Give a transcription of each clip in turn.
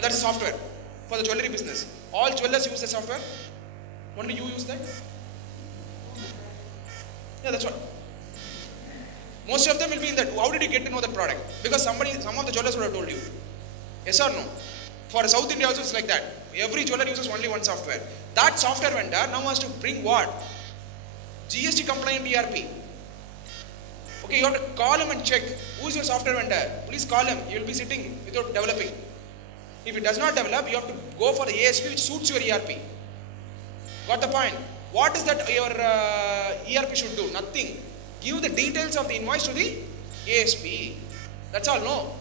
That's a software for the jewelry business. All jewelers use the software. Only you use that? Yeah, that's what. Most of them will be in that. How did you get to know the product? Because some of the jewelers would have told you. Yes or no? For South India also it's like that. Every jeweler uses only one software. That software vendor now has to bring what? GST compliant ERP. Okay, you have to call him and check. Who is your software vendor? Please call him. You will be sitting without developing. If it does not develop, you have to go for the ASP which suits your ERP. Got the point? What is that your ERP should do? Nothing. Give the details of the invoice to the ASP. That's all. No.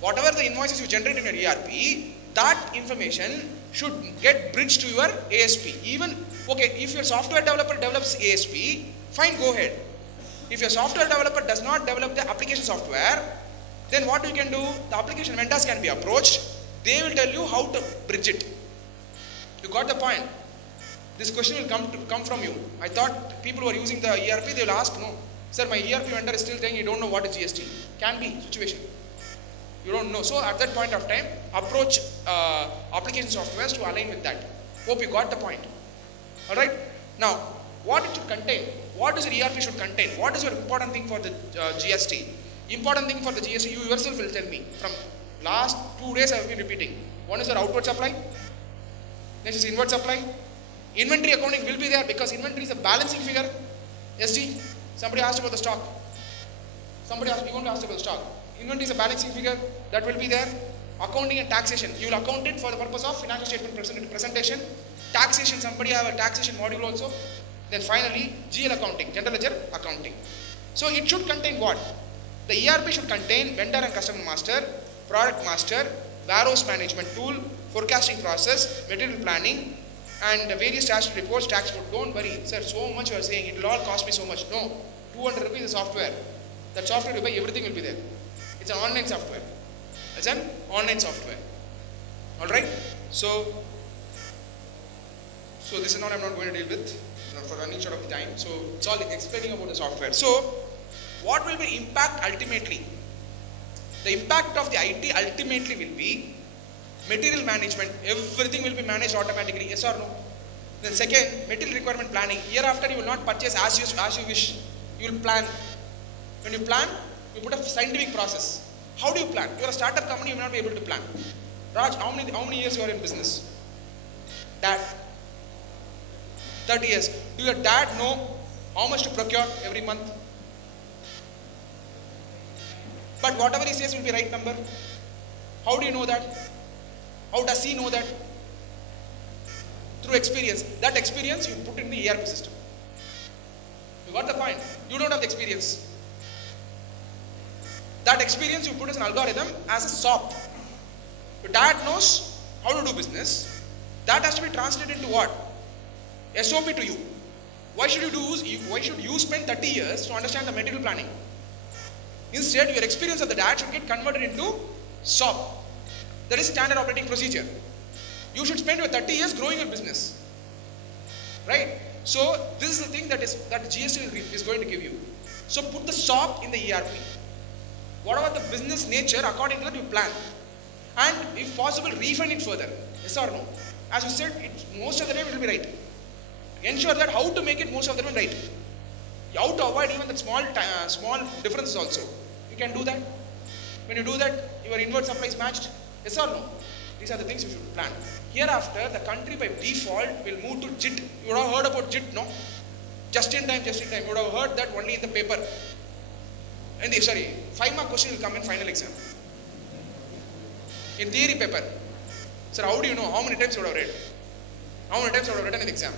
Whatever the invoices you generate in your ERP, that information should get bridged to your ASP. Even, okay, if your software developer develops ASP, fine, go ahead. If your software developer does not develop the application software, then what you can do? The application vendors can be approached. They will tell you how to bridge it. You got the point? This question will come from you. I thought people who are using the ERP, they will ask, no, sir, my ERP vendor is still saying you don't know what is GST. Can be situation. You don't know. So at that point of time, approach application softwares to align with that. Hope you got the point. Alright. Now, what it should contain? What does your ERP should contain? What is your important thing for the GST? Important thing for the GST, you yourself will tell me. From last 2 days I have been repeating. One is your outward supply. Next is inward supply. Inventory accounting will be there because inventory is a balancing figure. SG, somebody asked about the stock. Somebody asked, you want to ask about the stock. Inventory is a balancing figure that will be there. Accounting and taxation. You will account it for the purpose of financial statement presentation. Taxation, somebody have a taxation module also. Then finally, GL accounting, general ledger accounting. So it should contain what? The ERP should contain vendor and customer master, product master, warehouse management tool, forecasting process, material planning, and various tax reports, tax code. Don't worry, sir, so much you are saying, it will all cost me so much. No, 200 rupees is software. That software you buy, everything will be there. It's an online software. It's an online software. Alright? So this is not, I'm not going to deal with for running short of the time. So it's all explaining about the software. So what will be impact ultimately? The impact of the IT ultimately will be material management. Everything will be managed automatically. Yes or no? Then second, material requirement planning. Hereafter you will not purchase as you wish. You will plan. When you plan, you put a scientific process. How do you plan? You are a startup company, you may not be able to plan. Raj, how many years you are in business? Dad. 30 years. Do your dad know how much to procure every month? But whatever he says will be right number. How do you know that? How does he know that? Through experience. That experience you put in the ERP system. You got the point? You don't have the experience. That experience you put as an algorithm as a SOP. Your dad knows how to do business. That has to be translated into what? SOP to you. Why should you spend 30 years to understand the material planning? Instead, your experience of the dad should get converted into SOP. That is standard operating procedure. You should spend your 30 years growing your business. Right? So this is the thing that GST is going to give you. So put the SOP in the ERP. Whatever the business nature, according to that you plan. And if possible, refine it further. Yes or no? As you said, most of the time it will be right. Ensure that how to make it most of the time right. How to avoid even the small differences also. You can do that. When you do that, your inward supply is matched. Yes or no? These are the things you should plan. Hereafter, the country by default will move to JIT. You would have heard about JIT, no? Just in time. You would have heard that only in the paper. 5-mark question will come in final exam. In theory paper. Sir, how do you know? How many times you would have read? How many times you would have written in the exam?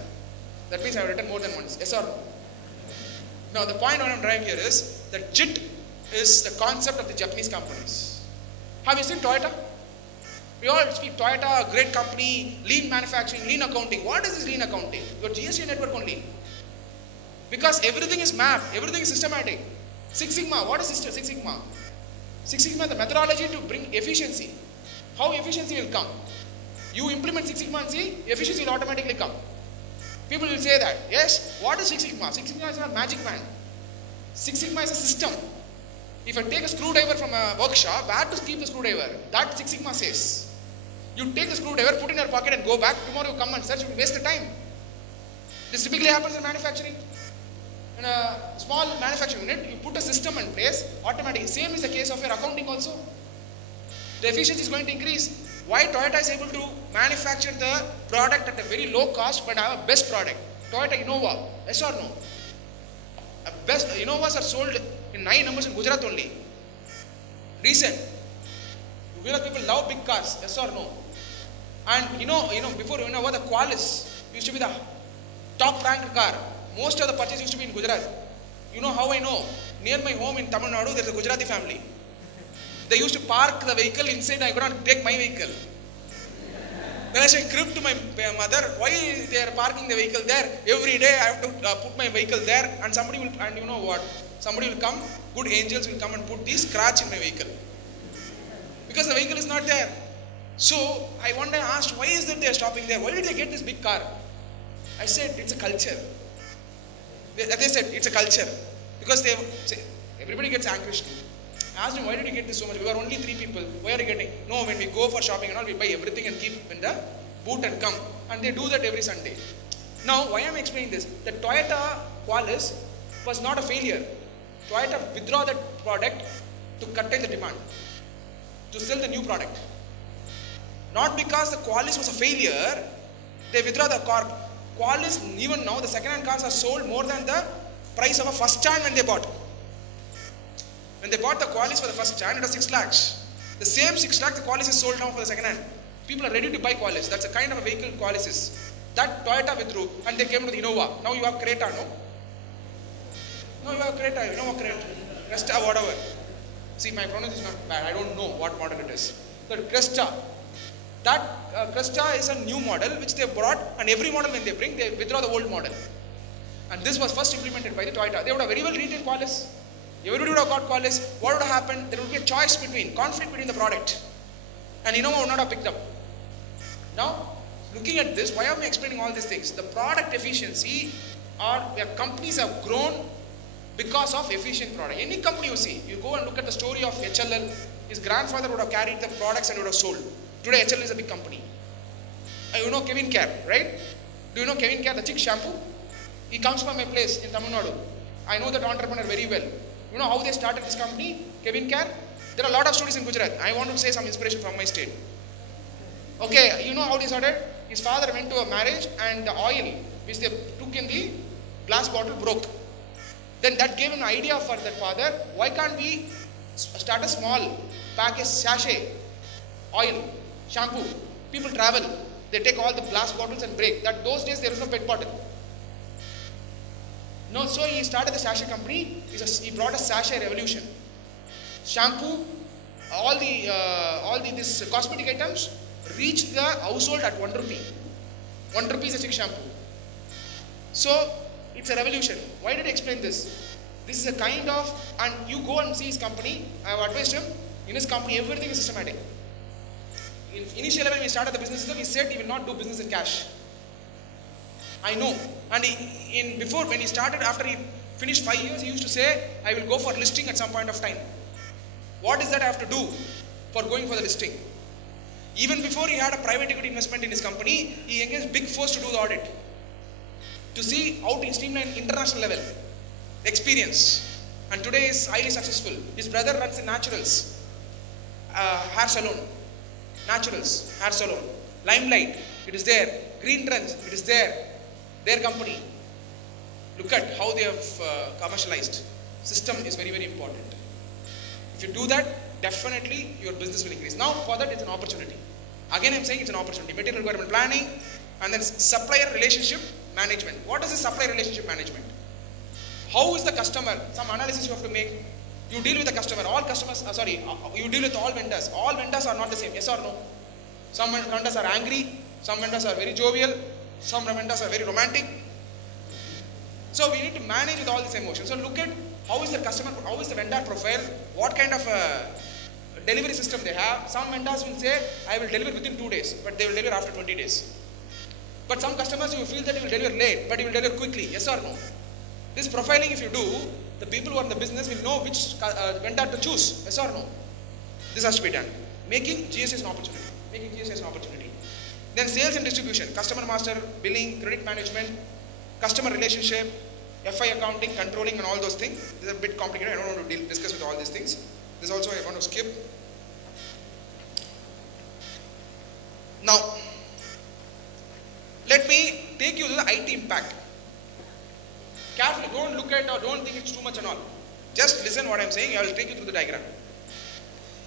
That means I have written more than once. Yes or no? Now the point what I am driving here is that JIT is the concept of the Japanese companies. Have you seen Toyota? We all speak Toyota, great company, lean manufacturing, lean accounting. What is this lean accounting? Your GST network only. Because everything is mapped, everything is systematic. Six Sigma, what is Six Sigma? Six Sigma is the methodology to bring efficiency. How efficiency will come? You implement Six Sigma and see, efficiency will automatically come. People will say that, yes, what is Six Sigma? Six Sigma is not magic man. Six Sigma is a system. If I take a screwdriver from a workshop, where to keep the screwdriver? That Six Sigma says. You take the screwdriver, put in your pocket and go back. Tomorrow you come and search, you waste the time. This typically happens in manufacturing. In a small manufacturing unit, you put a system in place, automatically. Same is the case of your accounting also. The efficiency is going to increase. Why Toyota is able to manufacture the product at a very low cost but have a best product? Toyota Innova, yes or no? Best Innovas are sold in 9 numbers in Gujarat only. Recent. People love big cars, yes or no? And before Innova, the Qualis used to be the top ranked car. Most of the purchase used to be in Gujarat. You know how I know? Near my home in Tamil Nadu, there is a Gujarati family. They used to park the vehicle inside. I could not take my vehicle. When I said crib to my mother, why they are parking the vehicle there? Every day I have to put my vehicle there, and somebody will, and you know what? Somebody will come, good angels will come and put the scratch in my vehicle. Because the vehicle is not there. So I one day asked, why is that they are stopping there? Why did they get this big car? I said, it's a culture. They said, it's a culture. Because everybody gets anxious too. I asked him, why did you get this so much? We were only 3 people. Why are you getting? No, when we go for shopping and all, we buy everything and keep in the boot and come. And they do that every Sunday. Now, why am I explaining this? The Toyota Qualis was not a failure. Toyota withdraw that product to curtail the demand, to sell the new product. Not because the Qualis was a failure, they withdraw the car. Qualis, even now, the second-hand cars are sold more than the price of a first-hand when they bought. When they bought the Qualis for the first hand, it was 6 lakhs. The same 6 lakhs, the Qualis is sold now for the second hand. People are ready to buy Qualis. That's the kind of a vehicle Qualis is. That Toyota withdrew and they came to the Innova. Now you have Creta, no? No, you have Creta. You know what Creta? Cresta, whatever. See, my pronunciation is not bad. I don't know what model it is. But Cresta. That Cresta is a new model which they brought, and every model when they bring, they withdraw the old model. And this was first implemented by the Toyota. They would have very well retailed Qualis. Everybody would have got Qualis. What would have happened? There would be a conflict between the product. And Innova would not have picked up. Now, looking at this, why am I explaining all these things? The product efficiency, or where companies have grown because of efficient product. Any company you see, you go and look at the story of HLL. His grandfather would have carried the products and would have sold. Today, HLL is a big company. You know Kevin Care, right? Do you know Kevin Care, the chick shampoo? He comes from my place in Tamil Nadu. I know that entrepreneur very well. You know how they started this company, Kevin Care? There are a lot of stories in Gujarat. I want to say some inspiration from my state. Okay, you know how they started? His father went to a marriage and the oil which they took in the glass bottle broke. Then that gave him an idea for that father. Why can't we start a small package sachet, oil, shampoo? People travel. They take all the glass bottles and break. That those days there was no PET bottle. No, so he started the sachet company. He brought a sachet revolution. Shampoo, all these cosmetic items reached the household at 1 rupee. 1 rupee is a chick shampoo. So it's a revolution. Why did I explain this? This is a kind of, and you go and see his company. I have advised him. In his company, everything is systematic. Initially, when we started the business, he said he will not do business in cash. I know. And before, when he started, after he finished 5 years, he used to say, I will go for listing at some point of time. What is that I have to do for going for the listing? Even before he had a private equity investment in his company, he engaged Big Four to do the audit. To see how to streamline international level. Experience. And today he is highly successful. His brother runs in Naturals. Hair salon. Naturals. Hair salon. Limelight. It is there. Green Trends. It is there. Their company. Look at how they have commercialized. System is very, very important. If you do that, definitely your business will increase. Now, for that, it's an opportunity. Again, I'm saying it's an opportunity. Material requirement planning, and then supplier relationship management. What is the supplier relationship management? How is the customer? Some analysis you have to make. You deal with the customer. All customers, you deal with all vendors. All vendors are not the same. Yes or no? Some vendors are angry. Some vendors are very jovial. Some vendors are very romantic. So we need to manage with all these emotions. So look at how is the customer, how is the vendor profile, what kind of delivery system they have. Some vendors will say, I will deliver within 2 days, but they will deliver after 20 days. But some customers, you feel that you will deliver late, but you will deliver quickly. Yes or no? This profiling, if you do, the people who are in the business will know which vendor to choose. Yes or no? This has to be done. Making GST is an opportunity. making GST as an opportunity. Then sales and distribution, customer master, billing, credit management, customer relationship, FI accounting, controlling and all those things. This is a bit complicated, I don't want to discuss with all these things. This also I want to skip. Now, let me take you to the IT impact. Carefully, don't look at or don't think it's too much and all. Just listen what I am saying, I will take you through the diagram.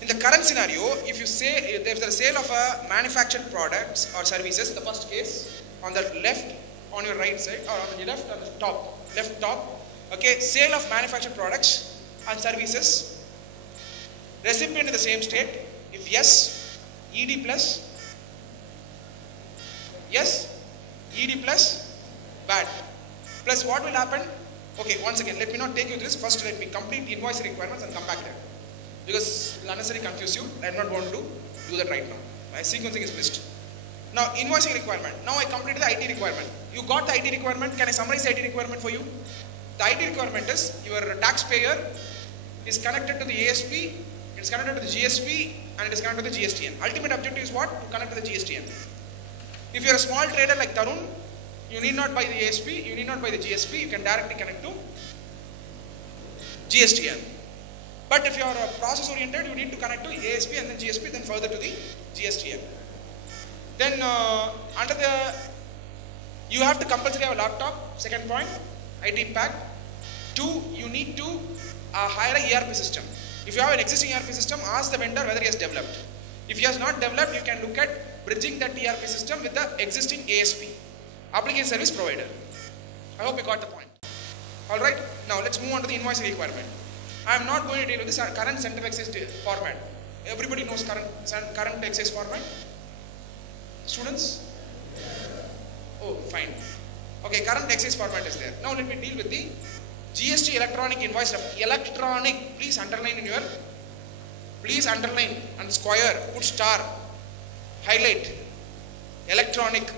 In the current scenario, if you say, if there is a sale of a manufactured products or services, the first case, on the left, on your right side, or on the left, on the top, left top, okay, sale of manufactured products and services, recipient in the same state, if yes, ED plus, yes, ED plus, bad, plus what will happen? Okay, once again, let me not take you to this, first let me complete invoice requirements and come back there. Because it will unnecessarily confuse you. I am not going to do that right now. My sequencing is missed. Now, invoicing requirement. Now I completed the IT requirement. You got the IT requirement. Can I summarize the IT requirement for you? The IT requirement is your taxpayer is connected to the ASP, it is connected to the GSP, and it is connected to the GSTN. Ultimate objective is what? To connect to the GSTN. If you are a small trader like Tarun, you need not buy the ASP, you need not buy the GSP, you can directly connect to GSTN. But if you are process oriented, you need to connect to ASP and then GSP, then further to the GSTN. Then under the, you have to compulsory have a laptop, second point, IT impact. 2, you need to hire a ERP system. If you have an existing ERP system, ask the vendor whether he has developed. If he has not developed, you can look at bridging that ERP system with the existing ASP, application service provider. I hope you got the point. Alright, now let's move on to the invoicing requirement. I am not going to deal with this current center excess format. Everybody knows current excess format? Students? Oh, fine. Okay, current excess format is there. Now let me deal with the GST electronic invoice. Electronic, please underline in your, please underline and square, put star, highlight. Electronic.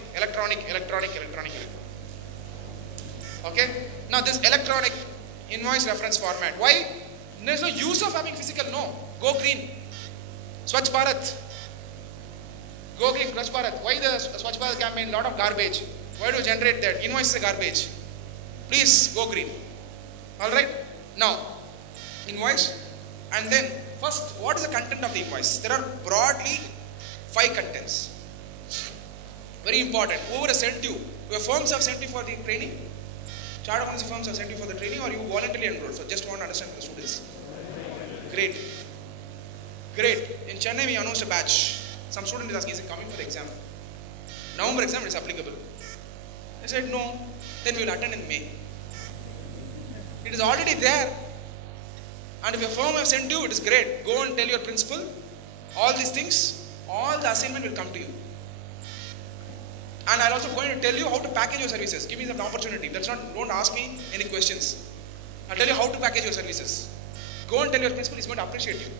Okay? Now this electronic invoice reference format. Why? There is no use of having physical, no. Go green. Swachh Bharat. Go green, Swachh Bharat. Why the Swachh Bharat campaign? Lot of garbage. Why do you generate that? Invoice is garbage. Please go green. Alright? Now, invoice. And then, first, what is the content of the invoice? There are broadly 5 contents. Very important. Whoever has sent you, your firms have sent you for the training. Chartered accountancy firms have sent you for the training, or you voluntarily enrolled? So just want to understand the students. Great. In Chennai we announced a batch. Some student is asking, is it coming for the exam? November exam is applicable. I said no. Then we will attend in May. It is already there. And if your firm has sent you, it is great. Go and tell your principal. All these things, all the assignment will come to you. And I am also going to tell you how to package your services. Give me some opportunity. Don't ask me any questions. I will tell you how to package your services. Go and tell your principal, he is going to appreciate you.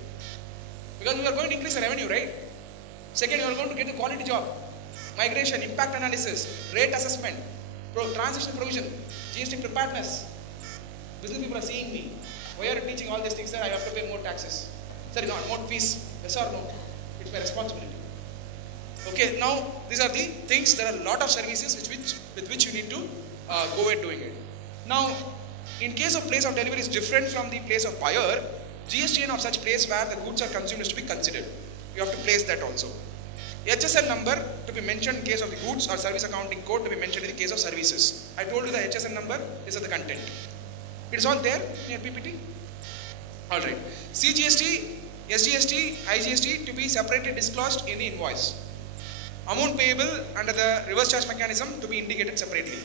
Because we are going to increase the revenue, right? Second, you are going to get a quality job. Migration, impact analysis, rate assessment, transition provision, GST preparedness. Business people are seeing me. Why are you teaching all these things, sir? I have to pay more taxes. Sir, no, more fees. Yes or no? It's my responsibility. Okay, now these are the things. There are a lot of services with which you need to go ahead doing it. Now, in case of place of delivery is different from the place of buyer, GSTN of such place where the goods are consumed is to be considered. You have to place that also. HSN number to be mentioned in case of the goods, or service accounting code to be mentioned in the case of services. I told you the HSN number is of the content. It is all there in your PPT. Alright. CGST, SGST, IGST to be separately disclosed in the invoice. Amount payable under the reverse charge mechanism to be indicated separately.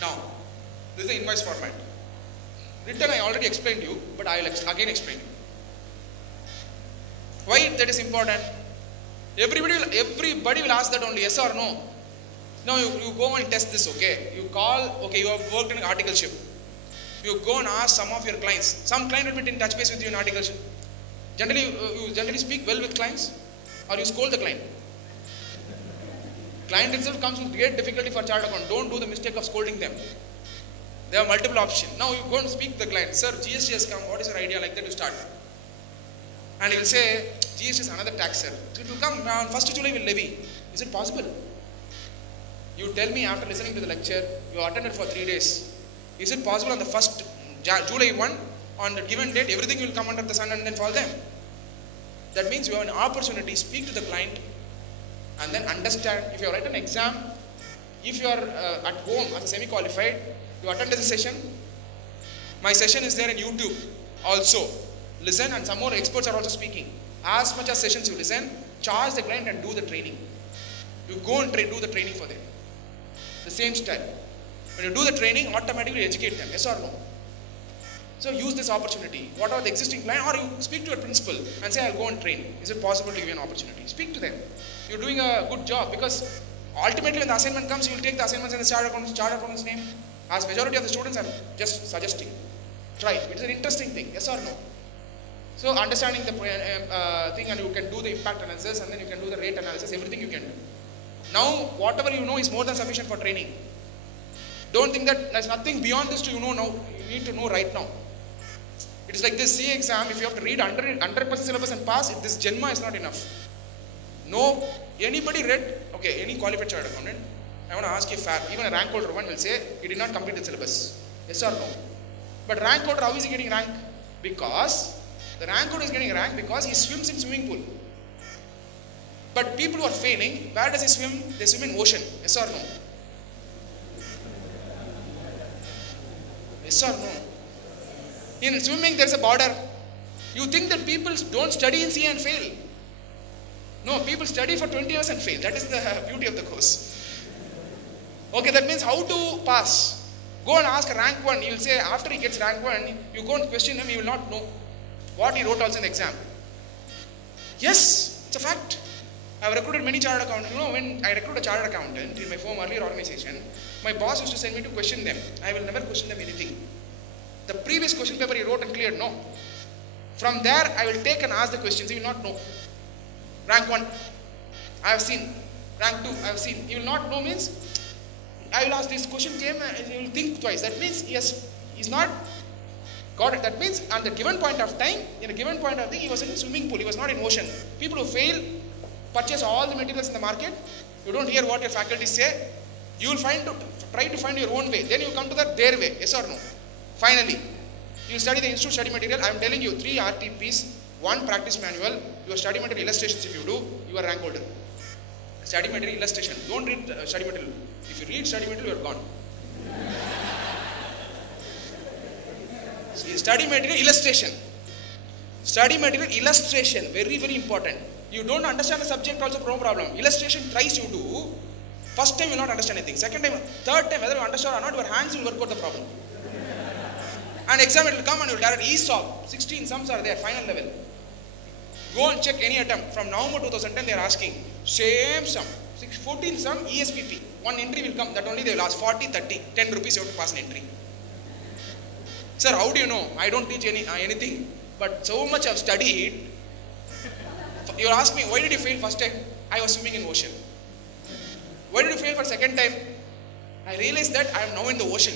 Now, this is the invoice format. Written I already explained you, but I will again explain you. Why that is important? Everybody will ask that only, yes or no. Now you go and test this, okay? You call, okay, you have worked in articleship. You go and ask some of your clients. Some client will be in touch base with you in articleship. Generally, you generally speak well with clients, or you scold the client. Client itself comes with great difficulty for chartered account. Don't do the mistake of scolding them. There are multiple options. Now you go and speak to the client. Sir, GST has come. What is your idea? Like that you start. And he will say, GST is another tax, sir. It will come on 1st July, will levy. Is it possible? You tell me after listening to the lecture, you attended for 3 days. Is it possible on the 1st July 1, on the given date, everything will come under the sun and then fall them? That means you have an opportunity, speak to the client and then understand. If you write an exam, if you are at home as a semi-qualified, you attend the session. My session is there in YouTube also. Listen, and some more experts are also speaking. As much as sessions you listen, charge the client and do the training. You go and do the training for them. The same style. When you do the training, automatically educate them. Yes or no? So use this opportunity. What are the existing client? Or you speak to a principal and say, I'll go and train. Is it possible to give you an opportunity? Speak to them. You're doing a good job, because ultimately when the assignment comes, you will take the assignments in the chartered accountant's name. As majority of the students are just suggesting. Try it. It's an interesting thing. Yes or no? So understanding the thing, and you can do the impact analysis, and then you can do the rate analysis, everything you can do. Now, whatever you know is more than sufficient for training. Don't think that there's nothing beyond this to you know now. You need to know right now. It is like this CA exam. If you have to read 100% syllabus and pass, this Janma is not enough. No, anybody read, okay, any qualified chartered accountant, I want to ask you fair. Even a rank holder one will say, he did not complete the syllabus. Yes or no? But rank holder, how is he getting rank? Because the rank holder is getting rank because he swims in swimming pool. But people who are failing, where does he swim? They swim in ocean. Yes or no? Yes or no? In swimming, there is a border. You think that people don't study in CA and fail. No, people study for 20 years and fail. That is the beauty of the course. Okay, that means how to pass. Go and ask rank 1. He will say, after he gets rank 1, you go and question him, he will not know what he wrote also in the exam. Yes, it's a fact. I have recruited many chartered accountants. You know, when I recruit a chartered accountant in my firm earlier organization, my boss used to send me to question them. I will never question them anything. The previous question paper he wrote and cleared, no. From there, I will take and ask the questions, he will not know. Rank 1, I have seen. Rank 2, I have seen. He will not know means, I will ask this question, he will think twice. That means he's not got it. That means at the given point of time, in a given point of time, he was in a swimming pool, he was not in ocean. People who fail, purchase all the materials in the market, you don't hear what your faculty say, you will try to find your own way. Then you come to their way, yes or no? Finally, you study the institute study material. I am telling you 3 RTPs, 1 practice manual, your study material illustrations. If you do, you are rank holder. Study material illustration. Don't read study material. If you read study material, you are gone. Study material illustration. Study material illustration. Very, very important. You don't understand the subject also, no problem. Illustration thrice you do. First time you will not understand anything. Second time, third time, whether you understand or not, your hands will work out the problem. And exam it will come and you will direct ESOP. 16 sums are there, final level. Go and check any attempt. From November 2010 they are asking. Same sum. 14 sum ESPP. One entry will come. That only they will ask 40, 30. 10 rupees you have to pass an entry. Sir, how do you know? I don't teach anything. But so much I have studied. You ask me, why did you fail first time? I was swimming in ocean. Why did you fail for second time? I realized that I am now in the ocean.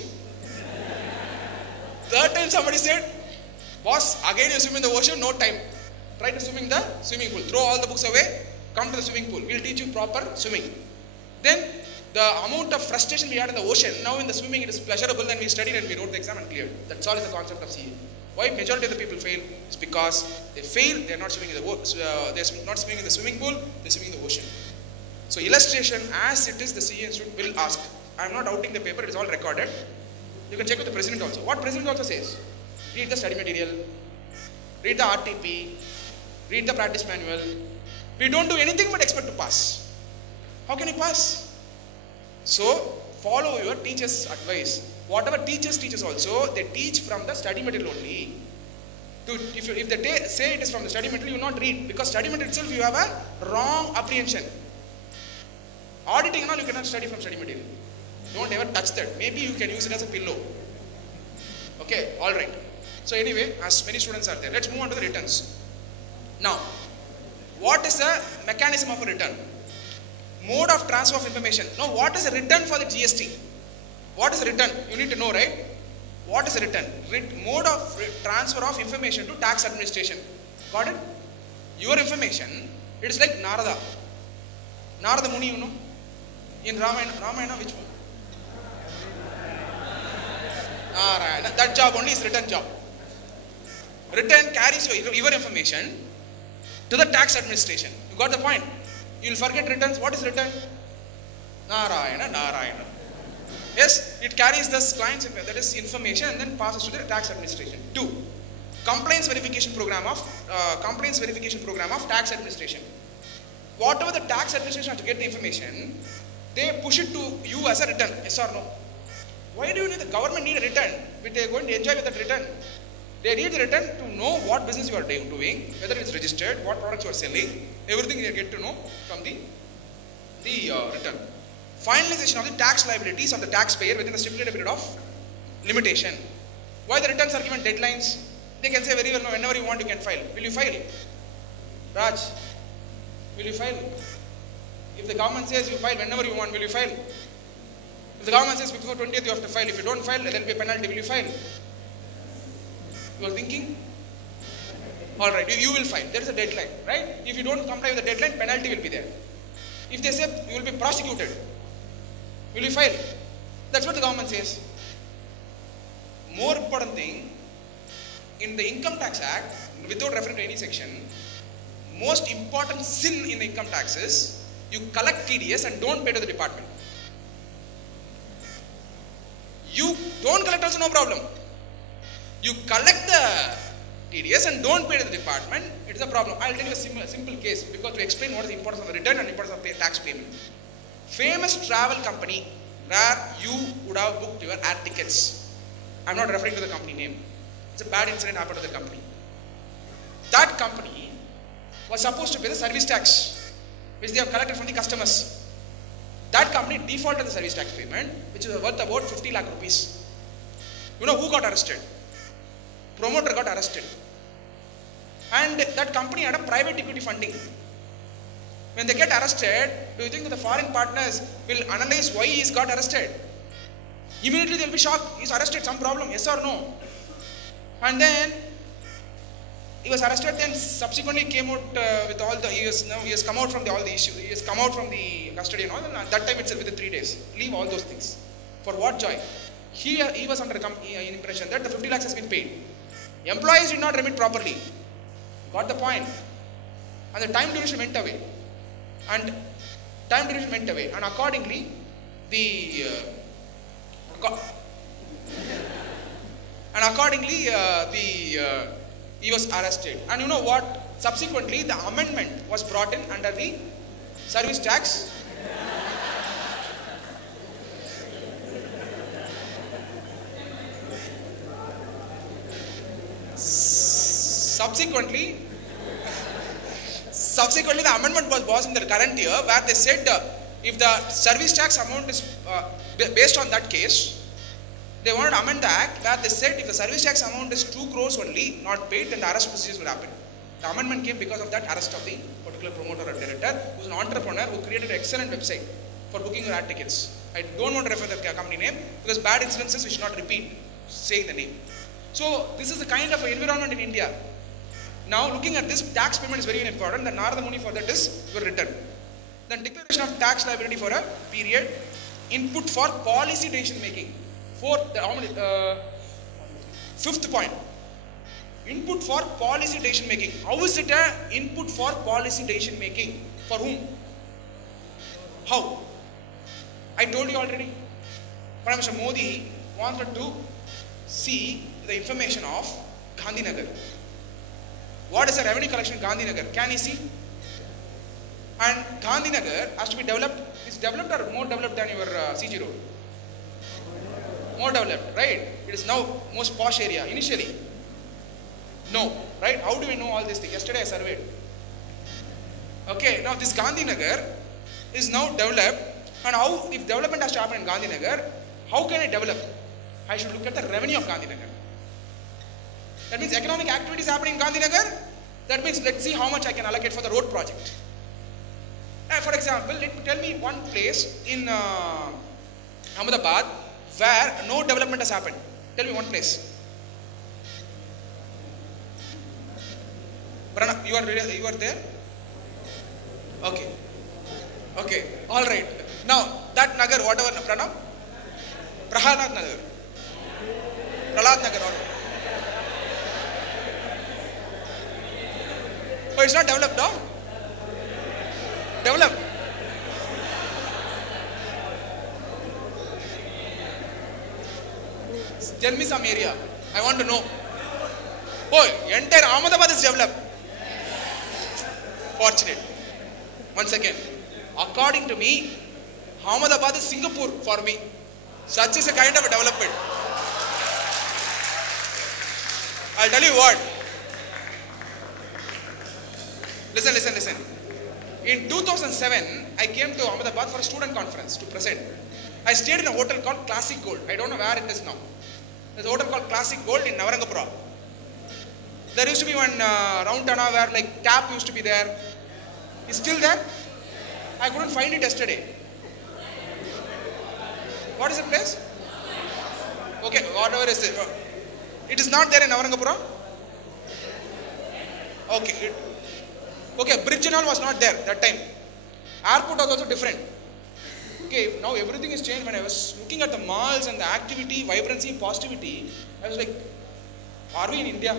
Third time somebody said, boss, again you swim in the ocean, no time. Try to swim in the swimming pool. Throw all the books away, come to the swimming pool. We'll teach you proper swimming. Then the amount of frustration we had in the ocean, now in the swimming it is pleasurable, then we studied and we wrote the exam and cleared. That's all is the concept of CA. Why majority of the people fail? It's because they fail, they're not swimming in the swimming pool, they're swimming in the ocean. So illustration as it is, the CA institute will ask. I'm not outing the paper, it is all recorded. You can check with the president also. What president also says? Read the study material, read the RTP, read the practice manual. We don't do anything but expect to pass. How can you pass? So follow your teacher's advice. Whatever teachers teach also, they teach from the study material only. If they say it is from the study material, you will not read, because study material itself you have a wrong apprehension. Auditing and all you cannot study from study material. Don't ever touch that. Maybe you can use it as a pillow. Okay, alright. So anyway, as many students are there, let's move on to the returns. Now, what is the mechanism of a return? Mode of transfer of information. Now, what is a return for the GST? What is a return? You need to know, right? What is a return? Mode of transfer of information to tax administration. Got it? Your information, it is like Narada. Narada Muni, you know. In Ramayana, which one? Narayana. That job only is written job. Written carries your information to the tax administration. You got the point? You will forget returns. What is written? Narayana. Yes, it carries the client's that is information and then passes to the tax administration. 2. Compliance verification program of tax administration. Whatever the tax administration has to get the information, they push it to you as a return. Yes or no? Why do you need the government need a return? They are going to enjoy with that return. They need the return to know what business you are doing, whether it's registered, what products you are selling, everything they get to know from the return. Finalization of the tax liabilities of the taxpayer within the stipulated period of limitation. Why the returns are given deadlines? They can say very well, no, whenever you want you can file. Will you file? Raj, will you file? If the government says you file whenever you want, will you file? If the government says before 20th you have to file, if you don't file, there will be a penalty. Will you file? You are thinking? Alright, you will file. There is a deadline, right? If you don't comply with the deadline, penalty will be there. If they say you will be prosecuted, will you file? That's what the government says. More important thing, in the Income Tax Act, without referring to any section, most important sin in the income tax is you collect TDS and don't pay to the department. You don't collect also, no problem. You collect the TDS and don't pay to the department, it is a problem. I will tell you a simple case because to explain what is the importance of the return and importance of tax payment. Famous travel company where you would have booked your air tickets. I am not referring to the company name. It's a bad incident happened to the company. That company was supposed to pay the service tax which they have collected from the customers. That company defaulted the service tax payment, which is worth about 50 lakh rupees. You know who got arrested? Promoter got arrested. And that company had a private equity funding. When they get arrested, do you think that the foreign partners will analyze why he got arrested? Immediately they will be shocked. He is arrested, some problem, yes or no? And then he was arrested, then subsequently came out with all the, he has come out from all the issues, he has come out from the custody and all, and at that time itself within 3 days, leave all those things. For what joy? He was under impression that the 50 lakhs has been paid. Employees did not remit properly. Got the point? And the time duration went away. And accordingly, he was arrested. And you know what? Subsequently, the amendment was brought in under the service tax. Subsequently, the amendment was in the current year where they said if the service tax amount is based on that case, they wanted to amend the act where they said if the service tax amount is 2 crores only not paid, then the arrest procedures will happen. The amendment came because of that arrest of the particular promoter or director who is an entrepreneur who created an excellent website for booking your air tickets. I don't want to refer to the company name because bad incidences we should not repeat saying the name. So this is the kind of environment in India. Now looking at this, tax payment is very important. The Narada Muni for that is your return. Then declaration of tax liability for a period. Input for policy decision making. Fifth point. Input for policy decision making. How is it an input for policy decision making? For whom? How? I told you already. Prime Minister Modi wanted to see the information of Gandhinagar. What is the revenue collection in Gandhinagar? Can you see? And Gandhinagar has to be developed. Is developed or more developed than your CG road? More developed, right? It is now most posh area. Initially, no, right? How do we know all these things? Yesterday I surveyed. Okay, now this Gandhinagar is now developed, and how if development has to happen in Gandhinagar, how can I develop? I should look at the revenue of Gandhinagar. That means economic activities happening in Gandhinagar. That means let's see how much I can allocate for the road project. For example, tell me one place in Ahmedabad where no development has happened. Tell me one place. Pranam, you are there? Okay. Okay. All right. Now that Nagar, whatever Pranam, Prahalad Nagar, Prahalad Nagar. Oh, it's not developed now. Developed. Tell me some area. I want to know. Oh, entire Ahmedabad is developed. Fortunate. Once again, according to me, Ahmedabad is Singapore for me. Such is a kind of a development. I'll tell you what. Listen. In 2007, I came to Ahmedabad for a student conference to present. I stayed in a hotel called Classic Gold. I don't know where it is now. There's a hotel called Classic Gold in Navarangapura. There used to be one round tana where like tap used to be there. It's still there. I couldn't find it yesterday. What is the place? Okay, whatever is it. It is not there in Navarangapura? Okay. Okay, bridge and all was not there that time. Airport was also different. Okay, now everything is changed. When I was looking at the malls and the activity, vibrancy, positivity, I was like, are we in India?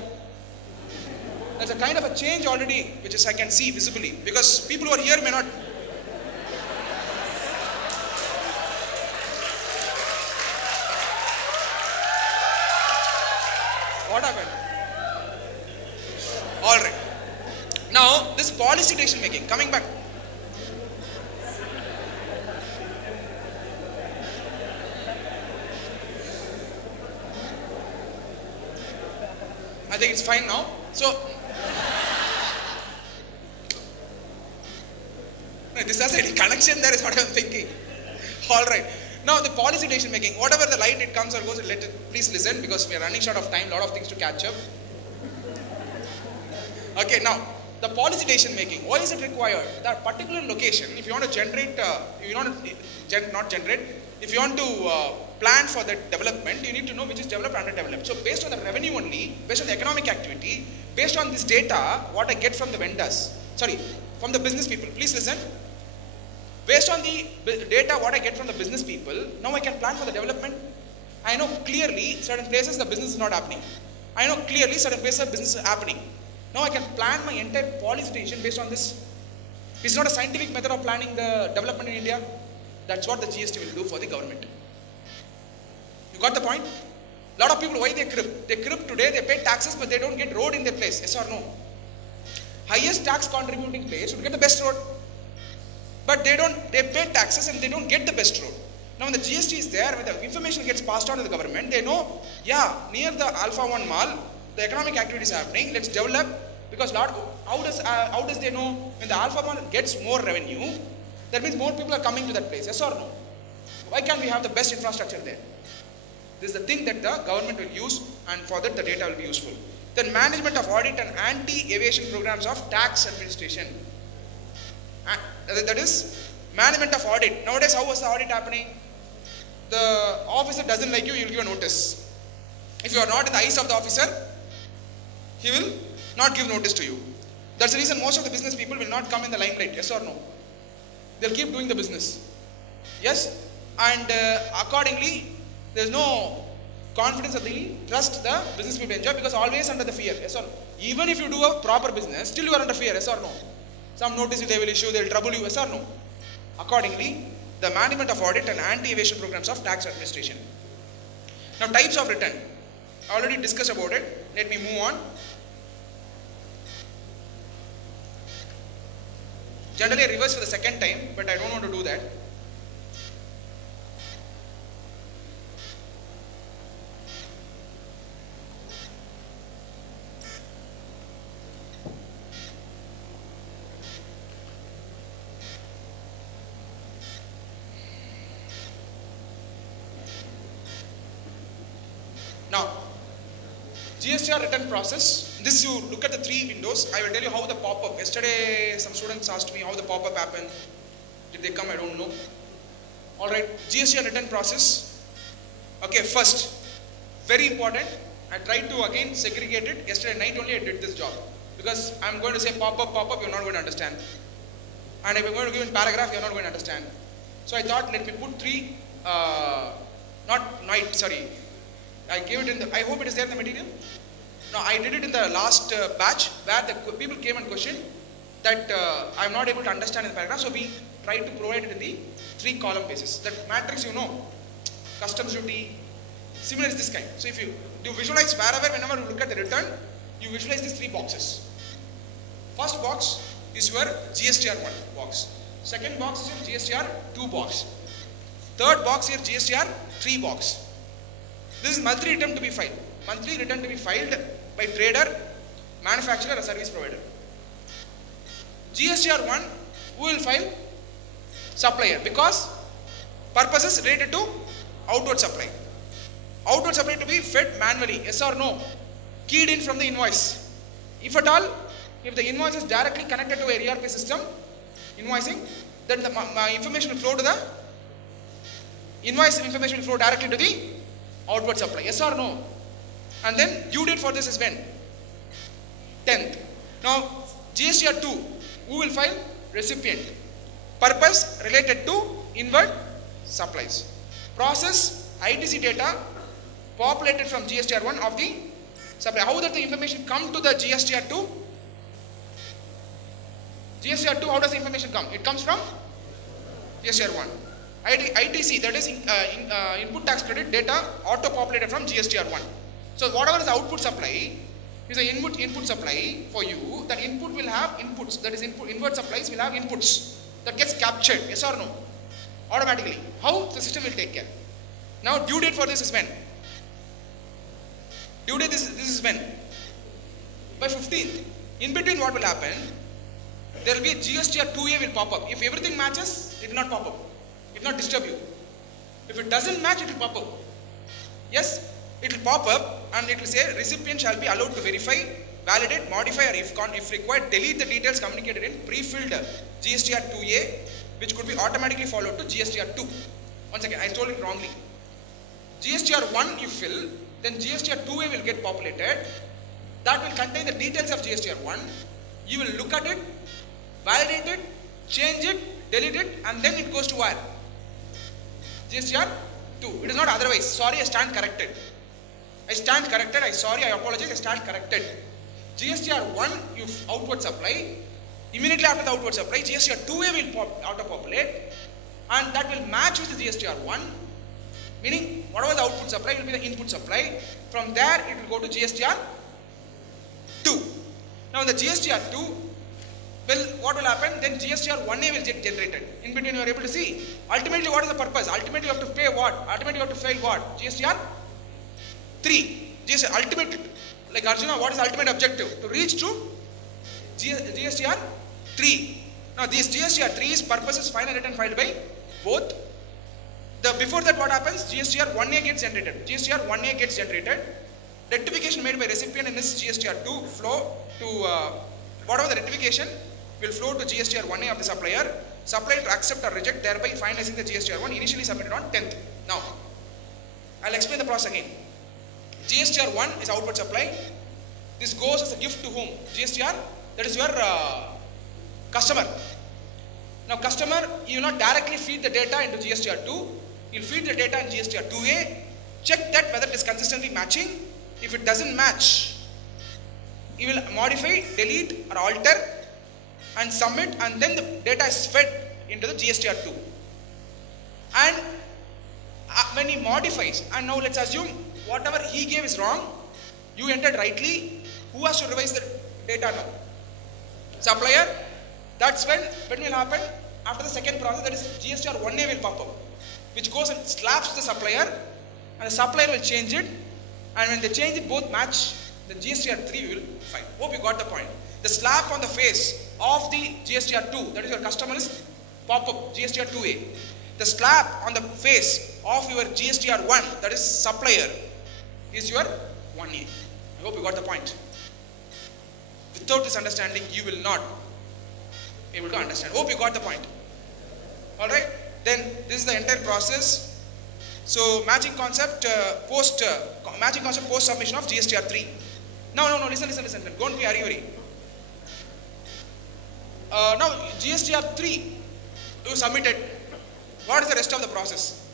There's a kind of a change already, which is I can see visibly, because people who are here may not. What happened? All right. Now, this policy decision making, coming back. I think it's fine now. So, this has any connection there is what I'm thinking. All right. Now, the policy decision making, whatever the light it comes or goes, please listen because we are running short of time, a lot of things to catch up. Okay, now, the policy decision making, why is it required? That particular location, if you want to generate, if you want to plan for that development, you need to know which is developed and underdeveloped. So based on the revenue only, based on the economic activity, based on this data, what I get from the vendors, from the business people, please listen. Based on the data, what I get from the business people, now I can plan for the development. I know clearly certain places the business is not happening. I know clearly certain places the business is happening. Now I can plan my entire policy decision based on this. It's not a scientific method of planning the development in India. That's what the GST will do for the government. You got the point? A lot of people, why they crib? They crib today, they pay taxes, but they don't get road in their place. Yes or no? Highest tax contributing place should get the best road. But they pay taxes and they don't get the best road. Now when the GST is there, when the information gets passed on to the government, they know, yeah, near the Alpha 1 mall, the economic activity is happening, let's develop, because how does they know when the Alpha 1 gets more revenue, that means more people are coming to that place, yes or no? Why can't we have the best infrastructure there? This is the thing that the government will use, and for that the data will be useful. Then management of audit and anti-evasion programs of tax administration. That is management of audit. Nowadays, how was the audit happening? The officer doesn't like you, he will give a notice. If you are not in the eyes of the officer, he will not give notice to you. That's the reason most of the business people will not come in the limelight, yes or no? They'll keep doing the business. Yes? And accordingly, there's no confidence or the trust the business people enjoy, because always under the fear, yes or no? Even if you do a proper business, still you are under fear, yes or no? Some notice they will issue, they will trouble you, yes or no? Accordingly, the management of audit and anti-evasion programs of tax administration. Now, types of return. I already discussed about it. Let me move on. Generally, I reverse for the second time, but I don't want to do that. Now, GSTR return process. This you look at the three windows. I will tell you how the pop-up. Yesterday, some students asked me how the pop-up happened. Did they come? I don't know. Alright, GSTR return process. Okay, first, very important. I tried to again segregate it. Yesterday night only I did this job. Because I'm going to say pop up, you're not going to understand. And if I'm going to give in paragraph, you're not going to understand. So I thought, let me put three, I gave it in the, I hope it is there in the material. No, I did it in the last batch where the people came and questioned that I'm not able to understand in the paragraph. So we tried to provide it in the 3-column basis. That matrix, you know, customs duty, similar is this kind. So if you visualize whenever you look at the return, you visualize these 3 boxes. First box is your GSTR1 box. Second box is your GSTR2 box. Third box is your GSTR3 box. This is monthly return to be filed. Monthly return to be filed by trader, manufacturer or service provider. GSTR1, who will file? Supplier, because purposes related to outward supply. Outward supply to be fed manually, yes or no? Keyed in from the invoice. If at all, if the invoice is directly connected to a ERP system, invoicing, then the information will flow to the invoice information will flow directly to the outward supply, yes or no? And then due date for this is when? 10th. Now GSTR2, who will file? Recipient. Purpose related to inward supplies. Process ITC data populated from GSTR1 of the supply. How does the information come to the GSTR2? GSTR2, how does the information come? It comes from GSTR1. ITC, that is input tax credit data auto-populated from GSTR1. So whatever is the output supply is the input supply for you. That input will have inputs. That is inward supplies will have inputs. That gets captured, yes or no? Automatically. How? The system will take care. Now due date for this is when? Due date this is when? By 15th. In between what will happen? There will be a GSTR2A will pop up. If everything matches, it will not pop up. It will not disturb you. If it doesn't match, it will pop up. Yes, it will pop up and it will say recipient shall be allowed to verify, validate, modify or if required, delete the details communicated in pre-filled GSTR2A, which could be automatically followed to GSTR2. Once again, I told it wrongly. GSTR1 you fill, then GSTR2A will get populated. That will contain the details of GSTR1. You will look at it, validate it, change it, delete it, and then it goes to where? GSTR2. It is not otherwise. Sorry, I stand corrected. I stand corrected. Sorry, I apologize. I stand corrected. GSTR1, you outward supply. Immediately after the outward supply, GSTR2A will auto-populate, and that will match with the GSTR1. Meaning, whatever the output supply will be the input supply. From there, it will go to GSTR2. Now, in the GSTR2, well, what will happen? Then GSTR1A will get generated. In between, you are able to see. Ultimately, what is the purpose? Ultimately, you have to pay what? Ultimately, you have to file what? GSTR3. Ultimate, like Arjuna, what is the ultimate objective? To reach to GSTR3. Now, this GSTR3's purpose is final return filed by both. Before that, what happens? GSTR1A gets generated. GSTR1A gets generated. Rectification made by recipient in this GSTR2 flow to whatever the rectification will flow to GSTR1A of the supplier. Supplier to accept or reject, thereby finalizing the GSTR1 initially submitted on 10th. Now, I'll explain the process again. GSTR1 is outward supply. This goes as a gift to whom? GSTR, that is your customer. Now, customer, you will not directly feed the data into GSTR2. You will feed the data in GSTR2A. Check that whether it is consistently matching. If it doesn't match, you will modify, delete or alter and submit, and then the data is fed into the GSTR2. And when he modifies, and now let's assume whatever he gave is wrong, you entered rightly, who has to revise the data now? Supplier. That's when will happen? After the second process, that is GSTR1A will pop up, which goes and slaps the supplier, and the supplier will change it, and when they change it, both match, the GSTR3 will find. Hope you got the point. The slap on the face of the GSTR2, that is your customer, is pop up, GSTR2A. The slap on the face of your GSTR1, that is supplier, is your 1A. I hope you got the point. Without this understanding, you will not be able to understand. Hope you got the point. Alright, then this is the entire process. So matching concept post submission of GSTR3. No, listen. Don't be hurry. Now GSTR 3, you submitted. What is the rest of the process?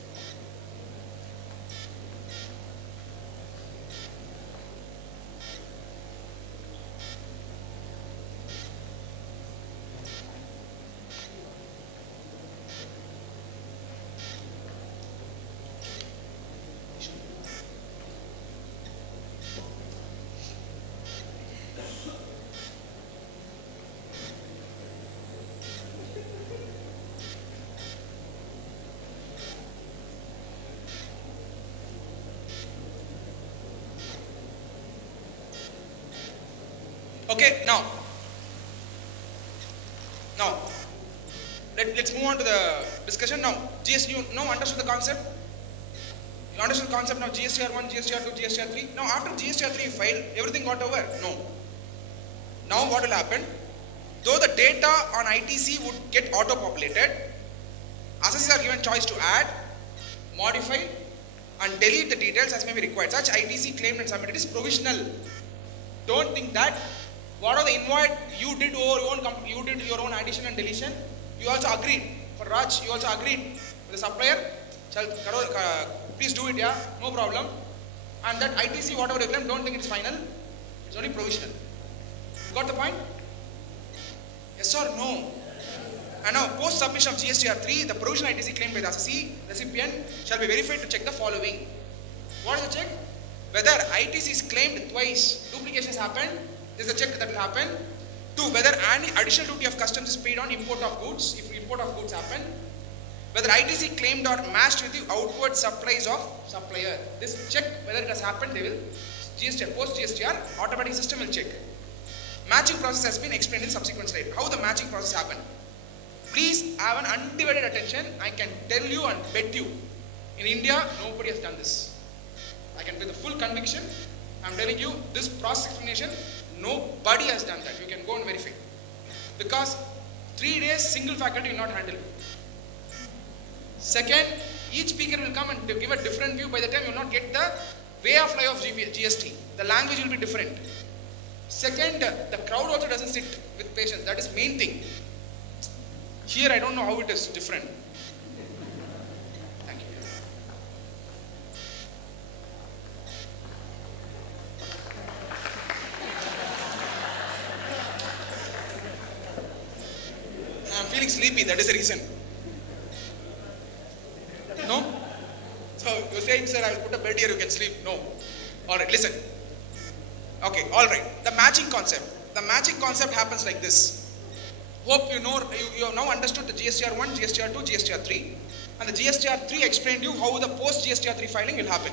Okay, now let's move on to the discussion. Now, you now understood the concept? You understood the concept now, GSTR 1, GSTR 2, GSTR 3. Now, after GSTR 3 you filed, everything got over? No. Now, what will happen? Though the data on ITC would get auto-populated, assessors are given choice to add, modify, and delete the details as may be required. Such ITC claimed and submitted is provisional. Don't think that what are the invite you did you did your own addition and deletion. You also agreed. For Raj, you also agreed with the supplier. Please do it, yeah, no problem. And that ITC, whatever you claim, don't think it's final. It's only provisional. Got the point? Yes or no? And now, post submission of GSTR 3, the provisional ITC claimed by the assessee recipient shall be verified to check the following. What is the check? Whether ITC is claimed twice, duplications happen. This is a check that will happen. 2. Whether any additional duty of customs is paid on import of goods, if import of goods happen. Whether ITC claimed or matched with the outward supplies of supplier. This check whether it has happened, they will GSTR, post GSTR, automatic system will check. Matching process has been explained in subsequent slide. How the matching process happened? Please have an undivided attention. I can tell you and bet you, in India, nobody has done this. I can with the full conviction, I am telling you, this process explanation, nobody has done that. You can go and verify. Because 3 days, single faculty will not handle. Second, each speaker will come and give a different view. By the time you will not get the way of life of GST. The language will be different. Second, the crowd also doesn't sit with patience. That is main thing. Here I don't know how it is different. Thank you. I'm feeling sleepy, that is the reason. No? So you're saying, sir, I'll put a bed here, you can sleep. No. Alright, listen. Okay, alright. The matching concept. The matching concept happens like this. Hope you know, you have now understood the GSTR 1, GSTR 2, GSTR 3. And the GSTR 3 explained you how the post GSTR 3 filing will happen.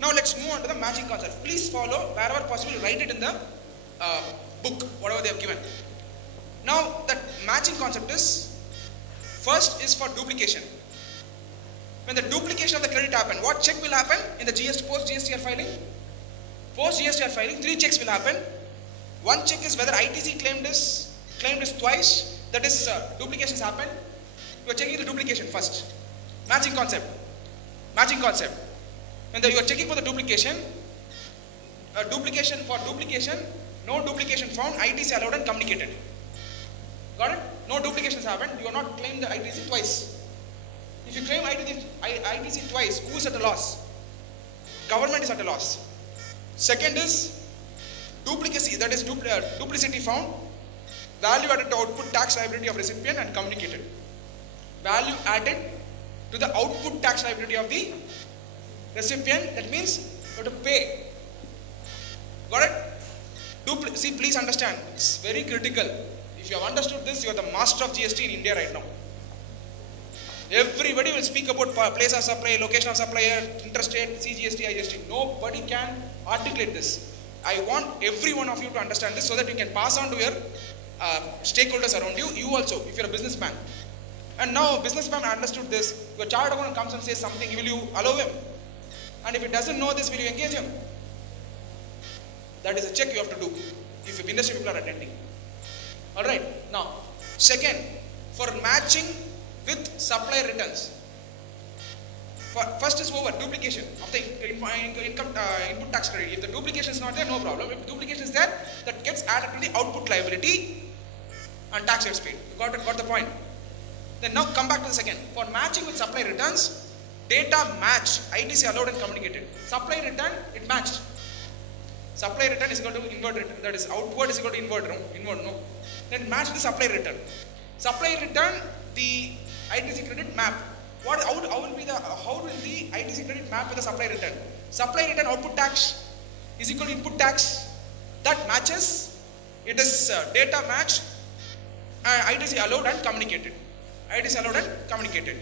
Now let's move on to the matching concept. Please follow, wherever possible, write it in the book, whatever they have given. Now the matching concept is, first is for duplication. When the duplication of the credit happen, what check will happen in the post GSTR filing? Post GSTR filing, 3 checks will happen. One check is whether ITC claimed is twice, that is duplications happen. You are checking the duplication first. Matching concept. Matching concept. When you are checking for the duplication, no duplication found, ITC allowed and communicated. Got it? No duplications happened, you are not claimed the ITC twice. If you claim ITC twice, who is at a loss? Government is at a loss. Second is duplicacy, that is duplicity found. Value added to output tax liability of recipient and communicated. Value added to the output tax liability of the recipient, that means you have to pay. Got it? See, please understand, it's very critical. If you have understood this, you are the master of GST in India right now. Everybody will speak about place of supply, location of supplier, interstate, CGST, IGST. Nobody can articulate this. I want every one of you to understand this so that you can pass on to your stakeholders around you. You also, if you're a businessman. And now businessman understood this, your chartered accountant comes and says something, will you allow him? And if he doesn't know this, will you engage him? That is a check you have to do if industry people are attending. Alright, now, second, for matching with supplier returns. First is over, duplication of the input tax credit. If the duplication is not there, no problem. If duplication is there, that gets added to the output liability and tax gets paid. You got the point? Then now come back to the second. For matching with supply returns, data matched, ITC allowed and communicated. Supply return, it matched. Supply return is equal to inward return, that is outward is equal to inward, no? Then match the supply return. Supply return, the ITC credit map. How will the ITC credit map with the supply return? Supply return output tax is equal to input tax. That matches. It is data match. ITC allowed and communicated. ITC allowed and communicated.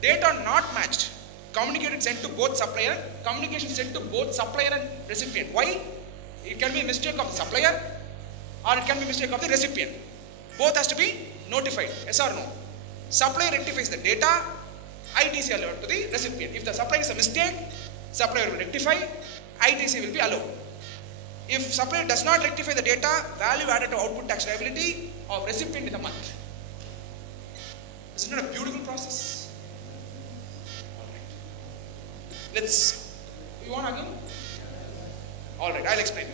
Data not matched. Communicated sent to both supplier. Communication sent to both supplier and recipient. Why? It can be a mistake of the supplier or it can be a mistake of the recipient. Both has to be notified. Yes or no? Supplier rectifies the data. ITC allowed to the recipient. If the supplier is a mistake, supplier will rectify. ITC will be allowed. If supplier does not rectify the data, value added to output tax liability of recipient in the month. Isn't it a beautiful process? Alright. You want again? Alright, I'll explain.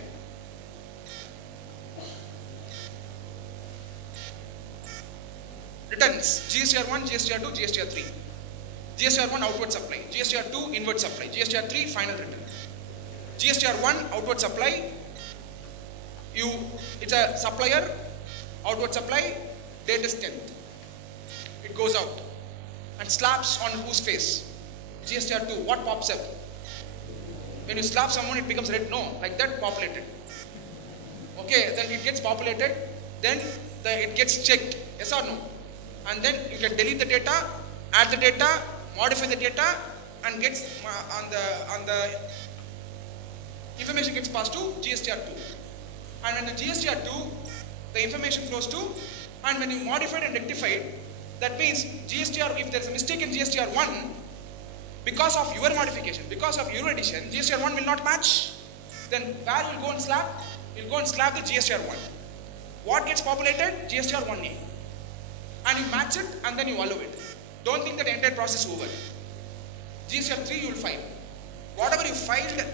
Returns, GSTR1, GSTR2, GSTR3. GSTR1 outward supply, GSTR2 inward supply, GSTR3 final return. GSTR1 outward supply, it's a supplier, outward supply, date is 10th. It goes out and slaps on whose face? GSTR2, what pops up? When you slap someone, it becomes red, no, like that populated. Okay, then it gets populated, then it gets checked, yes or no? And then you can delete the data, add the data, modify the data, and gets on the information gets passed to GSTR2. And when the GSTR2, the information flows to, and when you modify it and rectify it, that means GSTR, if there is a mistake in GSTR1, because of your modification, because of your addition, GSTR1 will not match, then VAL will go and slap the GSTR1. What gets populated? GSTR1A. And you match it and then you allow it. Don't think that the entire process is over. GSTR3 you will file. Whatever you filed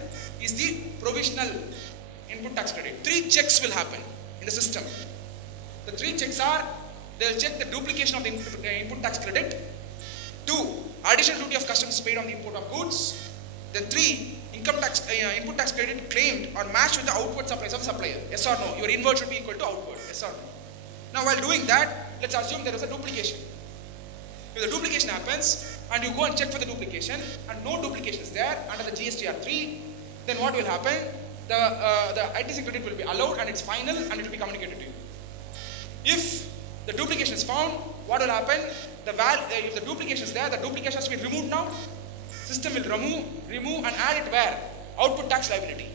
is the provisional input tax credit. 3 checks will happen in the system. The 3 checks are, they will check the duplication of the input tax credit. 2, additional duty of customs paid on the import of goods. Then 3, income tax, input tax credit claimed or matched with the outward supplies of the supplier. Yes or no? Your inward should be equal to outward. Yes or no? Now while doing that, let's assume there is a duplication. If the duplication happens and you go and check for the duplication and no duplication is there under the GSTR3, then what will happen? The ITC credit will be allowed and it's final and it will be communicated to you. If the duplication is found, what will happen? If the duplication is there, the duplication has to be removed now. System will remove and add it where? Output tax liability.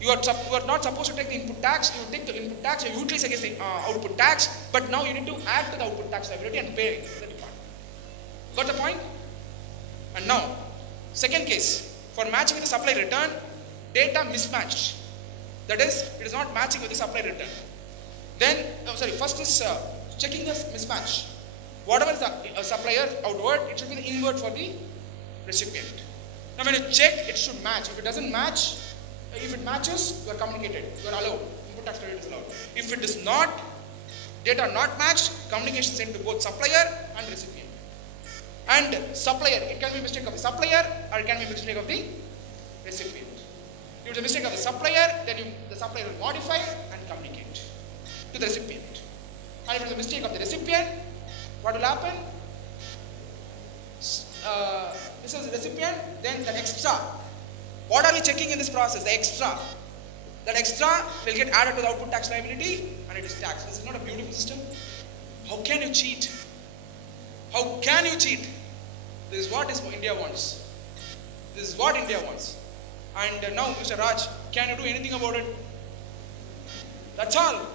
You are not supposed to take the input tax, you take the input tax, you utilize against the output tax, but now you need to add to the output tax liability and pay the department. Got the point? And now, second case, for matching with the supply return, data mismatched. That is, it is not matching with the supply return. Then, first is checking the mismatch. Whatever is the supplier outward, it should be the inward for the recipient. Now when you check, it should match. If it doesn't match, if it matches, you are communicated, you are allowed. Input tax credit is allowed. If it is not, data not matched, communication sent to both supplier and recipient. And supplier, it can be a mistake of the supplier or it can be a mistake of the recipient. If it's a mistake of the supplier, then the supplier will modify and communicate to the recipient. And if it's a mistake of the recipient, what will happen? This is the recipient, then the extra. What are we checking in this process? The extra. That extra will get added to the output tax liability and it is taxed. This is not a beautiful system. How can you cheat? How can you cheat? This is what India wants. This is what India wants. And now, Mr. Raj, can you do anything about it? That's all.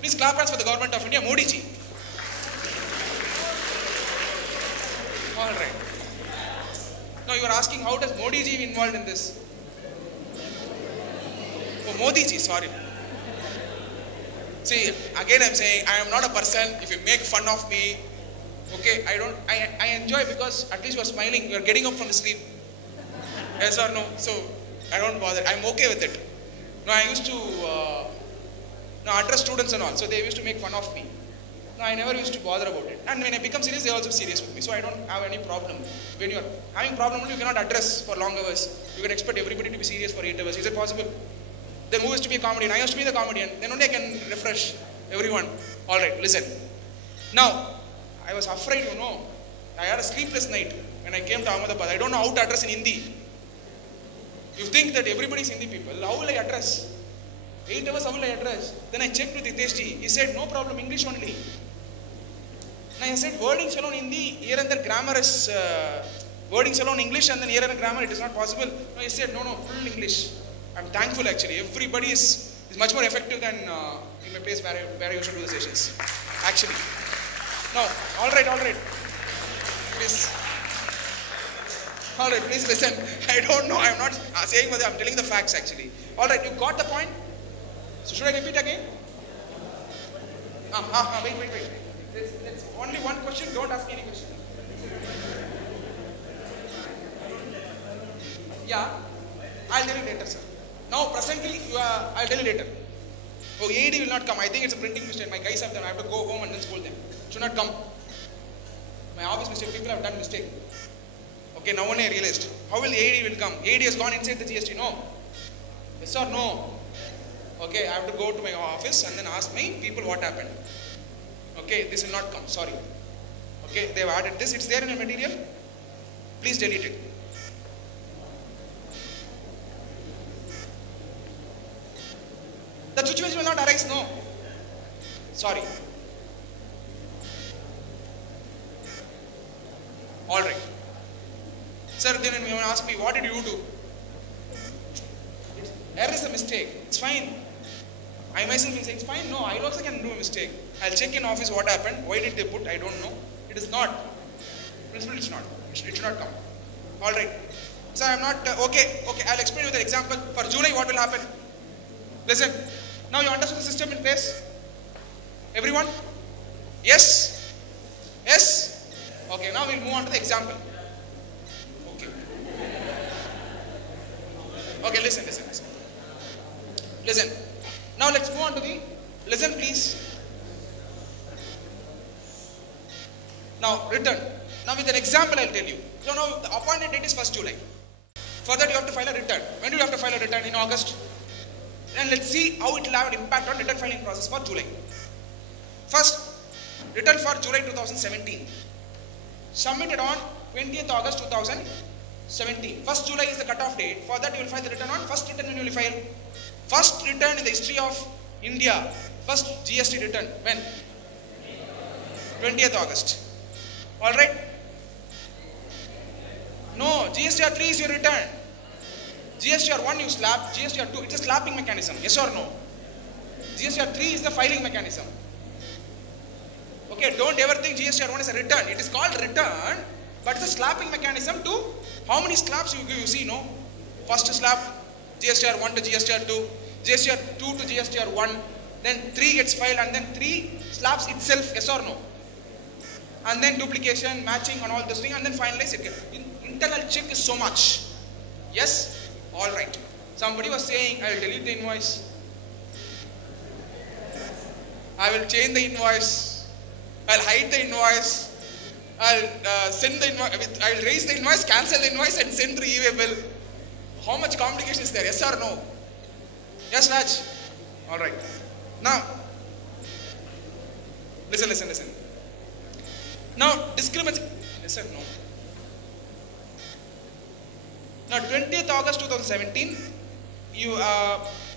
Please clap hands for the government of India, Modi ji. All right. Now you are asking, how does Modi ji involved in this? Oh, Modi ji, sorry. See, again I'm saying, I am not a person, if you make fun of me, okay, I enjoy because at least you are smiling, you are getting up from the sleep. Yes or no? So, I don't bother, I'm okay with it. No, I used to Now address students and all. So they used to make fun of me. No, I never used to bother about it. And when I become serious, they are also serious with me. So I don't have any problem. When you are having problem, you cannot address for long hours. You can expect everybody to be serious for 8 hours. Is it possible? Then who used to be a comedian? I used to be the comedian. Then only I can refresh everyone. Alright, listen. Now, I was afraid, I had a sleepless night when I came to Ahmedabad. I don't know how to address in Hindi. You think that everybody is Hindi people. How will I address? 8 hours, how will I address? Then I checked with Hiteshji. He said, no problem, English only. And I said, wordings alone Hindi, here and there grammar is, wordings alone English and then here and there grammar, it is not possible. No, he said, no, full English. I'm thankful actually. Everybody is much more effective than in my place where I used to do the sessions. Actually. No, alright. Please. Alright, please listen. I don't know, I'm not saying whether I'm telling the facts actually. Alright, you got the point? So should I repeat again? Wait. There's only one question, don't ask me any question. Yeah, I'll tell you later, sir. Now, presently, I'll tell you later. Oh, AED will not come. I think it's a printing mistake. My guys have them. I have to go home and then scold them. Should not come. My office mistake. People have done mistake. Okay, now only I realized. How will AED will come? AED has gone inside the GST. No. Yes or no? Okay, I have to go to my office and then ask my people what happened. Okay, this will not come. Sorry. Okay, they have added this. It's there in the material. Please delete it. That situation will not arise, no. Sorry. Alright. Sir, then you want to ask me, what did you do? There is a mistake. It's fine. I myself will say, it's fine. No, I also can do a mistake. I'll check in office what happened. Why did they put? I don't know. It is not. Principle, it's not. It should not come. Alright. So I'm not, okay, I'll explain you the example. For July, what will happen? Listen. Now you understand the system in place? Everyone? Yes? Yes? Okay, now we'll move on to the example. Okay, listen. Listen. Now let's move on to the, listen please. Now return. Now with an example I'll tell you. So now the appointed date is 1st July. For that you have to file a return. When do you have to file a return? In August. And let's see how it will have an impact on return filing process for July. First, return for July 2017. Submitted on 20th August 2017. 1st July is the cutoff date. For that you will file the return on first return when you will file. First return in the history of India. First GST return. When? 20th August. Alright? No, GSTR 3 is your return. GSTR 1 you slap, GSTR 2 it's a slapping mechanism. Yes or no? GSTR 3 is the filing mechanism. Okay, don't ever think GSTR 1 is a return. It is called return, but it's a slapping mechanism to how many slaps you give, you see, no? First slap, GSTR 1 to GSTR 2, GSTR 2 to GSTR 1, then 3 gets filed and then 3 slaps itself, yes or no? And then duplication, matching and all this thing and then finalize it. Internal check is so much. Yes? Alright. Somebody was saying, I will delete the invoice. I will change the invoice. I'll hide the invoice. I'll send the invoice. I'll raise the invoice, cancel the invoice and send through e-way bill. How much complication is there? Yes or no? Yes, Raj? Alright. Now, listen. Now, discrepancy. Listen, no. Now, 20th August 2017, you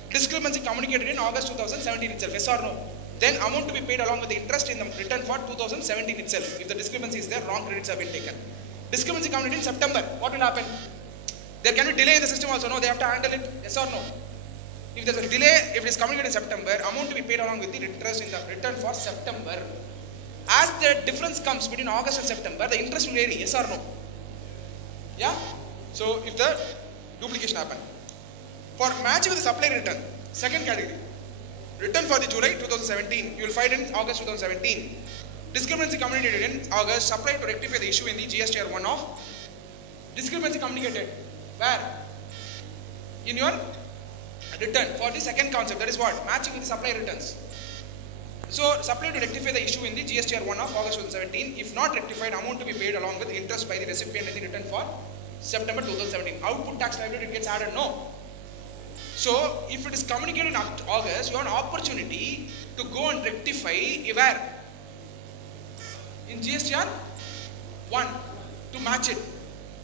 discrepancy communicated in August 2017 itself. Yes or no? Then amount to be paid along with the interest in the return for 2017 itself. If the discrepancy is there, wrong credits have been taken. Discrepancy communicated in September. What will happen? There can be delay in the system also. No, they have to handle it. Yes or no? If there's a delay, if it is communicated in September, amount to be paid along with the interest in the return for September. As the difference comes between August and September, the interest will vary. Yes or no? Yeah? So, if the duplication happen. For matching with the supply return, second category. Return for the July 2017, you will find in August 2017. Discrepancy communicated in August, supply to rectify the issue in the GSTR 1 of. Discrepancy communicated. Where? In your return for the second concept, that is what? Matching with the supply returns. So, supply to rectify the issue in the GSTR 1 of August 2017. If not rectified, amount to be paid along with interest by the recipient in the return for September 2017. Output tax liability gets added? No. So, if it is communicated in August, you have an opportunity to go and rectify where? In GSTR 1 to match it.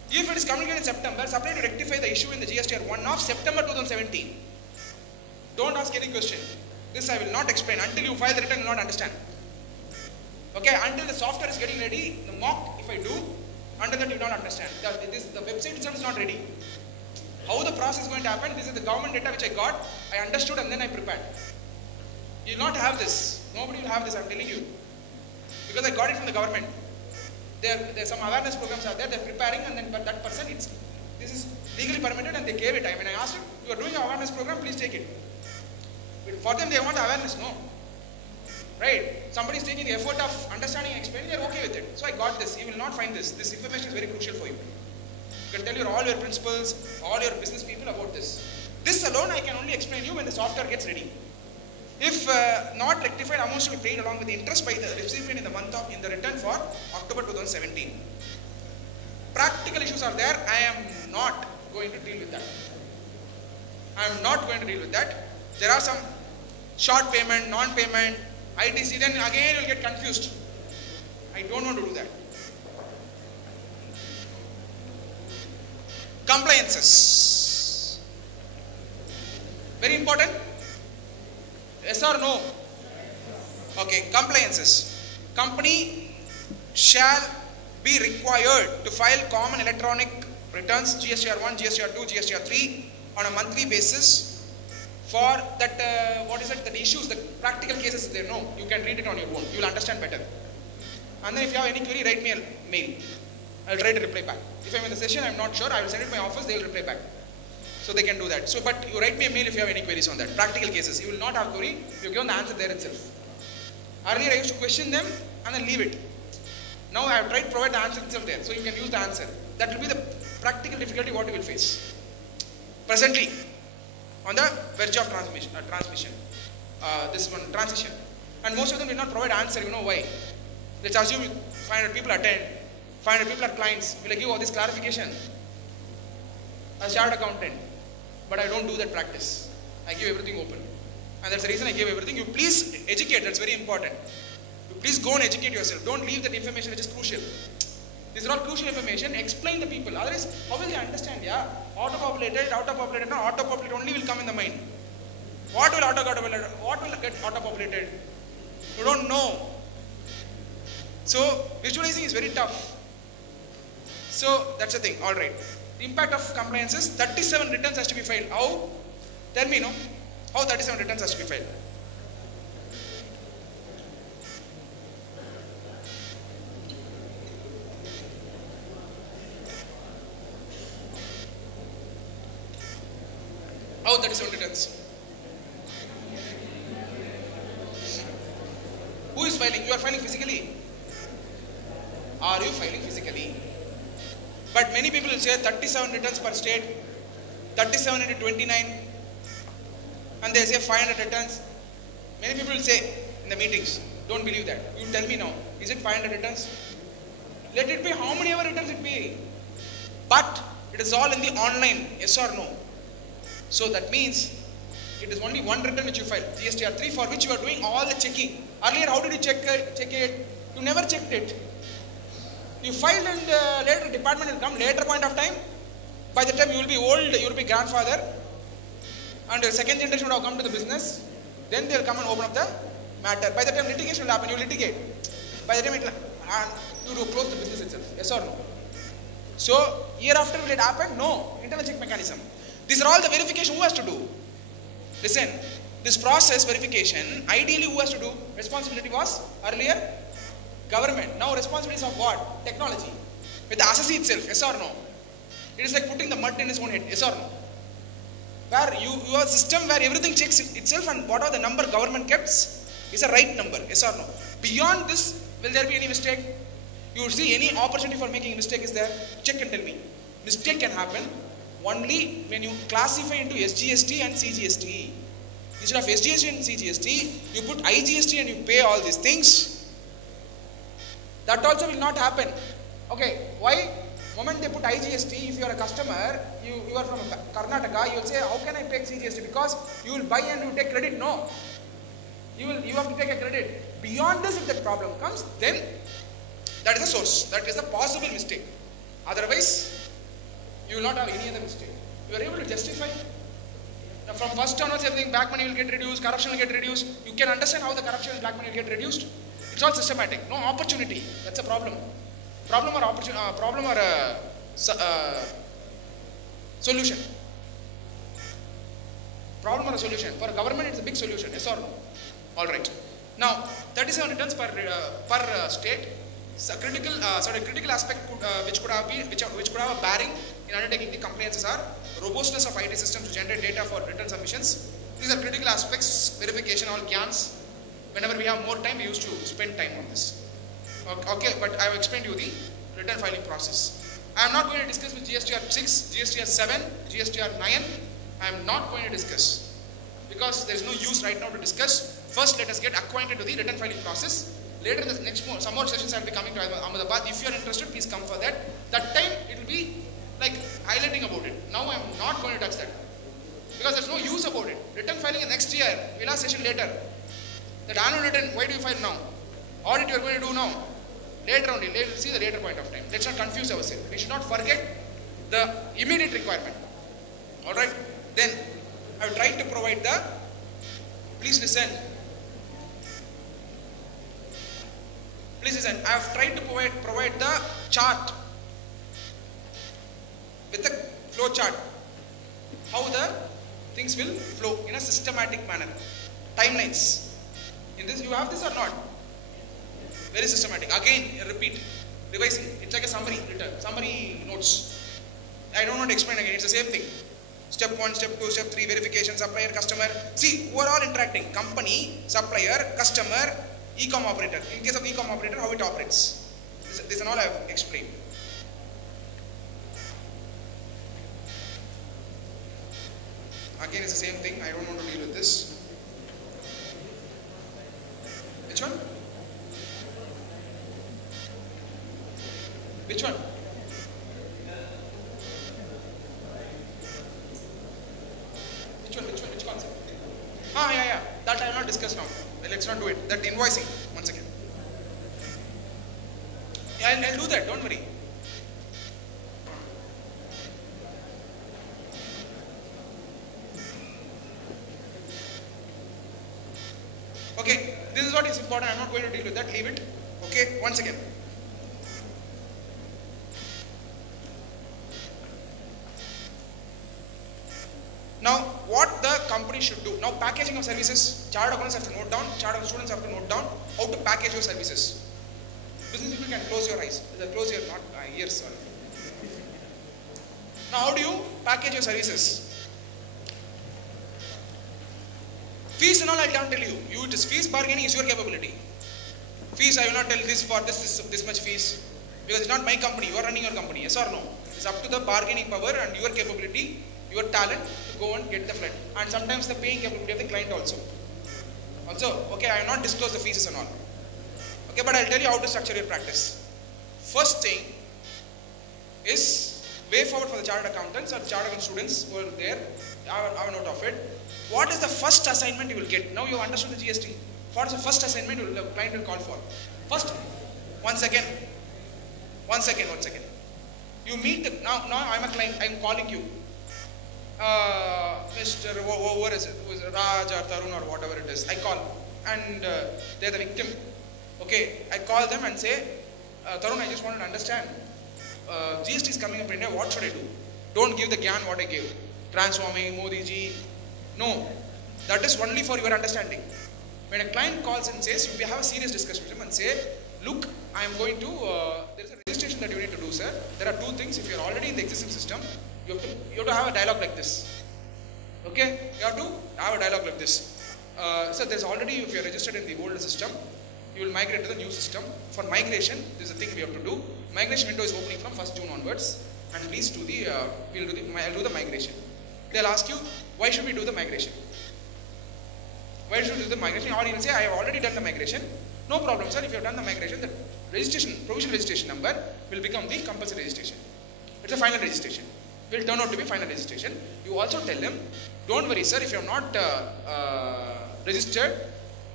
If it is communicated in September, supply to rectify the issue in the GSTR 1 of September 2017. Don't ask any question. This I will not explain. Until you file the return, you will not understand. Okay, until the software is getting ready, the mock, if I do, until that you will not understand. The website itself is not ready. How the process is going to happen, this is the government data which I got, I understood and then I prepared. You will not have this. Nobody will have this, I am telling you. Because I got it from the government. There are some awareness programs out there, they are preparing, and then that person, this is legally permitted and they gave it. I mean, I asked him, you are doing an awareness program, please take it. For them, they want awareness, no. Right? Somebody is taking the effort of understanding and explaining, they are okay with it. So I got this. You will not find this. This information is very crucial for you. You can tell all your principals, all your business people about this. This alone I can only explain you when the software gets ready. If not rectified, amounts to be paid along with the interest by the recipient in the return for October 2017. Practical issues are there. I am not going to deal with that. I am not going to deal with that. There are some short payment, non-payment, ITC, then again you will get confused. I don't want to do that. Compliances. Very important. Yes or no? Okay, compliances. Company shall be required to file common electronic returns GSTR 1, GSTR 2, GSTR 3 on a monthly basis for that, the issues, the practical cases is there. No, you can read it on your own. You will understand better. And then if you have any query, write me a mail. I will try to reply back. If I am in the session, I am not sure, I will send it to my office, they will reply back. So they can do that. So, but you write me a mail if you have any queries on that. Practical cases. You will not have query, you have given the answer there itself. Earlier I used to question them and then leave it. Now I have tried to provide the answer itself there. So you can use the answer. That will be the practical difficulty what you will face. Presently, on the verge of transition. And most of them will not provide answer. You know why? Let's assume 500 people attend. 500 people are clients. Will I give all this clarification? As a chartered accountant. But I don't do that practice. I give everything open. And that's the reason I give everything. You please educate. That's very important. You please go and educate yourself. Don't leave that information which is crucial. These are all crucial information. Explain the people. Otherwise, how will they understand? Yeah, auto-populated, auto-populated. No, auto-populated only will come in the mind. What will auto-populated? What will get auto-populated? You don't know. So, visualizing is very tough. So, that's the thing. Alright. The impact of compliances, 37 returns has to be filed. How? Tell me, no? How 37 returns has to be filed? How 37 returns? Who is filing? You are filing physically. Are you filing physically? But many people will say 37 returns per state, 37 into 29, and they say 500 returns. Many people will say in the meetings, don't believe that. You tell me now, is it 500 returns? Let it be how many ever returns it be. But it is all in the online, yes or no. So that means it is only one return which you file, GSTR 3, for which you are doing all the checking. Earlier, how did you check it? You never checked it. You filed and later department will come, later point of time. By the time you will be old, you will be grandfather. And the second generation will have come to the business. Then they will come and open up the matter. By the time litigation will happen, you litigate. By the time you will close the business itself. Yes or no? So, year after will it happen? No. Internal check mechanism. These are all the verification who has to do. Listen, this process verification, ideally who has to do? Responsibility was earlier government. Now responsibilities of what? Technology. With the assessee itself, yes or no? It is like putting the mud in his own head, yes or no? Where you have a system where everything checks itself and whatever the number government kept is a right number, yes or no? Beyond this, will there be any mistake? You see any opportunity for making a mistake is there? Check and tell me. Mistake can happen. only when you classify into SGST and CGST. Instead of SGST and CGST, you put IGST and you pay all these things. That also will not happen. Okay, why? Moment they put IGST, if you are a customer, you are from Karnataka, you will say, how can I pay CGST? Because you will buy and you will take credit. No. You have to take a credit. Beyond this, if that problem comes, then that is the source. That is the possible mistake. Otherwise, you will not have any other mistake. You are able to justify. Now from first onwards, everything, black money will get reduced, corruption will get reduced. You can understand how the corruption and black money will get reduced. It's all systematic. No opportunity. That's a problem. Problem or solution. Problem or a solution. For a government, it's a big solution. Yes or no? All right. Now, 37 returns per state. So critical aspect which could have a bearing in undertaking the compliances are robustness of IT systems to generate data for return submissions. These are critical aspects, verification, all GANs. Whenever we have more time, we used to spend time on this. Okay, but I have explained to you the return filing process. I am not going to discuss with GSTR 6, GSTR 7, GSTR 9. I am not going to discuss because there is no use right now to discuss. First, let us get acquainted to the return filing process. Later in the some more sessions I will be coming to Ahmedabad. If you are interested, please come for that. That time it will be like highlighting about it. Now I am not going to touch that because there is no use about it. Return filing in next year. We'll have session later. That annual return, why do you file now? Audit you are going to do now. Later only, we will see the later point of time. Let's not confuse ourselves. We should not forget the immediate requirement. Alright, then I have tried to provide the, please listen. Please listen, I have tried to provide the chart with the flow chart. How the things will flow in a systematic manner. Timelines. In this, you have this or not? Very systematic. Again, repeat, revising. It's like a summary notes. I don't want to explain again. It's the same thing. Step 1, step 2, step 3, verification, supplier, customer. See, who are all interacting? Company, supplier, customer, e-com operator. In case of e-com operator, how it operates. This and all I have explained. Again, it's the same thing. I don't want to deal with this. Which one? Which one? Which concept? Yeah. That I will not discuss now. Let's not do it. That invoicing, once again. Yeah, I'll do that, don't worry. Okay, this is what is important. I'm not going to deal with that. Leave it. Okay, once again. Now, what the company should do. Now, packaging of services. Chartered accountants have to note down. Chartered students have to note down how to package your services. Business people can close your eyes. Close your ears. Sorry. Now, how do you package your services? Fees and all I can't tell you. It is fees bargaining is your capability. Fees I will not tell this for this much fees because it's not my company. You are running your company. Yes or no? It's up to the bargaining power and your capability, your talent to go and get the flight. And sometimes the paying capability of the client also. Okay, I will not disclose the fees and all. Okay, but I will tell you how to structure your practice. First thing is way forward for the chartered accountants or chartered account students who are there. I have a note of it. What is the first assignment you will get? Now you have understood the GST. What is the first assignment the client will call for? First, one second. You meet the, now I am a client, I am calling you. Mr. Whoever is it? Who is it? Raj or Tarun or whatever it is. I call and they are the victim. Okay, I call them and say, Tarun, I just wanted to understand. GST is coming up in India, what should I do? Don't give the gyan what I gave. Transforming, Modi ji. No, that is only for your understanding. When a client calls and says, you have a serious discussion with him and say, look, I am going to, there is a registration that you need to do, sir. There are two things. If you are already in the existing system, you have to have a dialogue like this. Okay, you have to have a dialogue like this. So there is already, if you are registered in the old system, you will migrate to the new system. For migration, this is the thing we have to do. Migration window is opening from 1st June onwards. and please do the, I'll do the migration. They'll ask you, why should we do the migration? Why should we do the migration? Or you'll say, I have already done the migration. No problem, sir. If you have done the migration, the registration, provisional registration number will become the compulsory registration. It's a final registration. Will turn out to be final registration. You also tell them, don't worry, sir, if you have not registered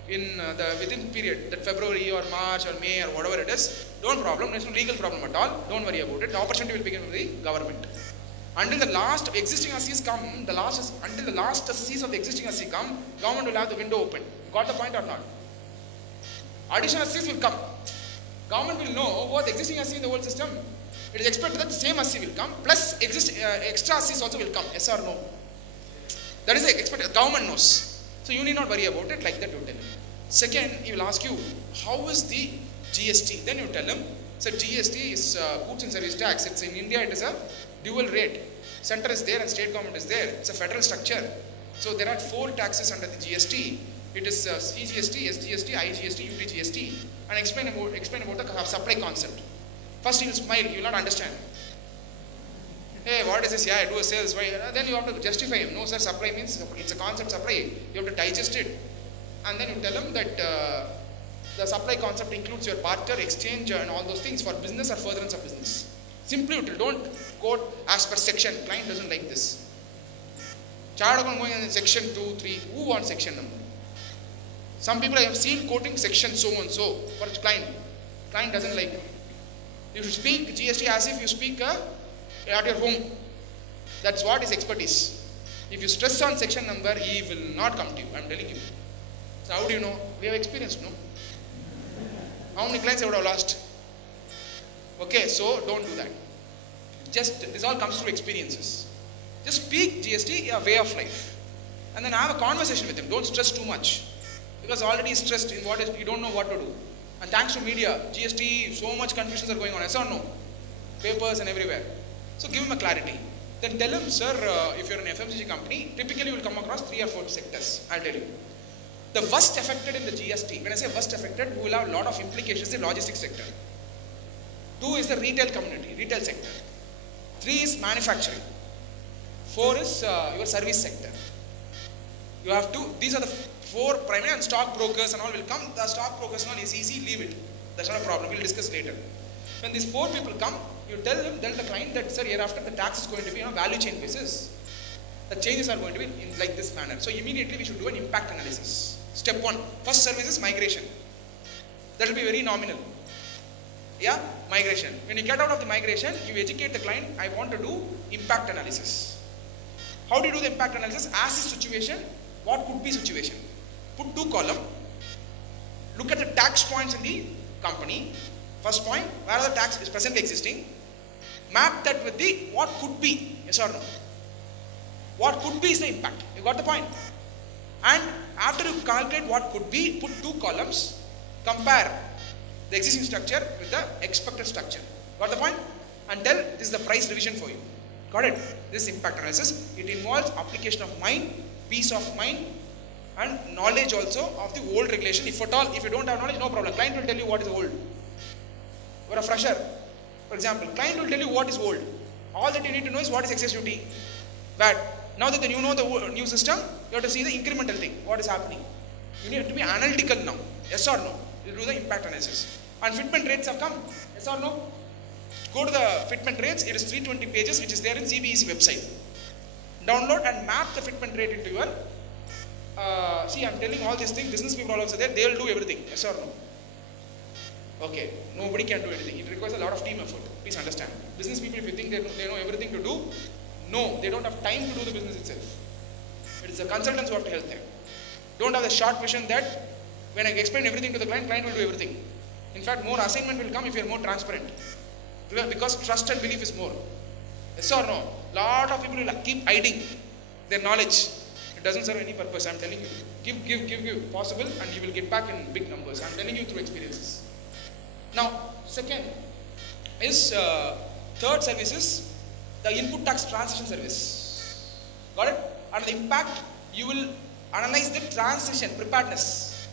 in within period, that February or March or May or whatever it is, don't problem. There's no legal problem at all. Don't worry about it. The opportunity will begin with the government. Until the last existing SCs come, until the last SCs of the existing SC come, government will have the window open. Got the point or not? Additional SCs will come. Government will know what the existing SC in the old system. It is expected that the same SC will come, plus extra SCs also will come. Yes or no? That is expected. Government knows. So you need not worry about it, like that you tell him. Second, he will ask you, how is the GST? Then you tell him, so GST is goods and service tax. It's in India, it is a dual rate. Center is there and state government is there. It's a federal structure. So there are 4 taxes under the GST. It is CGST, SGST, IGST, UTGST. And explain about the supply concept. First he will smile, you will not understand. Hey, what is this? Yeah, I do a sales. Why? Then you have to justify him. No, sir, supply means it's a concept supply. You have to digest it. And then you tell him that the supply concept includes your barter, exchange, and all those things for business or furtherance of business. Simply you don't quote as per section. Client doesn't like this. Child account going in section 2, 3. Who wants section number? Some people I have seen quoting section so and so for client. Client doesn't like it. You should speak GST as if you speak at your home. That's what is expertise. If you stress on section number, he will not come to you. I'm telling you. So how do you know? We have experienced, no? How many clients I would have lost? Okay, so don't do that. Just, this all comes through experiences. Just speak GST, a way of life. And then have a conversation with him. Don't stress too much. Because already stressed in what is, you don't know what to do. And thanks to media, GST, so much confusions are going on. Yes or no? Papers and everywhere. So give him a clarity. Then tell him, sir, if you're an FMCG company, typically you will come across 3 or 4 sectors. I'll tell you. The worst affected in the GST, when I say worst affected, who will have a lot of implications, the logistics sector. 2 is the retail community, retail sector. 3 is manufacturing. 4 is your service sector. You have to, these are the 4 primary, and stock brokers and all will come. The stock brokers and all is easy, leave it. That's not a problem, we'll discuss later. When these 4 people come, you tell the client that, sir, hereafter the tax is going to be on a value chain basis. The changes are going to be in like this manner. So immediately we should do an impact analysis. Step 1, first service is migration. That will be very nominal. Yeah, migration. When you get out of the migration, you educate the client, I want to do impact analysis. How do you do the impact analysis? As is situation, what could be situation? Put 2 columns. Look at the tax points in the company. First point, where the tax is presently existing. Map that with the what could be. Yes or no? What could be is the impact. You got the point? And after you calculate what could be, put 2 columns. Compare the existing structure with the expected structure. Got the point? And tell this is the price revision for you. Got it? This impact analysis. It involves application of mind, peace of mind, and knowledge also of the old regulation. If at all, if you don't have knowledge, no problem. Client will tell you what is old. You're a fresher. For example, client will tell you what is old. All that you need to know is what is excess duty. But now that you know the new system, you have to see the incremental thing. What is happening? You need to be analytical now. Yes or no? You do the impact analysis. And fitment rates have come. Yes or no? Go to the fitment rates. It is 320 pages, which is there in CBEC website. Download and map the fitment rate into your. See, I'm telling all these things. Business people are also there. They will do everything. Yes or no? Okay. Nobody can do anything. It requires a lot of team effort. Please understand. Business people, if you think they know everything to do, no, they don't have time to do the business itself. It is the consultants who have to help them. Don't have the short vision that when I explain everything to the client, client will do everything. In fact, more assignment will come if you are more transparent. Because trust and belief is more. Yes or no? Lot of people will keep hiding their knowledge. It doesn't serve any purpose. I'm telling you. Give possible, and you will get back in big numbers. I'm telling you through experiences. Now, second is third service is the input tax transition service. Got it? And the impact, you will analyze the transition, preparedness,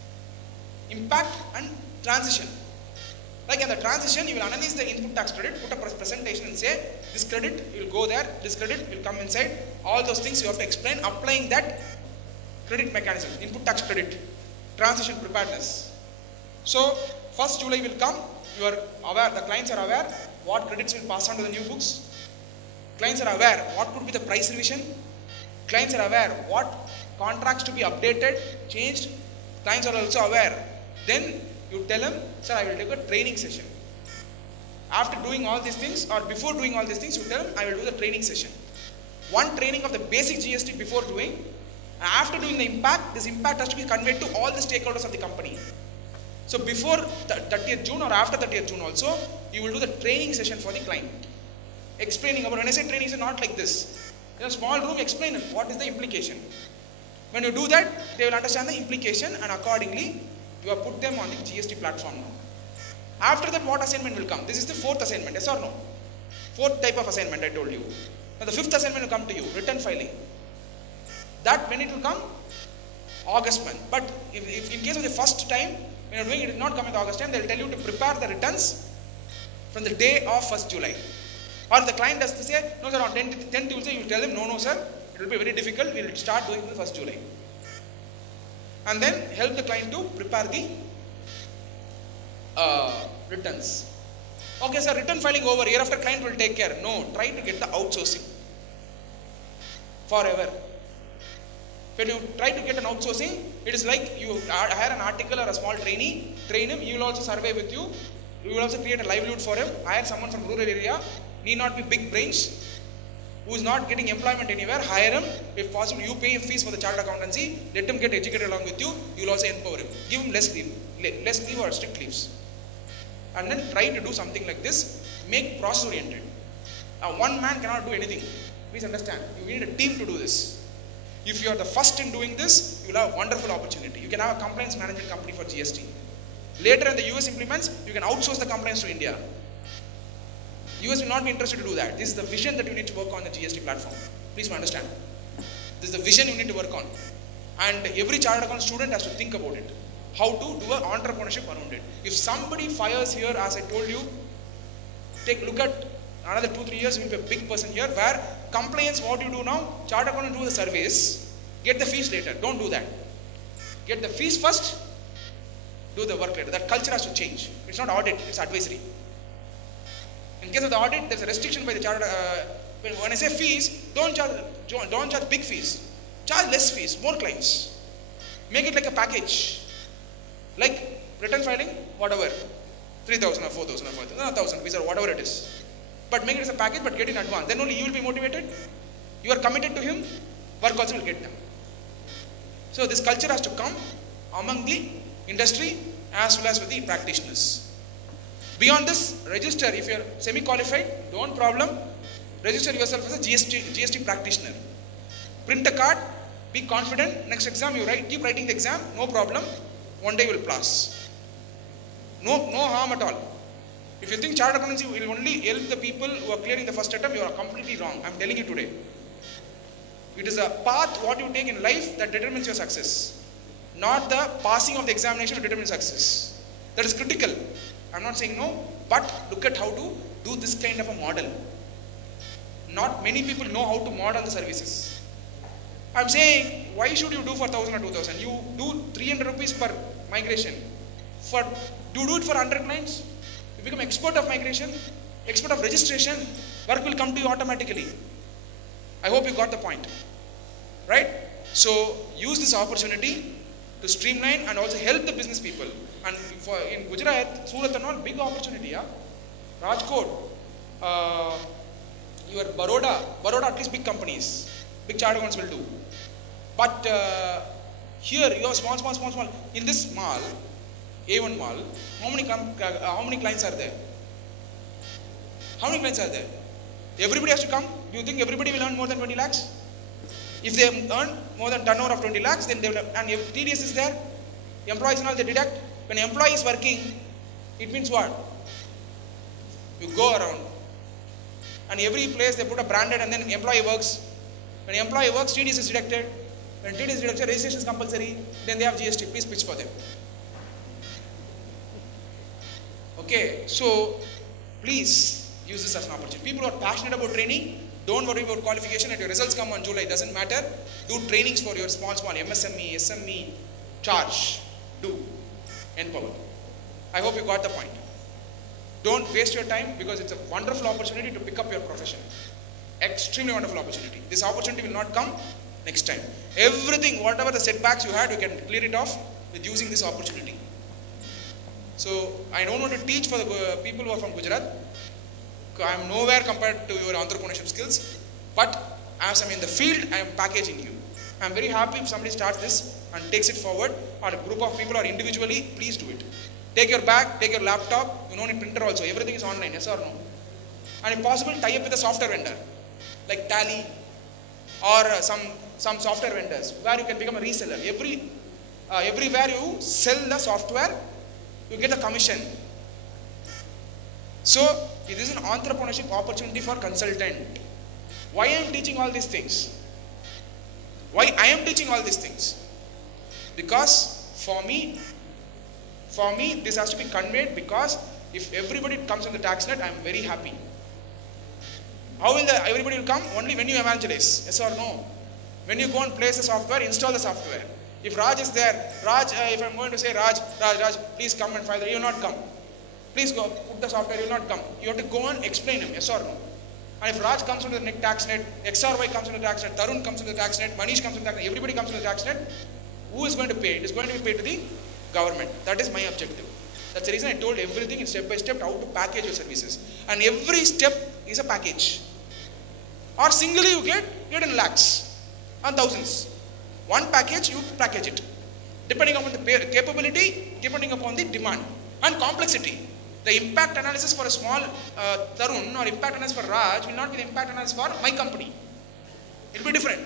impact and transition. Like in the transition, you will analyze the input tax credit, put a presentation and say, this credit will go there, this credit will come inside. All those things you have to explain, applying that credit mechanism, input tax credit, transition preparedness. So, 1st July will come, you are aware, the clients are aware what credits will pass on to the new books. Clients are aware what could be the price revision. Clients are aware what contracts to be updated, changed. Clients are also aware. Then you tell them, sir, I will take a training session. After doing all these things or before doing all these things, you tell them, I will do the training session. One training of the basic GST before doing, and after doing the impact, this impact has to be conveyed to all the stakeholders of the company. So before 30th June or after 30th June also, you will do the training session for the client. Explaining about, when I say training, is not like this. In a small room, explain what is the implication. When you do that, they will understand the implication and accordingly, you have put them on the GST platform now. After that, what assignment will come? This is the 4th assignment, yes or no? 4th type of assignment I told you. Now the 5th assignment will come to you, return filing. That when it will come? August month. But if in case of the first time, when you are doing it, will not come in the August time, they will tell you to prepare the returns from the day of 1st July. Or the client does to say, no sir, on 10th Tuesday, you will tell them, no sir, it will be very difficult, we will start doing it on the 1st July. And then help the client to prepare the returns. Okay sir, return filing over, hereafter client will take care. No, try to get the outsourcing. Forever. When you try to get an outsourcing, it is like you hire an article or a small trainee, train him, he will also survey with you. You will also create a livelihood for him, hire someone from rural area, need not be big brains, who is not getting employment anywhere, hire him. If possible, you pay him fees for the chartered accountancy, let him get educated along with you, you will also empower him. Give him less leave or strict leaves. And then try to do something like this, make process oriented. One man cannot do anything. Please understand, you need a team to do this. If you are the first in doing this, you will have a wonderful opportunity. You can have a compliance management company for GST. Later when the US implements, you can outsource the compliance to India. US will not be interested to do that. This is the vision that you need to work on the GST platform. Please understand. This is the vision you need to work on. And every chartered account student has to think about it. How to do an entrepreneurship around it. If somebody fires here, as I told you, take look at another 2-3 years, you will be a big person here where compliance, what you do now, chartered accountant do the service, get the fees later. Don't do that. Get the fees first, do the work later. That culture has to change. It's not audit, it's advisory. In case of the audit, there's a restriction by the chartered. When I say fees, don't charge big fees. Charge less fees, more clients. Make it like a package. Like return filing, whatever. 3,000 or 4,000 or 5,000, 1,000 rupees or whatever it is. But make it as a package, but get in advance. Then only you will be motivated. You are committed to him, work also will get done. So this culture has to come among the industry as well as with the practitioners. Beyond this, register. If you are semi-qualified, don't problem. Register yourself as a GST practitioner. Print a card, be confident. Next exam you keep writing the exam, no problem. One day you will pass. No harm at all. If you think chartered accountancy will only help the people who are clearing the first attempt, you are completely wrong. I am telling you today. It is a path what you take in life that determines your success. Not the passing of the examination will determine success. That is critical. I am not saying no, but look at how to do this kind of a model. Not many people know how to model the services. I am saying, why should you do for 1,000 or 2,000? You do 300 rupees per migration. Do it for 100 clients. You become expert of migration, expert of registration, work will come to you automatically. I hope you got the point. Right? So, use this opportunity to streamline and also help the business people. And in Gujarat, Surat and all, big opportunity. Yeah? Rajkot, your Baroda at least big companies, big chartered accounts will do. But here you have small. In this mall, A1 mall, how many clients are there? How many clients are there? Everybody has to come. Do you think everybody will earn more than 20 lakhs? If they earn more than turnover of 20 lakhs, then they will, and if TDS is there, employees and all they deduct. When an employee is working, it means what? You go around. And every place they put a branded and then employee works. When employee works, TDS is deducted. When TDS is deducted, registration is compulsory. Then they have GST. Please pitch for them. Okay, so please use this as an opportunity. People who are passionate about training, don't worry about qualification. If your results come on July, it doesn't matter. Do trainings for your small MSME, SME, charge. Do. Empower. I hope you got the point. Don't waste your time because it's a wonderful opportunity to pick up your profession. Extremely wonderful opportunity. This opportunity will not come next time. Everything, whatever the setbacks you had, you can clear it off with using this opportunity. So I don't want to teach for the people who are from Gujarat. I am nowhere compared to your entrepreneurship skills, but as I'm in the field, I am packaging you. I am very happy if somebody starts this and takes it forward, or a group of people or individually, please do it. Take your bag, take your laptop, you don't need printer also, everything is online, yes or no? And if possible, tie up with a software vendor, like Tally, or some software vendors, where you can become a reseller. Everywhere you sell the software, you get a commission. So, it is an entrepreneurship opportunity for consultant. Why I am teaching all these things? Why I am teaching all these things? Because for me, this has to be conveyed, because if everybody comes on the tax net, I am very happy. How will everybody will come? Only when you evangelize, yes or no? When you go and place the software, install the software. If Raj is there, Raj, if I am going to say, Raj, please come and file, he will not come. Please go, put the software, he will not come. You have to go and explain him, yes or no? And if Raj comes into the tax net, XRY comes into the tax net, Tarun comes into the tax net, Manish comes into the tax net, everybody comes into the tax net, who is going to pay? It is going to be paid to the government. That is my objective. That's the reason I told everything in step by step how to package your services. And every step is a package. Or singly you get in lakhs and thousands. One package, you package it. Depending upon the capability, depending upon the demand and complexity. The impact analysis for a small Tarun or impact analysis for Raj will not be the impact analysis for my company. It will be different.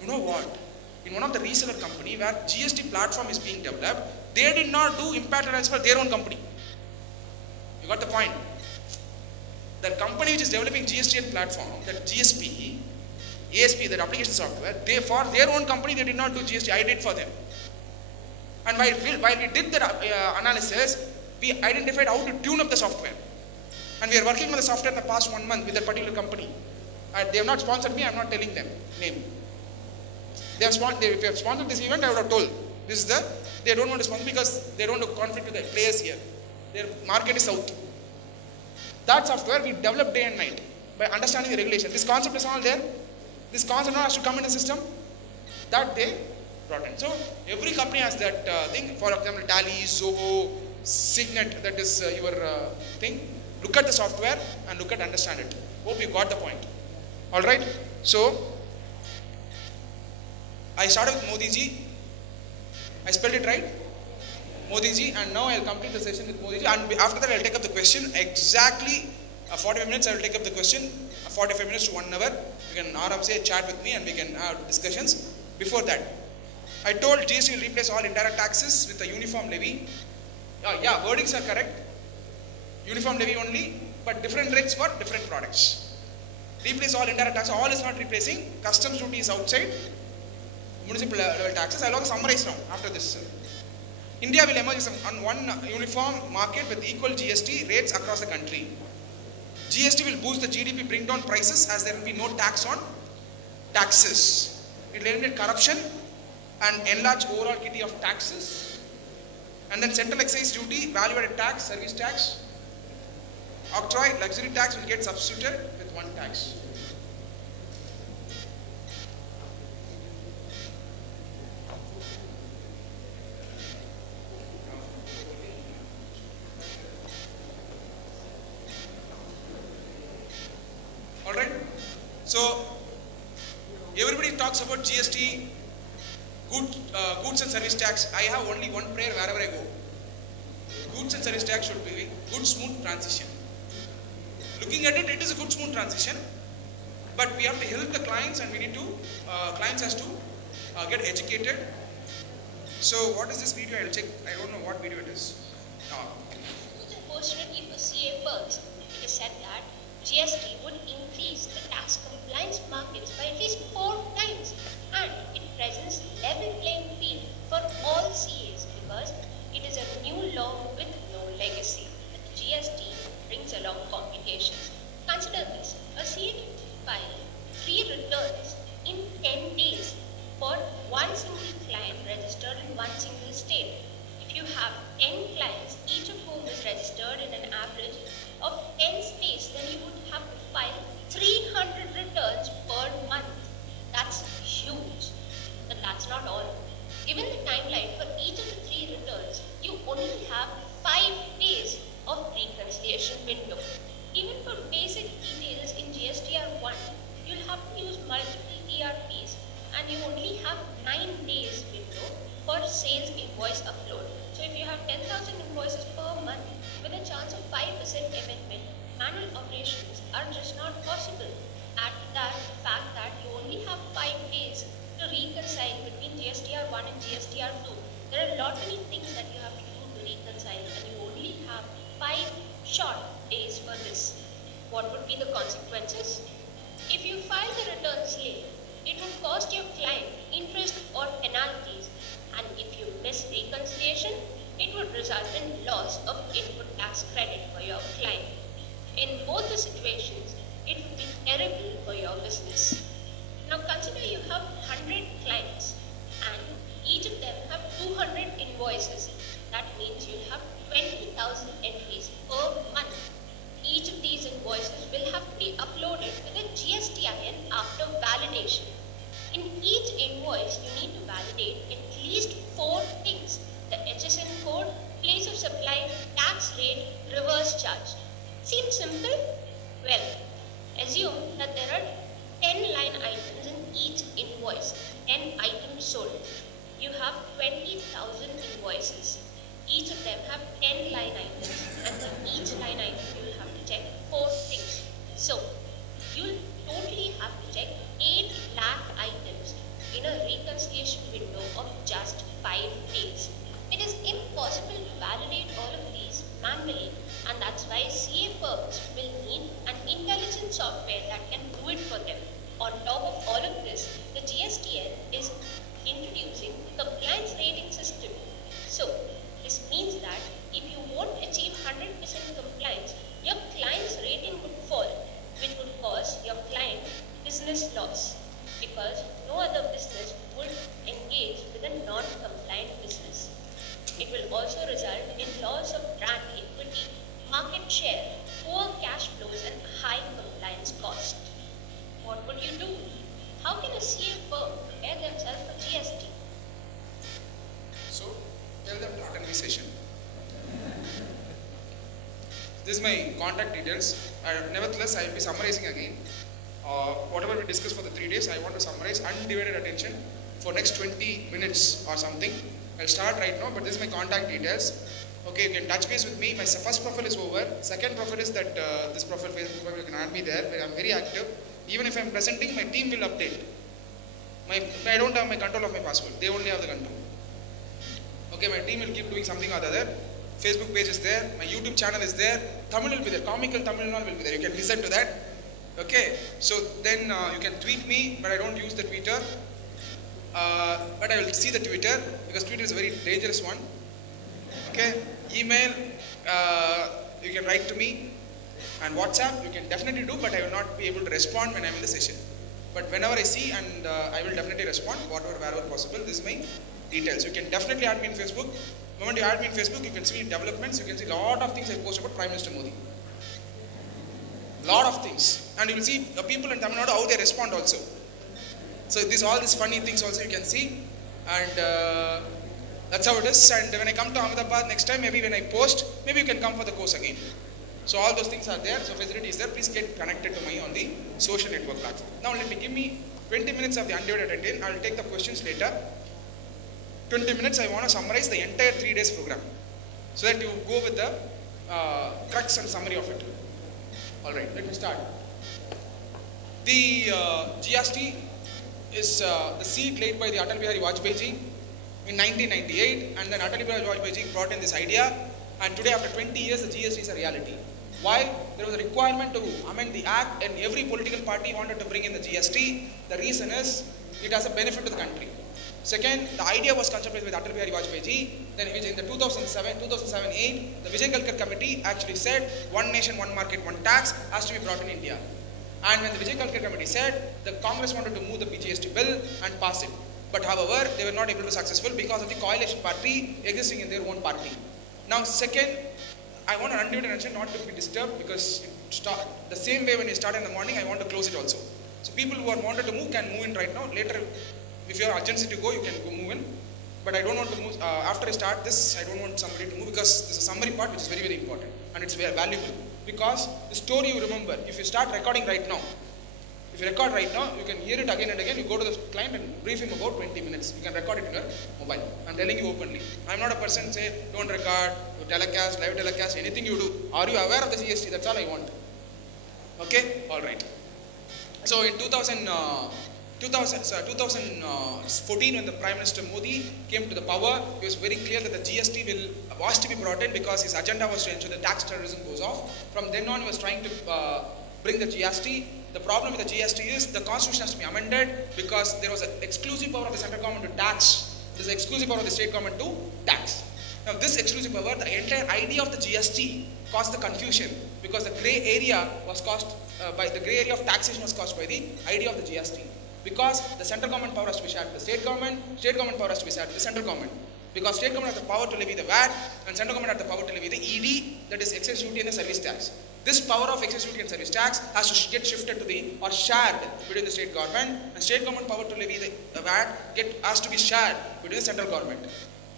You know what? In one of the reseller company where GST platform is being developed, they did not do impact analysis for their own company. You got the point? The company which is developing GST and platform, that GSP, ASP, that application software, they for their own company they did not do GST. I did for them. And while we did that analysis, we identified how to tune up the software. And we are working on the software in the past 1 month with that particular company. They have not sponsored me, I am not telling them name. If they have sponsored this event, I would have told. They don't want to sponsor because they don't have conflict with the players here. Their market is south. That software we developed day and night by understanding the regulation. This concept is all there. This concept now has to come in the system. That they brought in. So every company has that thing. For example, Tally, Zoho, Signet, that is your thing. Look at the software and look at understand it. Hope you got the point. Alright. So I started with Modi ji. I spelled it right? Modi ji, and now I will complete the session with Modi ji, and after that I will take up the question. Exactly 45 minutes I will take up the question, 45 minutes to 1 hour. You can say chat with me and we can have discussions. Before that, I told GST will replace all indirect taxes with a uniform levy. Yeah, wordings are correct. Uniform levy only, but different rates for different products. Replace all indirect taxes. All is not replacing. Customs duty is outside. Municipal level taxes. I will also summarize now after this. India will emerge on one uniform market with equal GST rates across the country. GST will boost the GDP, bring down prices as there will be no tax on taxes. It will eliminate corruption and enlarge overall kitty of taxes. And then central excise duty, value added tax, service tax, octroi, luxury tax will get substituted with one tax. Alright, so everybody talks about GST, goods and service tax. I have only one prayer wherever I go. Goods and service tax should be good, smooth transition. Looking at it, it is a good, smooth transition, but we have to help the clients, and we need to, clients has to get educated. So what is this video? I will check. I don't know what video it is. Unfortunately for CA firms, it is said that GST would increase the tax compliance markets by at least 4 times, and it presents level playing field for all CAs because it is a new law with no legacy. you have 10 clients, each of whom is registered in an average of 10 states, then you would have to file 300 returns per month. That's huge. But that's not all. Given the timeline for each of the 3 returns, you only have 5 days of reconciliation window. Even for basic details in GSTR 1, you'll have to use multiple ERPs, and you only have 9 days window for sales invoice upload. So if you have 10,000 invoices per month with a chance of 5% amendment, manual operations are just not possible. Add to that the fact that you only have 5 days to reconcile between GSTR 1 and GSTR 2. There are a lot many things that you have to do to reconcile, and you only have 5 short days for this. What would be the consequences? If you file the returns late, it would cost your client interest or penalties, and if you miss reconciliation, it would result in loss of input tax credit for your client. In both the situations, it would be terrible for your business. Now consider you have 100 clients and each of them have 200 invoices. That means you have 20,000 entries per month. Each of these invoices will have to be uploaded with a GSTIN after validation. In each invoice, you need to validate at least 4 things: the HSN code, place of supply, tax rate, reverse charge. Seems simple? Well, assume that there are 10 line items in each invoice, 10 items sold. You have 20,000 invoices. Each of them have 10 line items, and for each line item you will have to check 4 things. So, you'll totally have to check 8 lakh items in a reconciliation window of just 5 days. It is impossible to validate all of these manually, and that's why CA firms will need an intelligent software that can do it for them. On top of all of this, the GSTN is introducing compliance rating system. So, this means that if you won't achieve 100% compliance, your client's rating would fall, which would cause your client business loss, because no other business would engage with a non-compliant business. It will also result in loss of brand equity, market share, poor cash flows, and high compliance cost. What would you do? How can a CA firm prepare themselves for GST? So, tell them to attend this session. This is my contact details. Nevertheless, I will be summarizing again. Whatever we discussed for the 3 days, I want to summarize undivided attention for next 20 minutes or something. I'll start right now, but this is my contact details. Okay, you can touch base with me. My first profile is over. Second profile is that this profile, Facebook profile, you can add me there. I'm very active. Even if I'm presenting, my team will update. I don't have my control of my password. They only have the control. Okay, my team will keep doing something or the other. Facebook page is there. My YouTube channel is there. Tamil will be there. Comical Tamil will be there. You can listen to that. Okay, so then you can tweet me, but I don't use the Twitter. But I will see the Twitter, because Twitter is a very dangerous one. Okay, email, you can write to me, and WhatsApp you can definitely do, but I will not be able to respond when I am in the session. But whenever I see, and I will definitely respond, wherever possible. This is my details. You can definitely add me in Facebook. The moment you add me in Facebook, you can see developments, you can see a lot of things I post about Prime Minister Modi. Lot of things. And you will see the people in Tamil Nadu, how they respond also. So all these funny things also you can see. And that's how it is. And when I come to Ahmedabad next time, maybe when I post, maybe you can come for the course again. So all those things are there. So facility is there. Please get connected to me on the social network platform. Now give me 20 minutes of the undivided attention. I will take the questions later. 20 minutes, I want to summarize the entire 3 days program, so that you go with the crux and summary of it. Alright, let me start. The GST is the seed laid by the Atal Bihari Vajpayee ji in 1998, and then Atal Bihari Vajpayee ji brought in this idea, and today after 20 years the GST is a reality. Why? There was a requirement to amend the act, and every political party wanted to bring in the GST. The reason is it has a benefit to the country. Second, the idea was conceptualized with Atal Bihari Vajpayee ji. Then in the 2007-8, the Vijay Kalkar committee actually said one nation, one market, one tax has to be brought in India. And when the Vijay Kalkar committee said, the Congress wanted to move the GST bill and pass it. But however, they were not able to successful because of the coalition party existing in their own party. Now second, I want to unmute and mention not to be disturbed because the same way when you start in the morning, I want to close it also. So people who are wanted to move can move in right now. Later, if you have urgency to go, you can go move in. But I don't want to move, after I start this, I don't want somebody to move because this is a summary part which is very, very important and it's very valuable. Because the story you remember, if you start recording right now, if you record right now, you can hear it again and again, you go to the client and brief him about 20 minutes. You can record it in your mobile. I'm telling you openly. I'm not a person say, don't record, you telecast, live telecast, anything you do. Are you aware of the GST? That's all I want. Okay? Alright. So in 2014 when the Prime Minister Modi came to the power, it was very clear that the GST was to be brought in because his agenda was to ensure the tax terrorism goes off. From then on he was trying to bring the GST. The problem with the GST is the constitution has to be amended because there was an exclusive power of the central government to tax. There is an exclusive power of the state government to tax. Now this exclusive power, the entire idea of the GST caused the confusion because the grey area was caused the grey area of taxation was caused by the idea of the GST. Because the central government power has to be shared with the state government power has to be shared with the central government. Because state government has the power to levy the VAT and central government has the power to levy the ED, that is excess duty and the service tax. This power of excess duty and service tax has to get shifted to or shared between the state government, and state government power to levy the VAT has to be shared between the central government.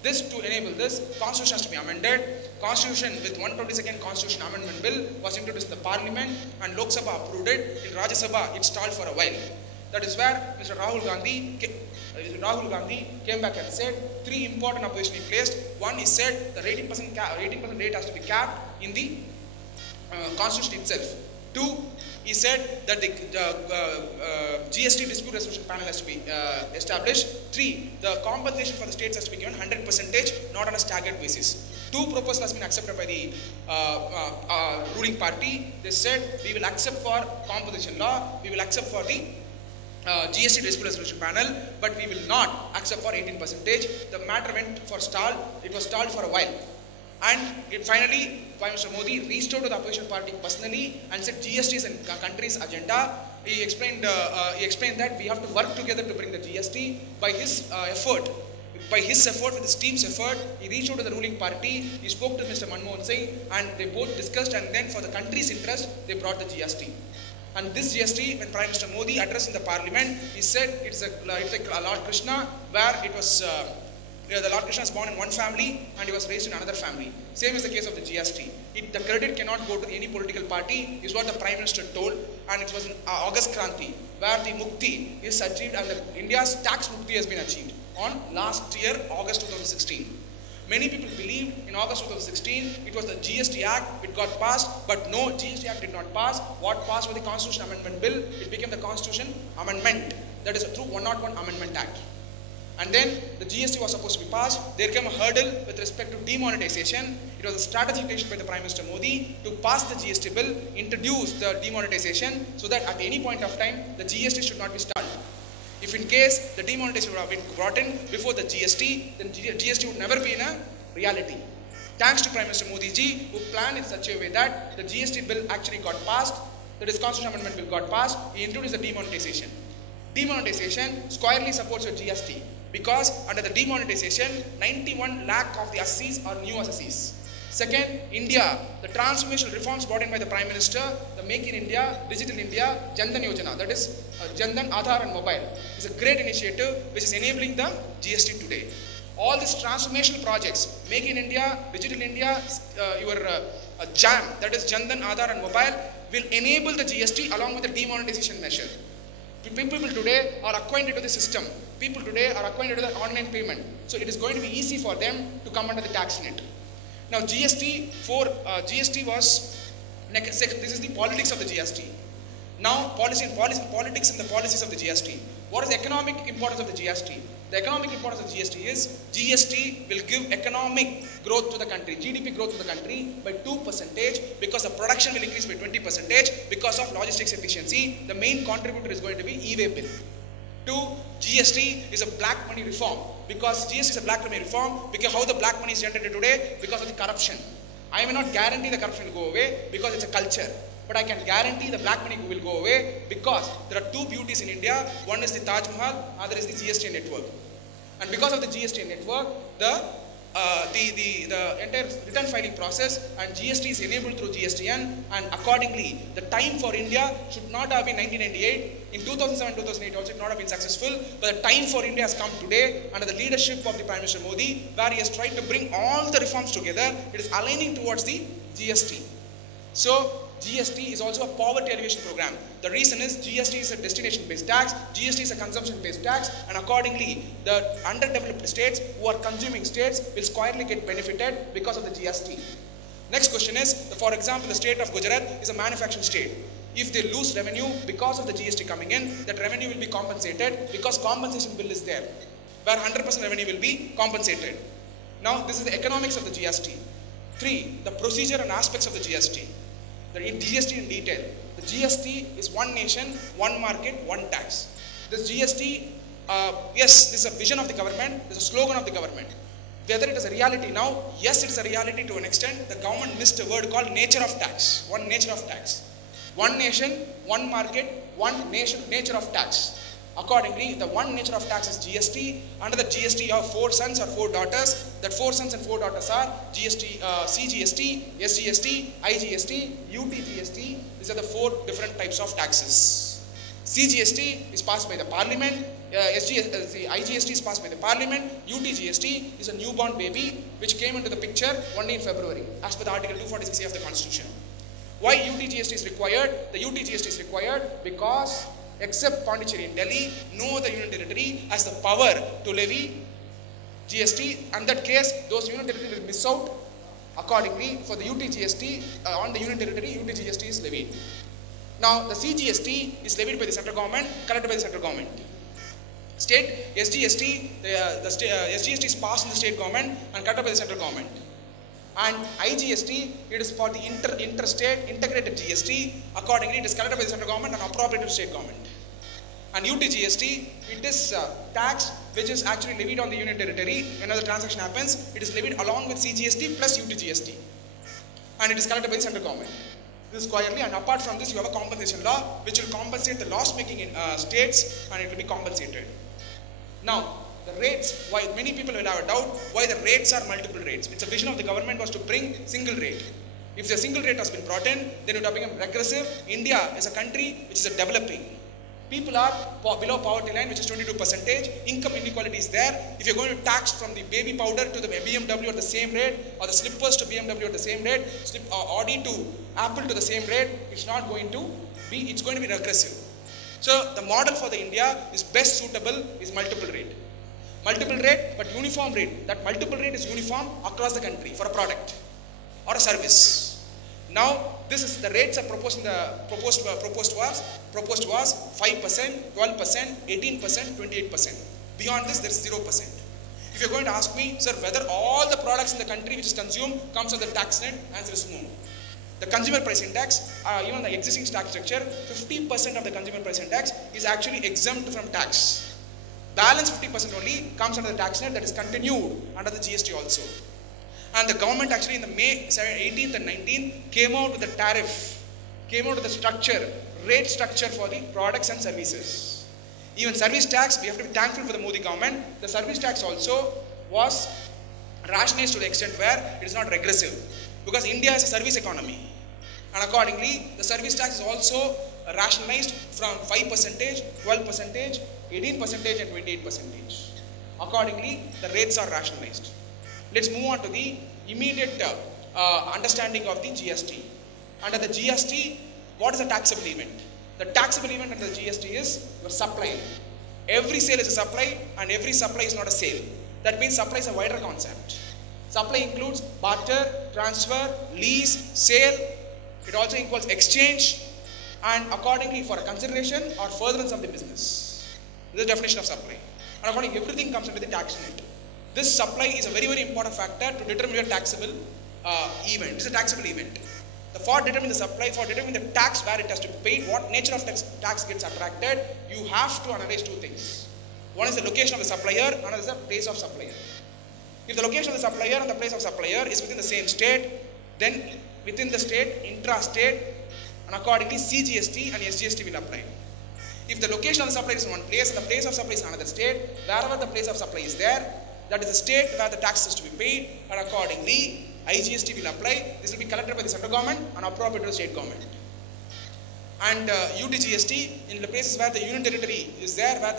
This, to enable this, constitution has to be amended. Constitution with 122nd Constitution Amendment Bill was introduced in the Parliament and Lok Sabha approved it. In Rajya Sabha, it stalled for a while. That is where Mr. Rahul Gandhi came back and said 3 important opposition he placed. One, he said the 18% rate has to be capped in the constitution itself. 2, he said that the GST dispute resolution panel has to be established. 3, the compensation for the states has to be given 100%, not on a staggered basis. 2 proposals has been accepted by the ruling party. They said we will accept for compensation law, we will accept for the GST dispute resolution panel, but we will not accept for 18%. The matter went for stall. It was stalled for a while. And finally, Prime Minister Modi reached out to the opposition party personally and said GST is a country's agenda. He explained that we have to work together to bring the GST. By his effort, with his team's effort, he reached out to the ruling party. He spoke to Mr. Manmohan Singh, and they both discussed. And then, for the country's interest, they brought the GST. And this GST, when Prime Minister Modi addressed in the Parliament, he said it's like Lord Krishna, where it was. The Lord Krishna was born in one family and he was raised in another family. Same is the case of the GST. The credit cannot go to any political party, is what the Prime Minister told, and it was in August Kranti, where the Mukti is achieved and India's tax Mukti has been achieved on last year, August 2016. Many people believe in August 2016, it was the GST Act, it got passed, but no, GST Act did not pass. What passed was the Constitution Amendment Bill, it became the Constitution Amendment, that is through 101 Amendment Act. And then the GST was supposed to be passed. There came a hurdle with respect to demonetization. It was a strategic decision by the Prime Minister Modi to pass the GST bill, introduce the demonetization, so that at any point of time, the GST should not be stalled. If in case the demonetization would have been brought in before the GST, then GST would never be in a reality. Thanks to Prime Minister Modi ji, who planned in such a way that the GST bill actually got passed, that is Constitution Amendment Bill got passed, he introduced the demonetization. Demonetization squarely supports your GST. Because under the demonetization, 91 lakh of the assessees are new assessees. Second, India, the transformational reforms brought in by the Prime Minister, the Make in India, Digital India, Jan Dhan Yojana, that is Jan Dhan, Aadhaar and Mobile, is a great initiative which is enabling the GST today. All these transformational projects, Make in India, Digital India, JAM, that is Jan Dhan, Aadhaar and Mobile, will enable the GST along with the demonetization measure. People today are acquainted with the system. People today are acquainted with the online payment. So it is going to be easy for them to come under the tax net. Now GST was, this is the politics of the GST. Now politics and the policies of the GST. What is the economic importance of the GST? The economic importance of GST is GST will give economic growth to the country, GDP growth to the country by 2% because the production will increase by 20% because of logistics efficiency. The main contributor is going to be e-way bill. 2, GST is a black money reform because GST is a black money reform because how the black money is generated today because of the corruption. I may not guarantee the corruption will go away because it's a culture. but I can guarantee the black money will go away because there are two beauties in India. One is the Taj Mahal, other is the GST network. And because of the GST network, the entire return filing process and GST is enabled through GSTN, and accordingly the time for India should not have been 1998. In 2007-2008 also it not have been successful, but the time for India has come today under the leadership of the Prime Minister Modi, where he has tried to bring all the reforms together. It is aligning towards the GST. So GST is also a poverty alleviation program. The reason is GST is a destination-based tax, GST is a consumption-based tax, and accordingly, the underdeveloped states who are consuming states will squarely get benefited because of the GST. Next question is, for example, the state of Gujarat is a manufacturing state. If they lose revenue because of the GST coming in, that revenue will be compensated because compensation bill is there, where 100% revenue will be compensated. Now, this is the economics of the GST. 3. The procedure and aspects of the GST. The GST in detail. The GST is one nation, one market, one tax. This GST, yes, this is a vision of the government, this is a slogan of the government. Whether it is a reality now, yes, it is a reality to an extent. The government missed a word called nature of tax. One nature of tax. One nation, one market, one nation, nature of tax. Accordingly, the one nature of tax is GST. Under the GST, you have 4 sons or 4 daughters. That 4 sons and 4 daughters are GST, CGST, SGST, IGST, UTGST. These are the 4 different types of taxes. CGST is passed by the parliament. IGST is passed by the parliament. UTGST is a newborn baby which came into the picture only in February as per the Article 246A of the Constitution. Why UTGST is required? The UTGST is required because except Pondicherry in Delhi, no other union territory has the power to levy GST. And that case, those union territories will miss out. Accordingly, for the UTGST, on the union territory, UTGST is levied. Now, the CGST is levied by the central government, collected by the central government. State SGST, SGST is passed in the state government and collected by the central government. And IGST, it is for the interstate integrated GST. Accordingly, it is collected by the central government and appropriated to state government. And UTGST, it is tax which is actually levied on the union territory. Whenever the transaction happens, it is levied along with CGST plus UTGST. And it is collected by the central government. This is squarely, and apart from this, you have a compensation law which will compensate the loss making in states, and it will be compensated. Now, the rates, why many people will have a doubt why the rates are multiple rates. It's a vision of the government was to bring single rate. If the single rate has been brought in, then it will become regressive. India is a country which is a developing. People are below poverty line, which is 22%. Income inequality is there. If you're going to tax from the baby powder to the BMW at the same rate, or the slippers to BMW at the same rate, Audi to Apple to the same rate, it's not going to be, it's going to be regressive. So the model for the India is best suitable is multiple rate. Multiple rate, but uniform rate. That multiple rate is uniform across the country for a product or a service. Now, this is the rates are proposed in the proposed was 5%, 12%, 18%, 28%. Beyond this, there is 0%. If you are going to ask me, sir, whether all the products in the country which is consumed comes under the tax net, answer is no. The consumer price index, even the existing tax structure, 50% of the consumer price index is actually exempt from tax. Balance 50% only comes under the tax net that is continued under the GST also. And the government actually in the May 18th and 19th came out with the tariff, came out with the structure, rate structure for the products and services. Even service tax, we have to be thankful for the Modi government. The service tax also was rationalized to the extent where it is not regressive. Because India is a service economy. And accordingly, the service tax is also rationalized from 5%, 12%, 18% and 28%. Accordingly, the rates are rationalized. Let's move on to the immediate understanding of the GST. Under the GST, what is a taxable event? The taxable event under the GST is your supply. Every sale is a supply and every supply is not a sale. That means supply is a wider concept. Supply includes barter, transfer, lease, sale. It also includes exchange and accordingly for a consideration or furtherance of the business. This is the definition of supply. And accordingly, everything comes under the tax net. This supply is a very, very important factor to determine your taxable event. It's a taxable event. For determining the supply, for determining the tax where it has to be paid, what nature of tax gets attracted, you have to analyze two things. One is the location of the supplier, another is the place of supplier. If the location of the supplier and the place of supplier is within the same state, then within the state, intra-state, and accordingly CGST and SGST will apply. If the location of the supply is in one place and the place of supply is in another state, wherever the place of supply is there, that is the state where the tax is to be paid, and accordingly IGST will apply. This will be collected by the central government and appropriated to the state government. And UTGST in the places where the union territory is there, where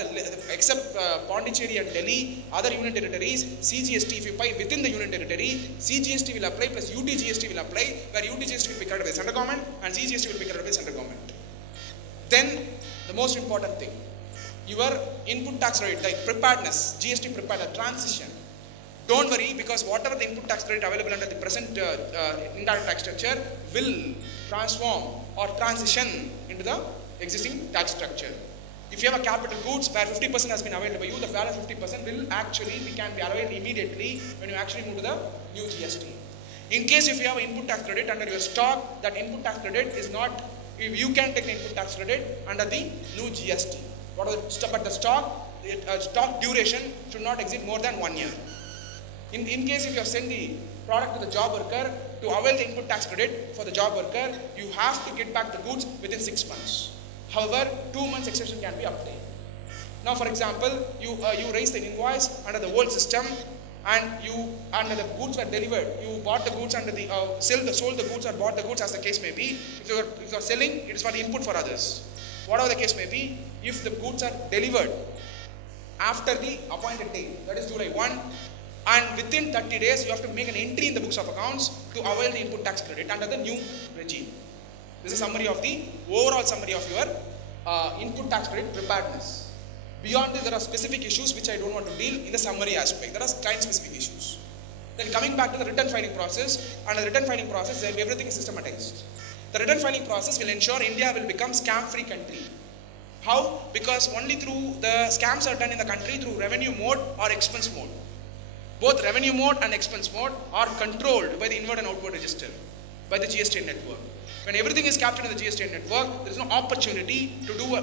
except Pondicherry and Delhi, other union territories, CGST if you pay within the union territory, CGST will apply plus UTGST will apply, where UTGST will be collected by the central government and CGST will be collected by the central government. Then the most important thing, your input tax rate, like preparedness, GST prepared, transition. Don't worry, because whatever the input tax credit available under the present indirect tax structure will transform or transition into the existing tax structure. If you have a capital goods where 50% has been available by you, the value of 50% will actually can be available immediately when you actually move to the new GST. In case if you have an input tax credit under your stock, that input tax credit is not, you can take the input tax credit under the new GST. What are the but the stock duration should not exceed more than 1 year. In case if you have sent the product to the job worker, to avail the input tax credit for the job worker, you have to get back the goods within 6 months. However, 2 months extension can be obtained. Now, for example, you raise the invoice under the old system, and under the goods were delivered. You bought the goods under the sold the goods or bought the goods as the case may be. If you are selling, it is for the input for others. Whatever the case may be, if the goods are delivered after the appointed date, that is July 1. And within 30 days, you have to make an entry in the books of accounts to avail the input tax credit under the new regime. This is a summary of the overall summary of your input tax credit preparedness. Beyond this, there are specific issues which I don't want to deal in the summary aspect. There are client specific issues. Then coming back to the return filing process, under the return filing process, everything is systematized. The return filing process will ensure India will become scam-free country. How? Because only through the scams are done in the country through revenue mode or expense mode. Both revenue mode and expense mode are controlled by the inward and outward register, by the GST network. When everything is captured in the GST network, there is no opportunity to do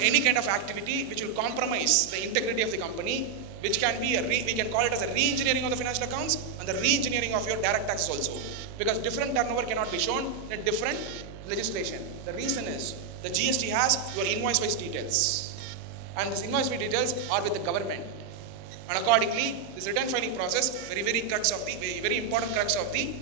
any kind of activity which will compromise the integrity of the company, which can be we can call it as a re-engineering of the financial accounts and the re-engineering of your direct taxes also, because different turnover cannot be shown in a different legislation. The reason is the GST has your invoice-wise details, and these invoice-wise details are with the government. And accordingly, this return filing process, very important crux of the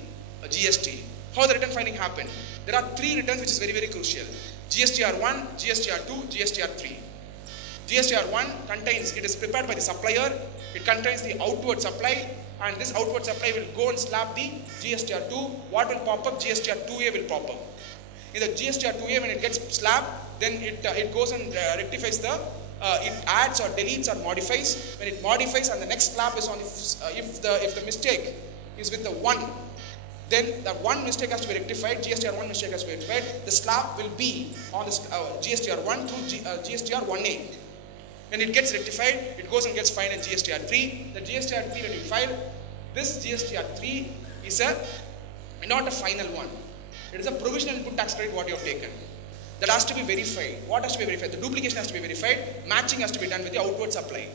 GST. How the return filing happened? There are 3 returns which is very crucial: GSTR1, GSTR2, GSTR3. GSTR1 contains, it is prepared by the supplier, it contains the outward supply, and this outward supply will go and slap the GSTR2. What will pop up? GSTR2A will pop up. In the GSTR2A, when it gets slapped, then it goes and rectifies the it adds or deletes or modifies. When it modifies and the next slap is on if the mistake is with the 1, then the 1 mistake has to be rectified, GSTR1 mistake has to be rectified. The slap will be on the GSTR1 through GSTR1A. When it gets rectified, it goes and gets filed in GSTR3. The GSTR3 when you file, this GSTR3 is not a final one. It is a provisional input tax credit what you have taken. That has to be verified. What has to be verified? The duplication has to be verified. Matching has to be done with the outward supply.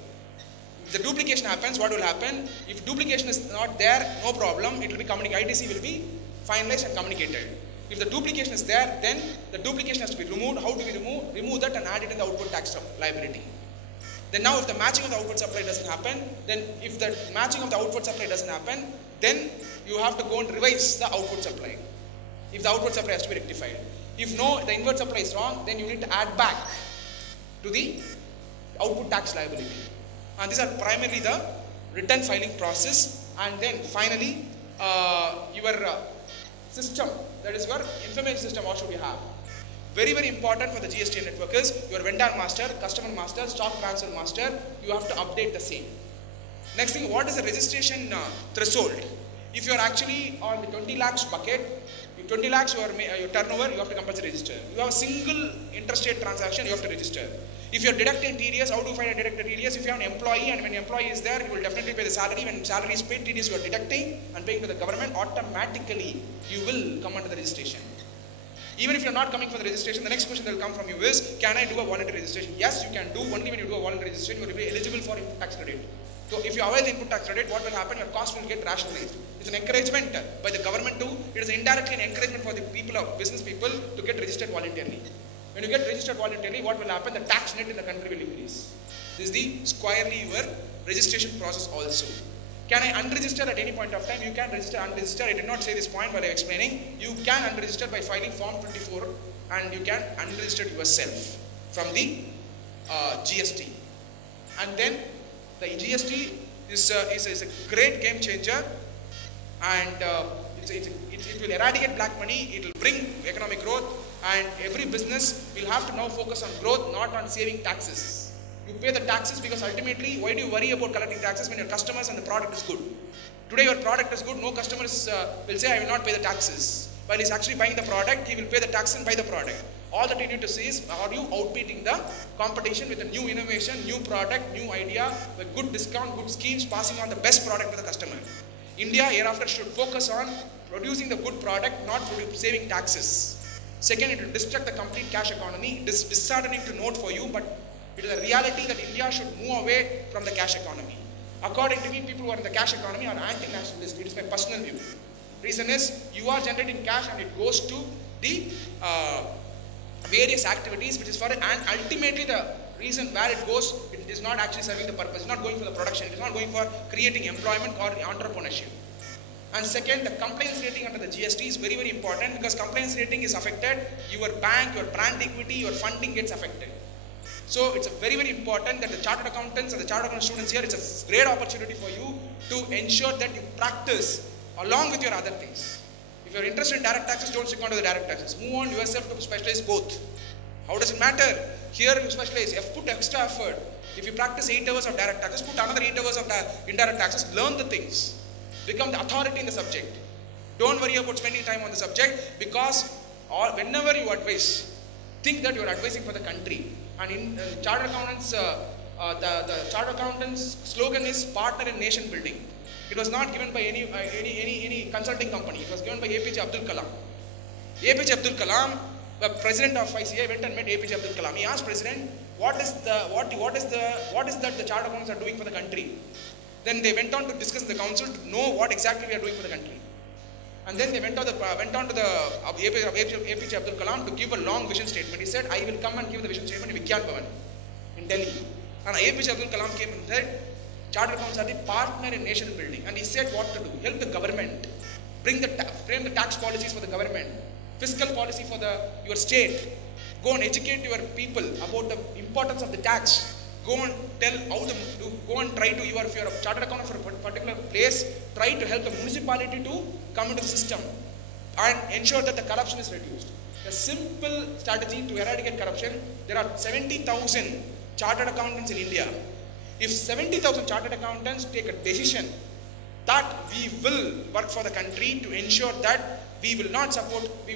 If the duplication happens, what will happen? If duplication is not there, no problem. It will be communicated. ITC will be finalized and communicated. If the duplication is there, then the duplication has to be removed. How do we remove? Remove that and add it in the outward tax liability. Then now if the matching of the outward supply doesn't happen, then if the matching of the outward supply doesn't happen, then you have to go and revise the outward supply. If the outward supply has to be rectified. If no, the inward supply is wrong, then you need to add back to the output tax liability. And these are primarily the return filing process. And then finally, your system, that is your information system, what should you have? Very important for the GST network is your vendor master, customer master, stock transfer master, you have to update the same. Next thing, what is the registration threshold? If you are actually on the 20 lakhs bucket, 20 lakhs your turnover, you have to compulsory register. You have a single interstate transaction, you have to register. If you are deducting TDS, how do you find a deducted TDS? If you have an employee and when the employee is there, you will definitely pay the salary. When salary is paid, TDS you are deducting and paying to the government, automatically you will come under the registration. Even if you are not coming for the registration, the next question that will come from you is, can I do a voluntary registration? Yes, you can do. Only when you do a voluntary registration, you will be eligible for input tax credit. So if you avoid the input tax credit, what will happen? Your cost will get rationalized. It's an encouragement by the government too. It is indirectly an encouragement for the people of business people to get registered voluntarily. When you get registered voluntarily, what will happen? The tax net in the country will increase. This is the squarely your registration process also. Can I unregister at any point of time? You can register, unregister. I did not say this point while I was explaining. You can unregister by filing Form 24 and you can unregister yourself from the GST. And then the GST is a great game changer, and it will eradicate black money, it will bring economic growth, and every business will have to now focus on growth, not on saving taxes. You pay the taxes because ultimately, why do you worry about collecting taxes when your customers and the product is good? Today your product is good, no customers will say I will not pay the taxes. While he's actually buying the product, he will pay the tax and buy the product. All that you need to see is, are you outbeating the competition with a new innovation, new product, new idea, with good discount, good schemes, passing on the best product to the customer. India hereafter should focus on producing the good product, not saving taxes. Second, it will disrupt the complete cash economy. It is disheartening to note for you, but it is a reality that India should move away from the cash economy. According to me, people who are in the cash economy are anti-nationalist. It is my personal view. Reason is, you are generating cash and it goes to the various activities which is for it, and ultimately the reason where it goes, it is not actually serving the purpose. It's not going for the production. It is not going for creating employment or entrepreneurship. And second, the compliance rating under the GST is very, very important, because compliance rating is affected. Your bank, your brand equity, your funding gets affected. So it's a very, very important that the chartered accountants and the chartered accountant students here, it's a great opportunity for you to ensure that you practice along with your other things. If you're interested in direct taxes, don't stick on to the direct taxes. Move on yourself to specialize both. How does it matter? Here you specialize. You have put extra effort. If you practice 8 hours of direct taxes, put another 8 hours of indirect taxes. Learn the things. Become the authority in the subject. Don't worry about spending time on the subject, because whenever you advise, think that you are advising for the country. And in chartered accountants, the chartered accountants slogan is partner in nation building. It was not given by any consulting company. It was given by APJ Abdul Kalam. APJ Abdul Kalam, the president of ICI, went and met APJ Abdul Kalam. He asked president, what is that the chartered accountants are doing for the country? Then they went on to discuss in the council to know what exactly we are doing for the country. And then they went on to the APJ Abdul Kalam to give a long vision statement. He said, I will come and give the vision statement in Vigyan Bhavan in Delhi. And APJ Abdul Kalam came and said, chartered accountants are the partner in nation building. And he said what to do. Help the government. Frame the tax policies for the government. Fiscal policy for your state. Go and educate your people about the importance of the tax. Go and tell how to do. Go and try to, if you are a chartered accountant for a particular place, try to help the municipality to come into the system and ensure that the corruption is reduced. The simple strategy to eradicate corruption, there are 70,000 chartered accountants in India. If 70,000 chartered accountants take a decision that we will work for the country to ensure that we will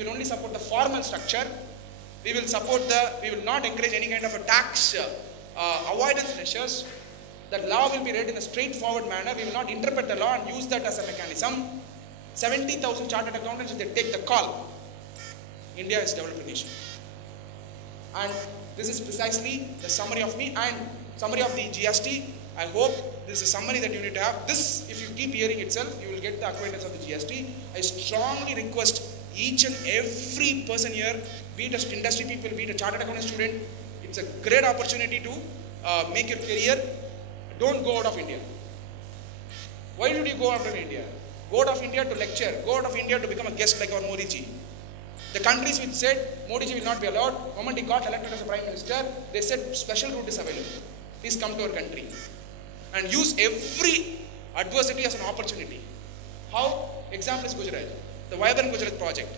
only support the formal structure, we will not encourage any kind of a tax avoidance measures, the law will be read in a straightforward manner, we will not interpret the law and use that as a mechanism. 70,000 chartered accountants, if they take the call, India is a developed nation. And this is precisely the summary of me and summary of the GST. I hope this is a summary that you need to have. This, if you keep hearing itself, you will get the acquaintance of the GST. I strongly request each and every person here, be it an industry people, be it a chartered accountant student, it's a great opportunity to make your career. Don't go out of India. Why did you go out of India? Go out of India to lecture. Go out of India to become a guest like our Modi ji. The countries which said Modi ji will not be allowed, the moment he got elected as a prime minister, they said special route is available. Please come to our country. And use every adversity as an opportunity. How? Example is Gujarat. The Vibrant Gujarat project.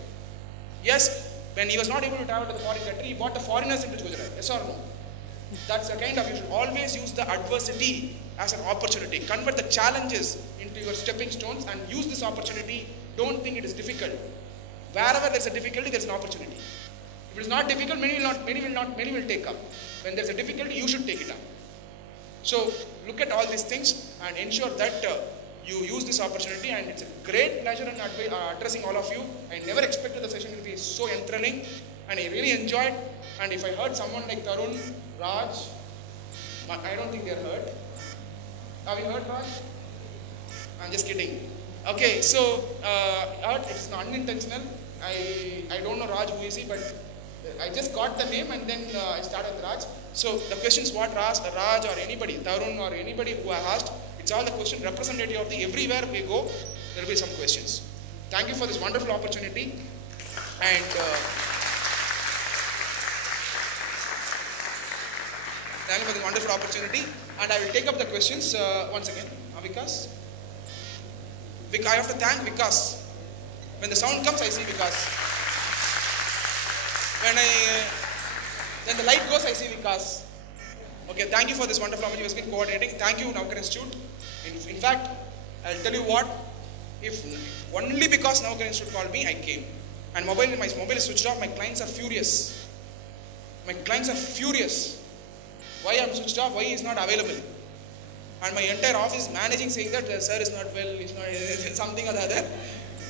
Yes, when he was not able to travel to the foreign country, he brought the foreigners into Gujarat. Yes or no? That's the kind of, you should always use the adversity as an opportunity. Convert the challenges into your stepping stones and use this opportunity. Don't think it is difficult. Wherever there's a difficulty, there's an opportunity. If it is not difficult, many will take up. When there's a difficulty, you should take it up. So look at all these things and ensure that you use this opportunity, and it's a great pleasure in addressing all of you. I never expected the session to be so enthralling, and I really enjoyed. And if I heard someone like Tarun, Raj, I don't think they're hurt. Have you heard, Raj? I'm just kidding. Okay, so it's not unintentional. I don't know Raj, who is he, but I just got the name and then I started with Raj. So the questions what Raj or anybody, Tarun or anybody who has asked, it's all the question representative of the everywhere we go, there will be some questions. Thank you for this wonderful opportunity. And thank you for the wonderful opportunity. And I will take up the questions once again. Vikas? I have to thank Vikas. When the sound comes, I see Vikas. When the light goes, I see Vikas. Okay, thank you for this wonderful opportunity. You've been coordinating. Thank you, Navkar Institute. In fact, I'll tell you what, if only because Navkar Institute called me, I came. And my mobile is switched off, my clients are furious. My clients are furious. Why I'm switched off, why he's not available. And my entire office is managing, saying that sir is not well, he's not something or the other.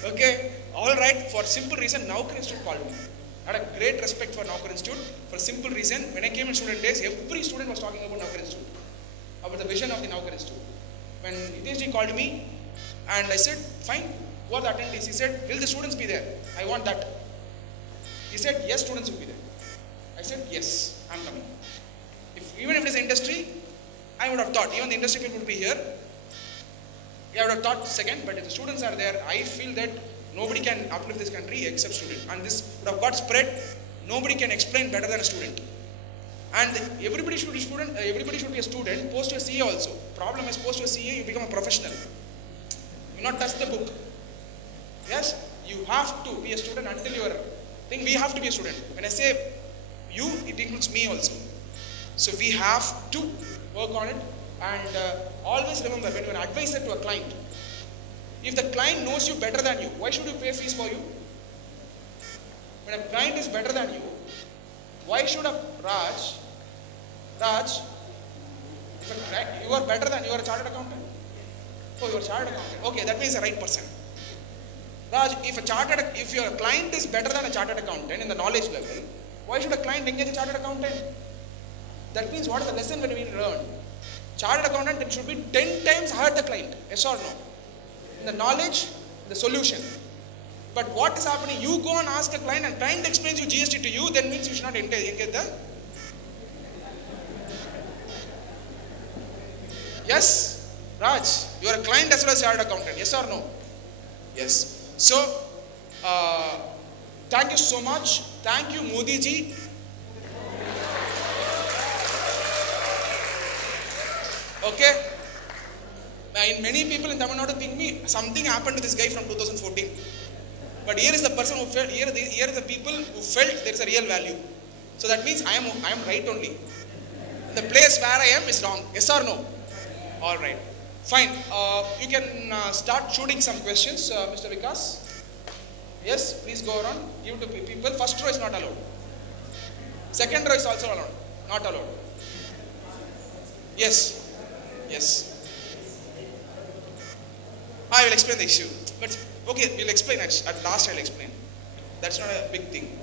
Okay, all right, for simple reason, Navkar Institute called me. I had a great respect for Navkar Institute for simple reason. When I came in student days, every student was talking about Navkar Institute, about the vision of the Navkar Institute. When Hiteshji called me, and I said, fine, who are the attendees? He said, will the students be there? I want that. He said, yes, students will be there. I said, yes, I'm coming. Even if it is industry, I would have thought, even the industry people would be here. I would have thought second, but if the students are there, I feel that nobody can uplift this country except student. And this would have got spread. Nobody can explain better than a student. And everybody should be a student. Post to a CA also. Problem is, post to a CA, you become a professional. You not touch the book. Yes, you have to be a student until you are. We have to be a student. When I say you, it includes me also. So we have to work on it. And always remember, when you are an advisor to a client, if the client knows you better than you, why should you pay fees for you? When a client is better than you, why should a Raj, if you are better than, you are a chartered accountant? Oh, you are a chartered accountant. Okay, that means the right person. Raj, if your client is better than a chartered accountant in the knowledge level, why should a client engage a chartered accountant? That means what is the lesson when we learn? Chartered accountant should be 10 times higher the client. Yes or no? In the knowledge, the solution. But what is happening? You go and ask a client and client explains you GST to you, then means you should not engage the. Yes? Raj, you are a client as well as chartered accountant. Yes or no? Yes. So, thank you so much. Thank you, Modi ji. Okay? And many people in Tamil Nadu think something happened to this guy from 2014. But here is the person who felt, here are the people who felt there is a real value. So that means I am right only. The place where I am is wrong. Yes or no? Alright. Fine. You can start shooting some questions, Mr. Vikas. Yes, please go around. Give to people. First row is not allowed. Second row is also allowed. Not allowed. Yes. Yes. I will explain the issue. But okay, we'll explain at last. I'll explain. That's not a big thing.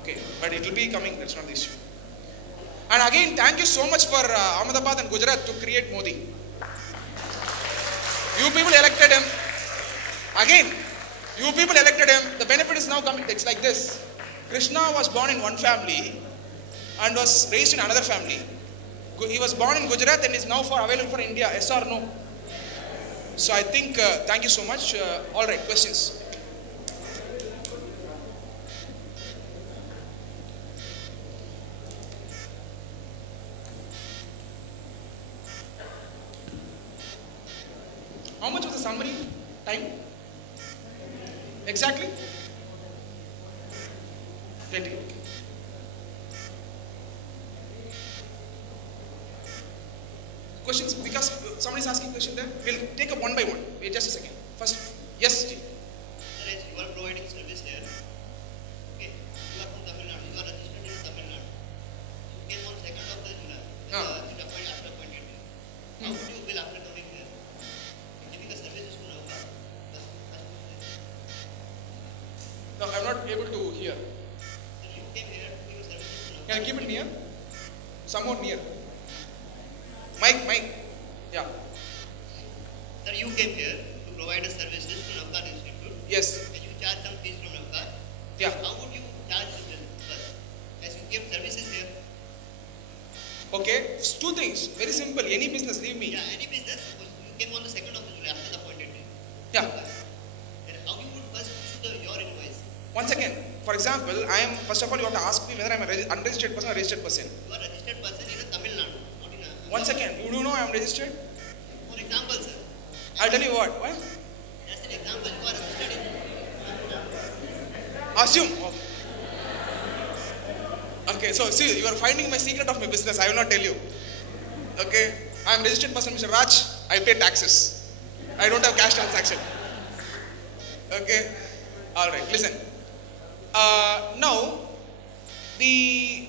Okay, but it will be coming. That's not the issue. And again, thank you so much for Ahmedabad and Gujarat to create Modi. You people elected him. Again, you people elected him. The benefit is now coming. It's like this. Krishna was born in one family and was raised in another family. He was born in Gujarat and is now available for India. Yes or no? So I think, thank you so much. All right, questions? How much was the summary time? Exactly? 20. Questions? Because somebody is asking question there. We'll take up one by one. Wait just a second. First, yes, Ji. Sir, you are providing service here. Okay. You are from Tamil Nadu. You are registered in Tamil Nadu. You came on 2nd of the July. After appointed. How would you feel after coming here? Giving the services to Navkar. No, I'm not able to hear. Sir, you came here to give services to Navkar. Can I keep it near? Somewhat near. Mike. Yeah. Sir, you came here to provide a services to Navkar Institute. Yes. And you charge some fees from Navkar. Yeah. How would you charge the bill first? As you gave services here. Okay. Two things. Very simple. Any business, leave me. Yeah, any business. Suppose you came on the 2nd of July after the appointed date. Yeah. Then how you would first issue your invoice? Once again, for example, I am, first of all, you have to ask me whether I am an unregistered person or registered person. You are a registered person in a Tamil Nadu, not in a. Once again, you do know I am registered? For example, sir. I'll tell you what. What? As an example, you are registered in. Assume. Okay, so see, you are finding my secret of my business. I will not tell you. Okay, I am registered person, Mr. Raj. I pay taxes. I don't have cash transaction. Okay, all right. Listen. Now, the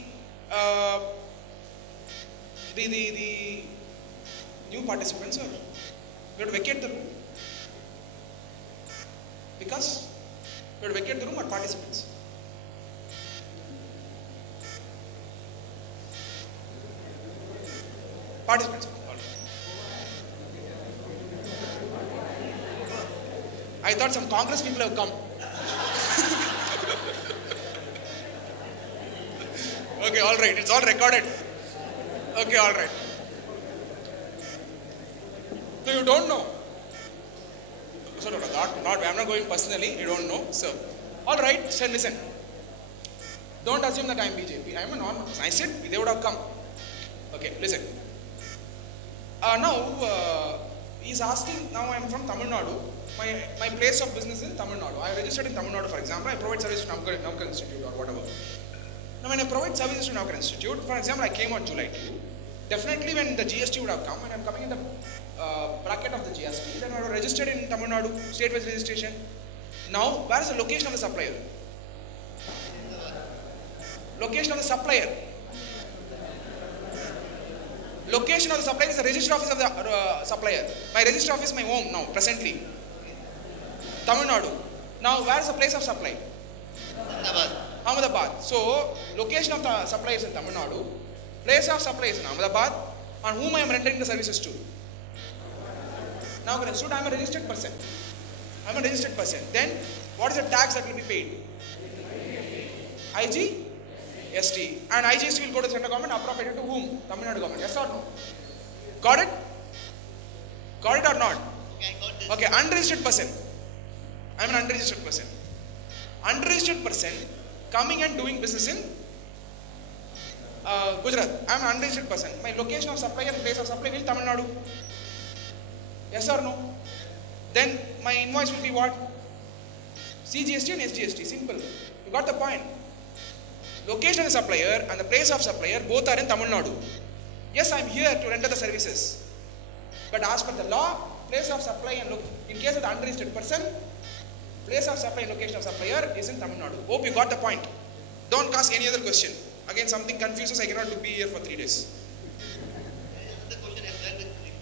new participants, sir, you have to vacate the room because you have to vacate the room or participants. Participants. All right. I thought some Congress people have come. Okay, all right. It's all recorded. Okay, all right. So you don't know. So I'm not going personally. You don't know. So, all right. So listen. Don't assume that I am BJP. I am a non-Muslim. I said they would have come. Okay, listen. Now he's asking. Now I am from Tamil Nadu. My place of business is in Tamil Nadu. I registered in Tamil Nadu, for example. I provide service to Navkar Institute or whatever. Now when I provide services to Navkar Institute, for example, I came on July 2. Definitely when the GST would have come, and I'm coming in the bracket of the GST, then I would have registered in Tamil Nadu, state-wise registration. Now, where is the location of the supplier? Location of the supplier. Location of the supplier is the register office of the supplier. My register office is my home now, presently. Tamil Nadu. Now, where is the place of supply? Ahmedabad. So, location of the supplier is in Tamil Nadu. Place of supply is in Ahmedabad. And whom I am rendering the services to? Now, I am a registered person. I am a registered person. Then, what is the tax that will be paid? IGST. And IGST will go to the central government, appropriated to whom? Tamil Nadu government. Yes or no? Got it? Got it or not? Okay, I got this. Okay, unregistered person. I am an unregistered person. Unregistered person coming and doing business in Gujarat. I am an unregistered person. My location of supply and place of supply will Tamil Nadu. Yes or no? Then my invoice will be what? CGST and SGST. Simple. You got the point. Location of the supplier and the place of supplier both are in Tamil Nadu. Yes, I am here to render the services. But as per the law, place of supply and in case of the unregistered person, place of supply and location of supplier is in Tamil Nadu. Hope you got the point. Don't ask any other question. Again, something confuses. I cannot be here for 3 days. The question as well with you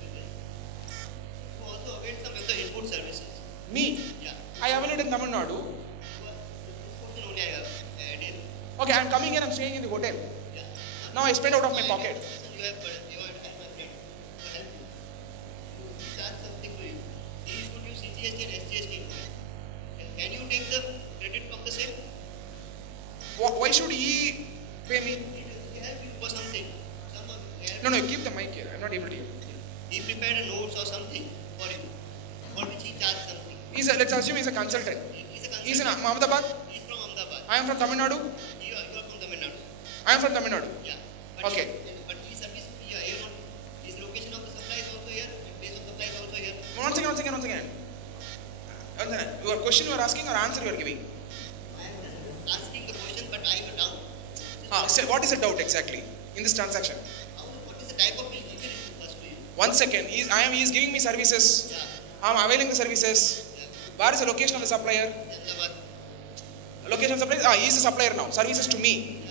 also avail some of the input services. Me? Yeah. I avail it in Tamil Nadu. This question only I have added. Okay, I am coming here, I am staying in the hotel. Yeah. Now I spend out of my pocket. You have helped my friend. To help you. To start something for you. He should use CGST and SGST. And can you take the credit from the same? Why should he pay me? He help you for something. Someone. No, keep the mic here. I am not able to hear. He prepared a notes or something for you. For which he charged something. Let's assume he's a consultant. He's a consultant. He's in Ahmedabad. He's from Ahmedabad. I am from Tamil Nadu. You are from Tamil Nadu. I am from Tamil Nadu. Yeah. But Okay. But his service, his location of the supply is also here. Place of supply is also here. Once again. Your question you are asking or answer you are giving? I am just asking the question, but I have a doubt. Say, what is the doubt exactly in this transaction? What is the type of bill he will issue first to you? 1 second. He is giving me services. Yeah. I am availing the services. Where is the location of the supplier? Ahmedabad. Location of supplier? He is the supplier now. Services to me.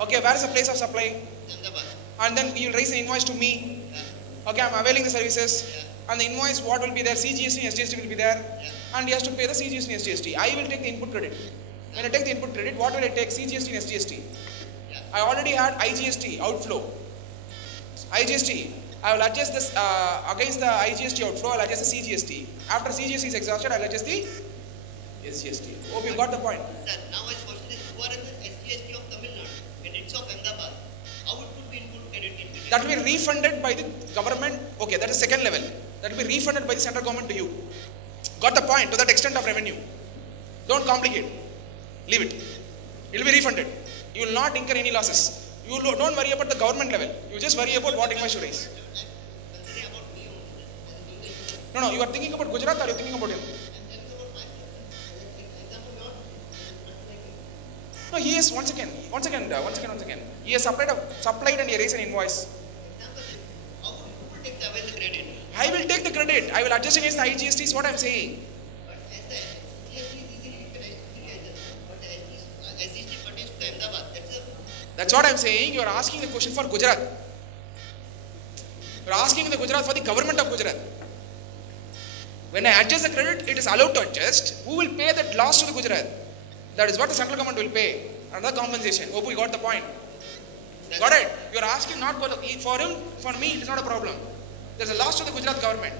Okay, where is the place of supply? Ahmedabad. And then he will raise an invoice to me. Yeah. Okay, I am availing the services. Yeah. And the invoice, what will be there? CGST and SGST will be there. Yeah. And he has to pay the CGST and SGST. I will take the input credit. When I take the input credit, what will I take? CGST and SGST. Yeah. I already had IGST outflow. IGST. I will adjust this against the IGST outflow, I will adjust the CGST. After CGST is exhausted, I will adjust the SGST. Hope you got the point. Sir, now my question is, who are the SGST of Tamil Nadu and it's of Ahmedabad? How it could be input credit in? That will be refunded by the government. Okay, that is second level. That will be refunded by the central government to you. Got the point to that extent of revenue. Don't complicate. Leave it. It will be refunded. You will not incur any losses. You don't worry about the government level. You just worry about what invoice you raise. No, you are thinking about Gujarat or you are thinking about him? No, he is once again. He has supplied and he raised an invoice. How would you take away the credit? I will take the credit. I will adjust against the IGST is what I am saying. But as the SGST is easily but the SGST pertains to Ahmedabad. That's what I am saying. You are asking the question for Gujarat. You are asking the Gujarat for the government of Gujarat. When I adjust the credit, it is allowed to adjust. Who will pay that loss to the Gujarat? That is what the central government will pay. Another compensation. Hope you got the point. Got it? You are asking not for him, for me, it is not a problem. There is a loss to the Gujarat government.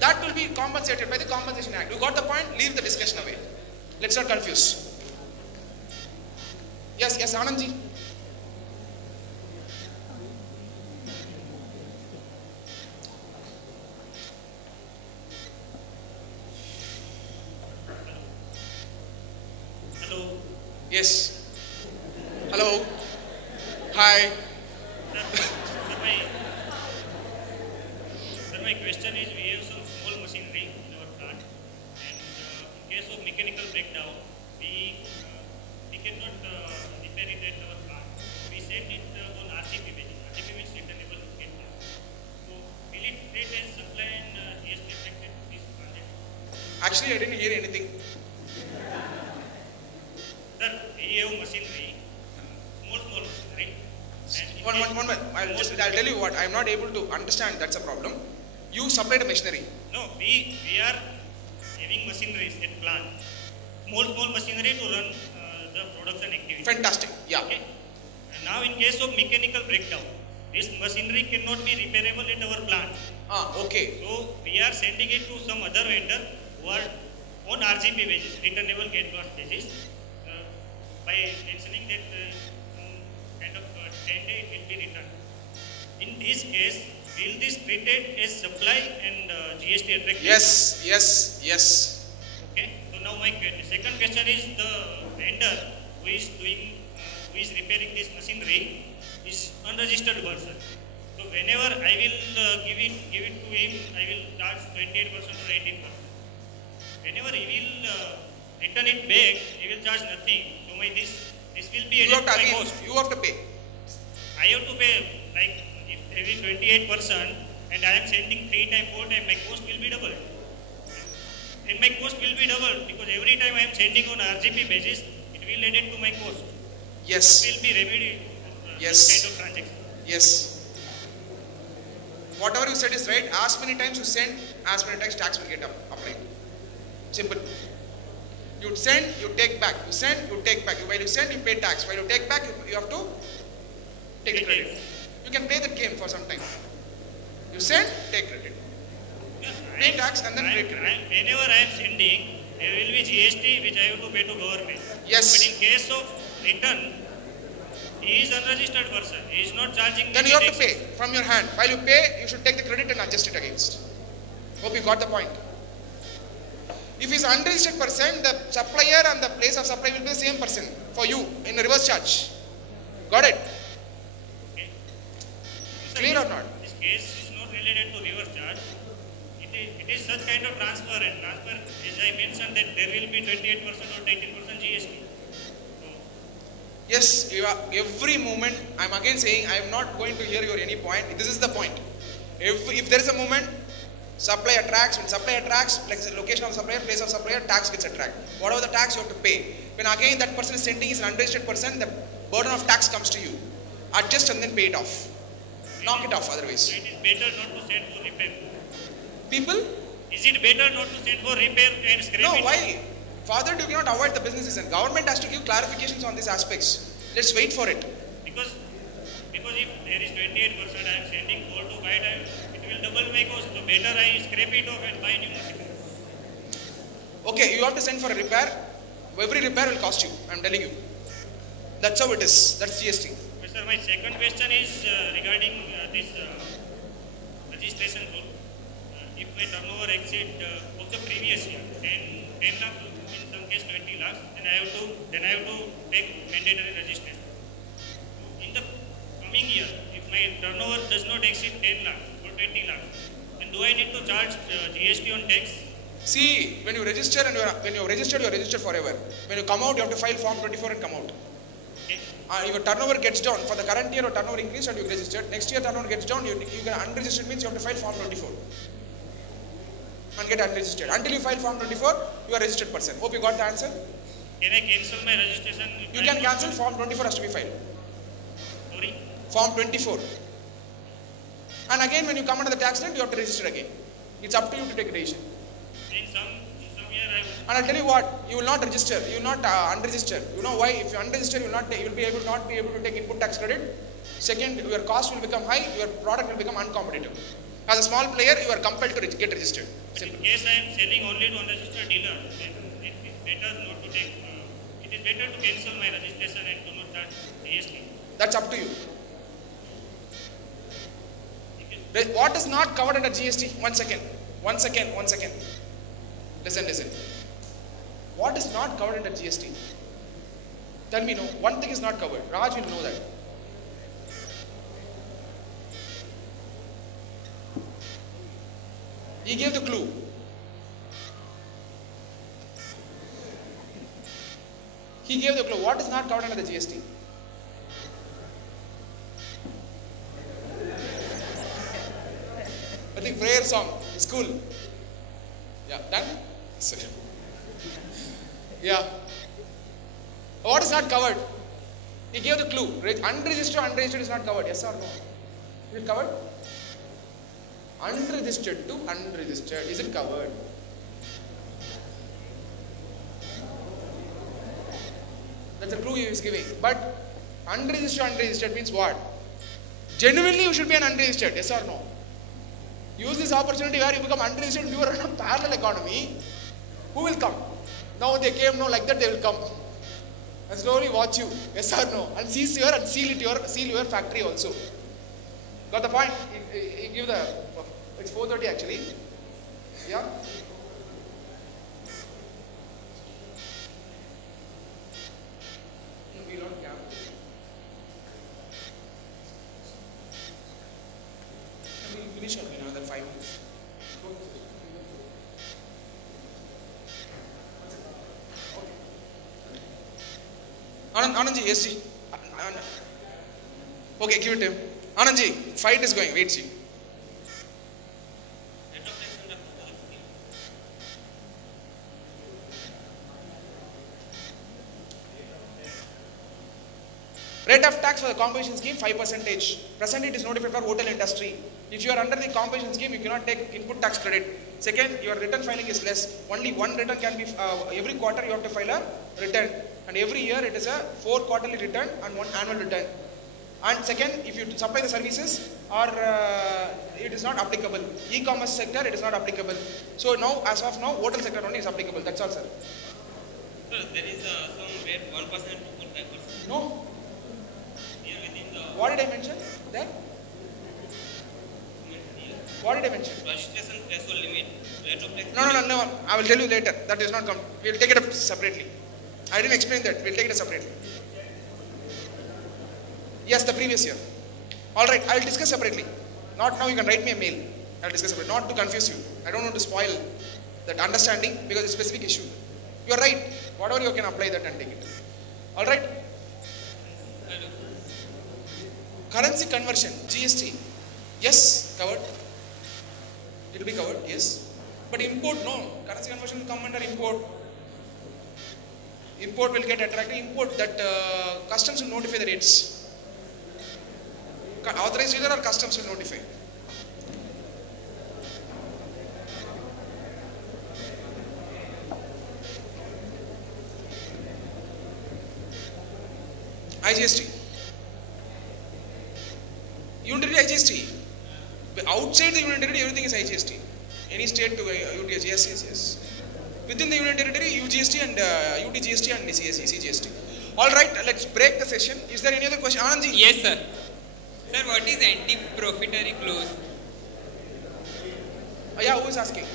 That will be compensated by the Compensation Act. You got the point? Leave the discussion away. Let's not confuse. Yes, Anandji. Hello. Yes. Hello. Hi. Sir, my question is, we have some small machinery in our plant, and in case of mechanical breakdown, we cannot repair it at our plant. We send it on RTP basis. RTP means returnable get back. So, will it treat as supply and GST affected this project? Actually, I didn't hear anything. Sir, we have machinery, small machinery. And One minute. I'll tell you what. I'm not able to understand. That's a problem. You supplied a machinery. No, we are having machineries at plant. Small machinery to run the production activity. Fantastic. Yeah. Okay. And now in case of mechanical breakdown, this machinery cannot be repairable at our plant. Okay. So we are sending it to some other vendor who are on RGP basis, returnable get loss basis, by mentioning that some kind of 10 day it will be returned. In this case, will this treated as supply and GST attractive? Yes. Okay. So now my second question is, the vendor who is repairing this machinery is unregistered person. So whenever I will give it to him, I will charge 28% or 18%. Whenever he will return it back, he will charge nothing. So this will be added to my cost. You have to pay. I have to pay, like if every 28% and I am sending 3 times, 4 times, my cost will be doubled. Then my cost will be doubled because every time I am sending on RGP basis, it will add it to my cost. Yes. It will be remedied Yes. this kind of transaction. Yes. Whatever you said is right. As many times you send, as many times tax will get applied. Simple. You send, you take back. You send, you take back. While you send, you pay tax. While you take back, you have to take the credit. You can play that game for some time. You send, take credit. Pay tax and then pay credit. Whenever I am sending, there will be GST which I have to pay to government. Yes. But in case of return, he is unregistered person. He is not charging. Then you have to pay from your hand. While you pay, you should take the credit and adjust it against. Hope you got the point. If he is an unregistered person, the supplier and the place of supply will be the same person for you in a reverse charge. Got it? Okay. Clear or not? This case is not related to reverse charge. It is such kind of transfer, and transfer, as I mentioned, that there will be 28% or 18% GST. So, Yes, every moment, I am again saying, I am not going to hear your any point. This is the point. If there is a moment, supply attracts, when supply attracts, like the location of supplier, place of supplier, tax gets attracted. Whatever the tax you have to pay. When again that person is sending is an unregistered person, the burden of tax comes to you. Adjust and then pay it off. Knock it off otherwise. so it is better not to send for repair. People? Is it better not to send for repair and scrap No, it? why? Further, you cannot avoid the businesses and government has to give clarifications on these aspects. Let's wait for it. Because suppose if there is 28%, I am sending 4 to 5 times, it will double my cost. So better I scrape it off and buy new machine. Okay, you have to send for a repair. Every repair will cost you. I am telling you. That's how it is. That's GST. But sir, my second question is regarding this registration rule. If my turnover exceed of the previous year, 10 lakh, in some case 20 lakhs, then I have to take mandatory registration. In the coming year, if my turnover does not exceed 10 lakh or 20 lakh, then do I need to charge GST on tax? See, when you register and when you are registered forever. When you come out, you have to file Form 24 and come out. Okay. If your turnover gets down, for the current year your turnover increased and you registered. Next year turnover gets down, you get unregistered, means you have to file Form 24 and get unregistered. Until you file Form 24, you are a registered person. Hope you got the answer. Can I cancel my registration? You can cancel. Form 24 has to be filed. Sorry? Form 24. And again, when you come under the tax net, you have to register again. It's up to you to take a decision. In some year I would. And I'll tell you what, you will not register, you will not unregister. You know why? If you unregister, you will not be able to take input tax credit. Second, your cost will become high, your product will become uncompetitive. As a small player, you are compelled to get registered. But in case I am selling only to unregistered dealer, then it is better not to take. It is better to cancel my registration and do not charge GST. That's up to you. What is not covered under GST? One second. Listen. What is not covered under GST? Tell me no. One thing is not covered. Raj will know that. He gave the clue. What is not covered under the GST? I think prayer song, school. Yeah, done? Yeah. What is not covered? He gave the clue. Unregistered is not covered. Yes or no? Is it covered? Unregistered to unregistered. Is it covered? That's the clue he is giving. But unregistered means what? Genuinely you should be an unregistered. Yes or no? Use this opportunity where you become unregistered and you are in a parallel economy. Who will come? Now they came, no, like that they will come. And slowly watch you. Yes or no? And seize your and seal your factory also. Got the point? He give the. It's 4:30 actually. Yeah. We don't cap. We'll finish up in another 5 minutes. Anandji, yes, ji. Okay, give it to him. Anandji, fight is going. Wait, ji. Rate of tax for the compensation scheme 5%. Presently it is notified for hotel industry. If you are under the compensation scheme, you cannot take input tax credit. Second, your return filing is less. Only one return can be, every quarter you have to file a return. And every year it is a 4 quarterly return and 1 annual return. And second, if you supply the services or it is not applicable. E-commerce sector, it is not applicable. So now, as of now, hotel sector only is applicable. That's all, sir. Sir, there is some rate 1% to 5%. No. Here within the What did I mention there? What did I mention? registration threshold limit, rate of tax. No. I will tell you later. That is not come. We will take it up separately. I didn't explain that. We'll take it separately. Yes, the previous year. All right, I will discuss separately. Not now. You can write me a mail. I will discuss separately. Not to confuse you. I don't want to spoil that understanding because it's a specific issue. You are right. Whatever you can apply that and take it. All right. Currency conversion, GST. Yes, covered. It will be covered. Yes. But import, no. Currency conversion will come under import. Import will get attracted. Import that customs will notify the rates. Authorized dealer or customs will notify. IGST. outside the union territory, everything is IGST. Any state to UTH, yes, yes, yes. Within the union territory, UGST and UTGST and CSE, CGST. All right, let's break the session. Is there any other question? Anandji? Yes, sir. Sir, what is anti-profitary clause? Yeah, who is asking?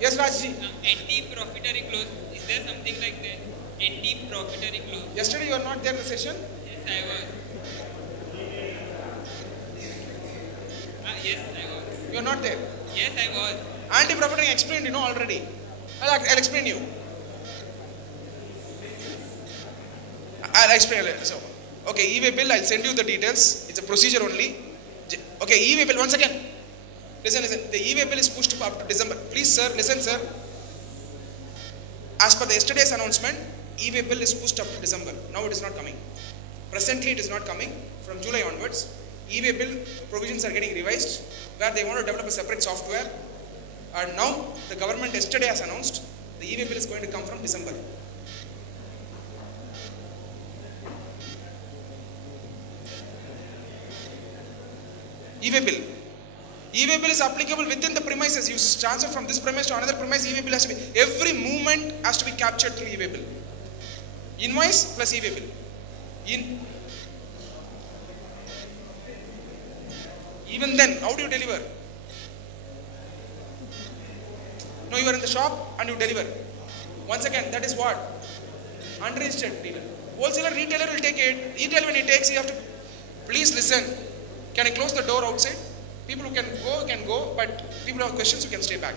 Yes, Rajji. Anti-profitary clause. Is there something like that? Anti-profitary clause. Yesterday you were not there in the session? Yes, I was. Yes, I was. You are not there. Yes, I was. Anti-profitary I explained, already. I'll explain you. I'll explain. So, okay, e-way bill, I'll send you the details. It's a procedure only. Okay, e-way bill, once again. Listen. The e-way bill is pushed up to December. Please, sir, listen, sir. As per the yesterday's announcement, e-way bill is pushed up to December. Now it is not coming. Presently, it is not coming. From July onwards, e-way bill provisions are getting revised, where they want to develop a separate software. And now, the government yesterday has announced the e-way bill is going to come from December. E-way bill. E-way bill is applicable within the premises. You transfer from this premise to another premise, e-way bill has to be, every movement has to be captured through e-way bill. Invoice plus e-way bill. Even then, how do you deliver? No, you are in the shop and you deliver. Once again, that is what? Unregistered dealer. Wholesaler, retailer will take it. Retailer, when he takes, you have to, please listen. Can I close the door outside? People who can go, but people who have questions, you can stay back.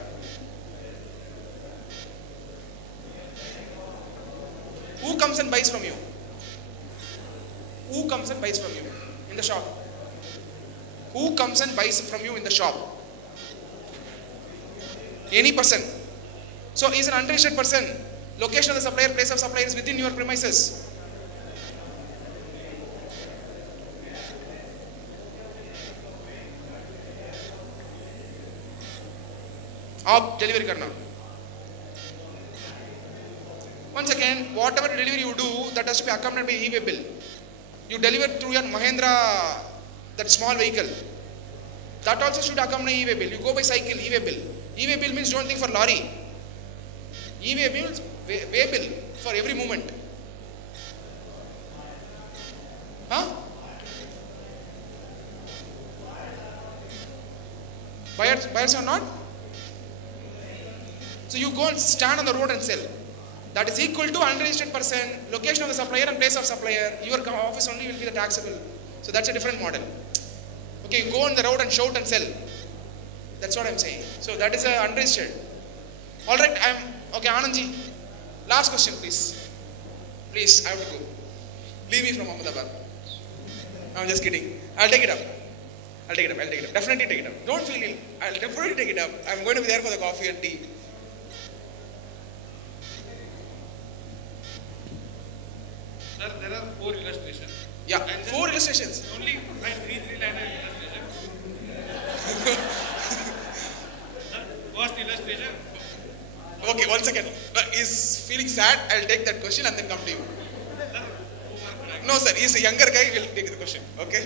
Who comes and buys from you? Who comes and buys from you in the shop? Who comes and buys from you in the shop? Any person. So he is an unregistered person. Location of the supplier, place of supplier is within your premises. आप delivery करना. Once again, whatever delivery you do, that has to be accompanied by e-way bill. You deliver through your Mahindra, that small vehicle. That also should accompany e-way bill. You go by cycle, e-way bill. E-way bill means don't think for lorry. E-way means way bill for every movement. Huh? Buyers or not? So you go and stand on the road and sell. That is equal to unregistered person, location of the supplier and place of supplier. Your office only will be the taxable. So that's a different model. Okay, you go on the road and shout and sell. That's what I'm saying. So that is a unregistered. All right, okay, Anandji. Last question, please. Please, I have to go. Leave me from Ahmedabad. I'm just kidding. I'll take it up. Definitely take it up. Don't feel ill. I'll definitely take it up. I'm going to be there for the coffee and tea. Sir, there are 4 illustrations. Yeah, 4 illustrations. Only by 3-liner illustration. Sir, first illustration. Okay, 1 second. He's feeling sad. I'll take that question and then come to you. Sir, No, sir. He's a younger guy. We'll take the question. Okay.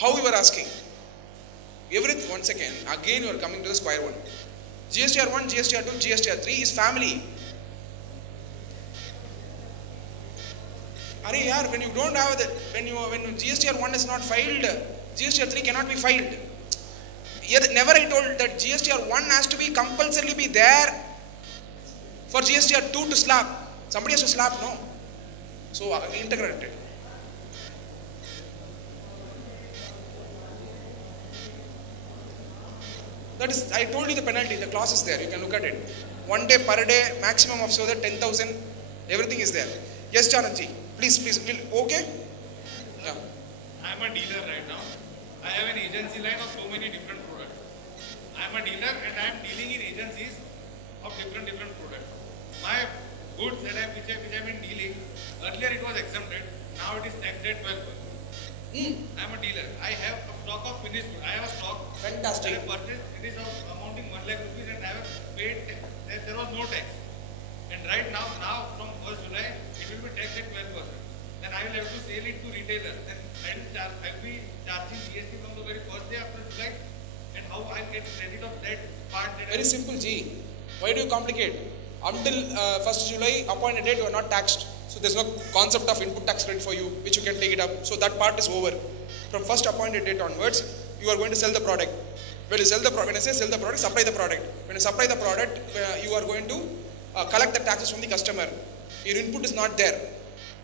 How you were asking? Everything, once again you are coming to the square one. GSTR 1, GSTR 2, GSTR 3 is family. Are yaar, when you don't have that, when GSTR 1 is not filed, GSTR 3 cannot be filed. Yet never I told that GSTR 1 has to be compulsorily be there for GSTR 2 to slap. Somebody has to slap, no. So integrated. That is, I told you the penalty, the clause is there, you can look at it. 1 day per day, maximum of so that 10,000, everything is there. Yes, Chananji, please, okay? Yeah. I am a dealer right now. I have an agency line of so many different products. I am a dealer and I am dealing in agencies of different products. My goods which I have been dealing, earlier it was exempted, now it is taxed at 12%. I am a dealer. I have a stock of finished goods. I have a stock. Fantastic. I have purchased, it is of amounting 1 lakh rupees and I have paid, there was no tax. And right now from 1st July, it will be taxed at 12%. Then I will have to sell it to retailer. Then I will be charging GST from the very first day after July. And how I will get credit of that part? Very simple, G. Why do you complicate? Until 1st July appointed date, you are not taxed. So there's no concept of input tax credit for you, which you can take it up. So that part is over. From first appointed date onwards, you are going to sell the product. When you sell the product, when I say sell the product, supply the product. When you supply the product, you are going to collect the taxes from the customer. Your input is not there.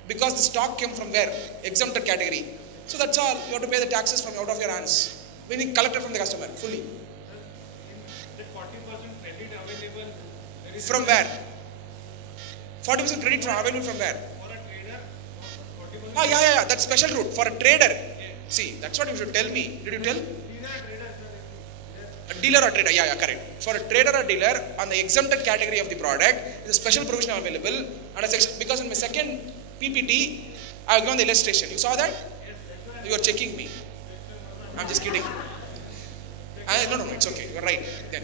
Because the stock came from where? Exempted category. So that's all. You have to pay the taxes from out of your hands. When you collect it from the customer, fully. That 40% credit available. From where? 40% credit from available from where? For a trader, 40%. Ah, yeah. That's special route. For a trader. Yeah. See, that's what you should tell me. Did you tell? Trader, A dealer or trader, yeah, correct. For a trader or dealer, on the exempted category of the product, there is a special provision available and a section, because in my second PPT, I have given the illustration. You saw that? You are checking me. I'm just kidding. No, it's okay. You are right. Then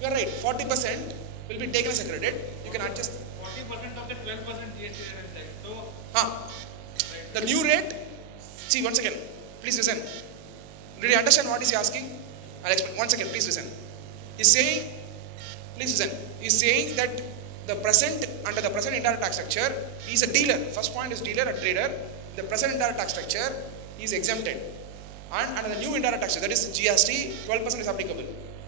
you are right. 40% will be taken as a credit. You can adjust. 40% of the 12% GST tax. So, the new rate. See, once again, please listen. Did you understand what is he asking? I'll explain. One second, please listen. He's saying, please listen. He's saying that the present, under the present indirect tax structure, he's a dealer. First point is dealer, a trader. The present indirect tax structure is exempted. And under the new indirect tax structure, that is GST, 12% is applicable.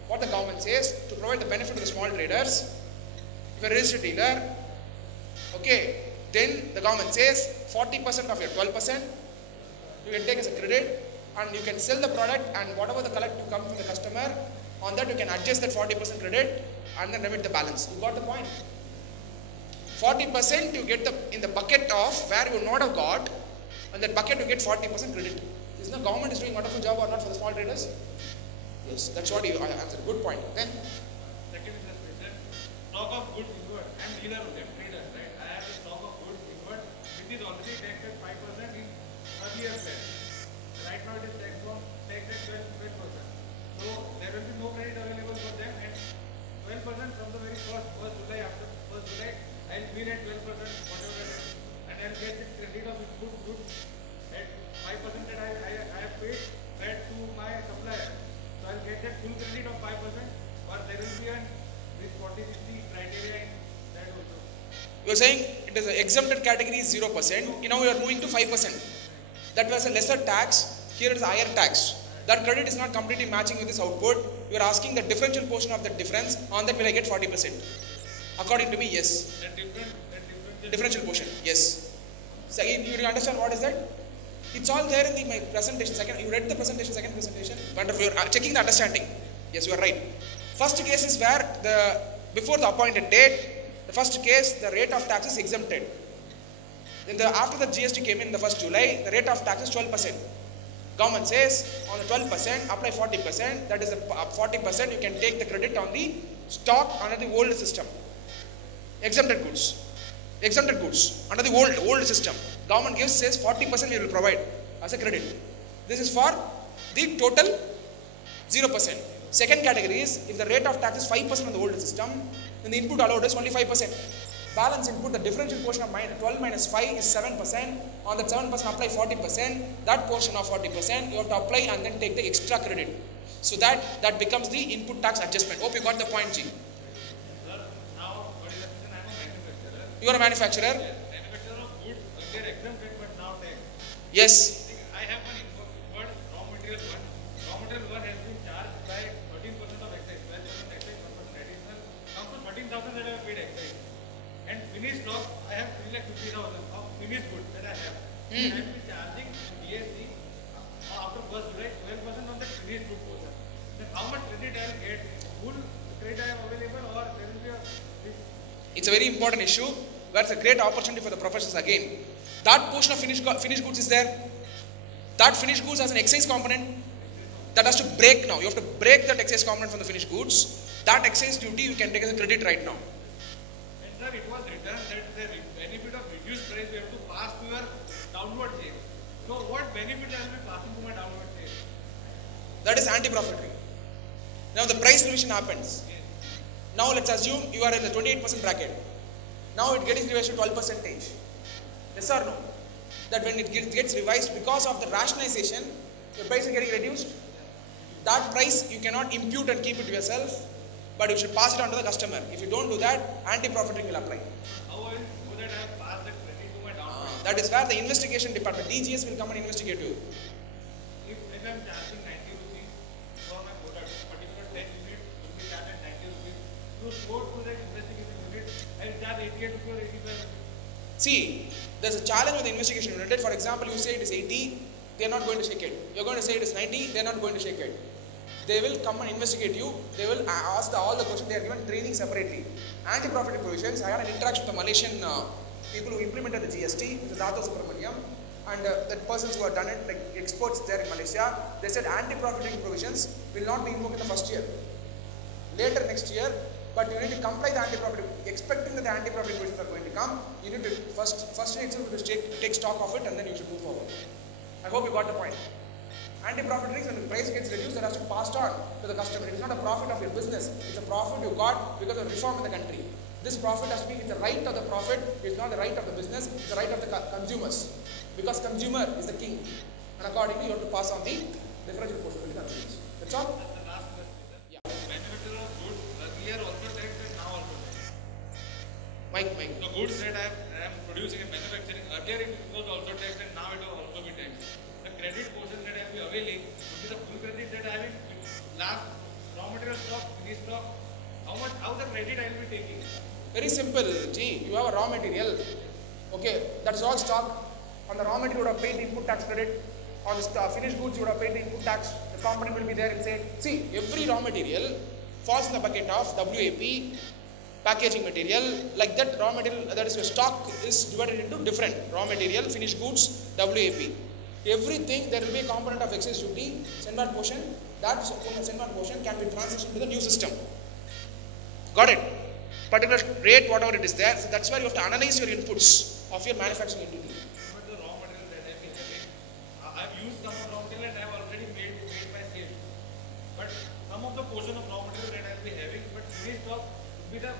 What the government says, to provide the benefit to the small traders, if you're a registered dealer, okay, then the government says 40% of your 12%, you can take as a credit, and you can sell the product, and whatever the collect to come from the customer, on that you can adjust that 40% credit and then remit the balance. You got the point? 40% you get in the bucket of where you would not have got, and that bucket you get 40% credit. Isn't the government is doing a wonderful job or not for the small traders? Yes, that's what you answered. Good point. Then second is the question. Stock of goods inward. I'm dealer of them, trader, right? I have a stock of goods inward, which is already taxed at 5% in earlier plan. Right now it is taxed at 12%. So there will be no credit available for them, and 12% from the very first July, after 1st July, I'll bill at 12%, whatever it is, and I'll get the credit of input goods at 5% that I have paid back to my supplier. So I'll get that full credit of 5%, or there will be this 40-60 criteria in that also. you are saying it is an exempted category is 0%. Now you are moving to 5%. That was a lesser tax. Here it is a higher tax. That credit is not completely matching with this output. You are asking the differential portion of the difference. On that will I get 40%? According to me, yes. That Differential portion, yes. So you understand what is that? It's all there in my presentation. You read the presentation, second presentation. Wonderful. You are checking the understanding. Yes, you are right. First case is where before the appointed date, the first case, the rate of tax is exempted. Then after the GST came in the 1st July, the rate of tax is 12%. Government says on the 12%, apply 40%. That is the 40% you can take the credit on the stock under the old system. Exempted goods. Under the old system. Government says 40% we will provide as a credit. This is for the total 0%. Second category is if the rate of tax is 5% on the old system, then the input allowed is only 5%. Balance input, the differential portion of 12 minus 5 is 7%. On that 7% apply 40%. That portion of 40% you have to apply and then take the extra credit. So that becomes the input tax adjustment. Hope you got the point, G. now, what is the reason? I'm a manufacturer. You are a manufacturer? Yes, manufacturer of goods, earlier exempted but now taxed. Yes. I have one inward raw material one. Raw material one has been charged by 13% of excise, 12% excise, 1% additional. Comes to 13,000 that I have paid excise. And finished stock, I have 3,50,000 of finished goods that I have. I have been charging GST after 1st July 12% on the finished good portion. Then how much credit I will get? Full credit I have available, or there will be a It's a very important issue where it's a great opportunity for the professionals again. That portion of finished goods is there. That finished goods has an excise component that has to break now. You have to break that excise component from the finished goods. That excise duty you can take as a credit right now. And sir, it was written that the benefit of reduced price we have to pass to your downward chain. So what benefit I will be passing to my downward chain? That is anti-profitable. Now the price revision happens. Now let's assume you are in the 28% bracket. Now it gets revised to 12%. Yes or no? That when it gets revised because of the rationalization, the price is getting reduced. That price you cannot impute and keep it to yourself, but you should pass it on to the customer. If you don't do that, anti-profiting will apply. How I know that I have passed that credit to my down? That is where the investigation department, DGS, will come and investigate you. If I am charging 90 rupees for my product, particular 10 units will be charged at 90 rupees. To go to that investigation unit, I will charge 88 rupees or 85 rupees. See, there's a challenge with the investigation unit. For example, you say it is 80, they are not going to shake it. You're going to say it is 90, they are not going to shake it. They will come and investigate you. They will ask all the questions. They are given training separately. Anti-profiting provisions. I had an interaction with the Malaysian people who implemented the GST, which is Dato Subramaniam, and the persons who have done it, like experts there in Malaysia. They said anti-profiting provisions will not be invoked in the first year. Later next year, but you need to comply the anti-profiting. Expecting that the anti-profiting provisions are going to come, you need to first you need to take stock of it, and then you should move forward. I hope you got the point. Anti-profiteering, when the price gets reduced, that has to be passed on to the customer. It is not a profit of your business. It's a profit you got because of reform in the country. This profit has to be the right of the profit. It's not the right of the business. It's the right of the consumers. Because consumer is the king. And accordingly, you have to pass on the differential portion to the consumers. That's all. The last question. Yeah. Manufacturer of goods earlier also taxed and now also taxed. Mike. The goods that I am producing and manufacturing, earlier it was also taxed and now it will also be taxed. The credit portion that I will be availing would be the full credit that I will last raw material stock, finished stock. How the credit I will be taking? Very simple, G. You have a raw material. Okay, that is all stock. On the raw material, you would have paid the input tax credit. On the finished goods, you would have paid the input tax. The component will be there and say, see, every raw material falls in the bucket of WAP, packaging material. Like that, raw material, that is your stock is divided into different raw material, finished goods, WAP. Everything, there will be a component of excess duty, Senvat portion. That Senvat portion can be transitioned to the new system. Got it? Particular rate, whatever it is there. So that's where you have to analyze your inputs of your manufacturing entity. But the raw material that I will having, I have used some of raw material and I have already made my sale. But some of the portion of raw material that I will be having, but finished stock would be the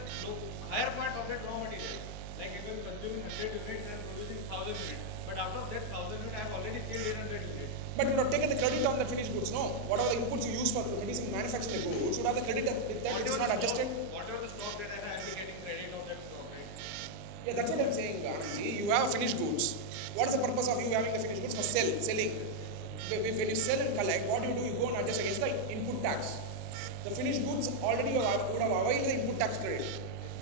higher part of that raw material. Like if I am consuming 100 units and producing 1000 units. But out of that 1000 units, I have already sold 800 units. But you would have taken the credit on the finished goods, no? Whatever the inputs you use for producing manufacturing the goods, should have the credit with that, it is not adjusted. Whatever the stock that I have, I will be getting credit of that stock, right? Yeah, that's what I'm saying, Anandji. You have finished goods. What is the purpose of you having the finished goods? For selling. When you sell and collect, what do? You go and adjust against the input tax. The finished goods already you would have availed the input tax credit.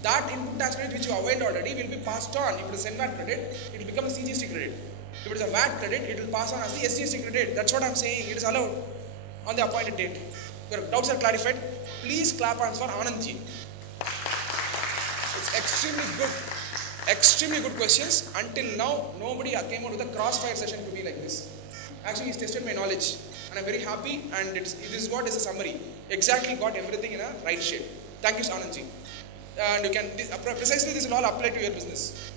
That input tax credit which you availed already will be passed on. If it is Senvat credit, it will become a CGST credit. If it is a VAT credit, it will pass on as the SGST credit. That's what I'm saying. It is allowed on the appointed date. Your doubts are clarified. Please clap hands for Anandji. It's extremely good questions. Until now, nobody came out with a crossfire session to be like this. Actually, he's tested my knowledge, and I'm very happy. And it is what is a summary. Exactly got everything in a right shape. Thank you, Anandji. And you can precisely this will all apply to your business.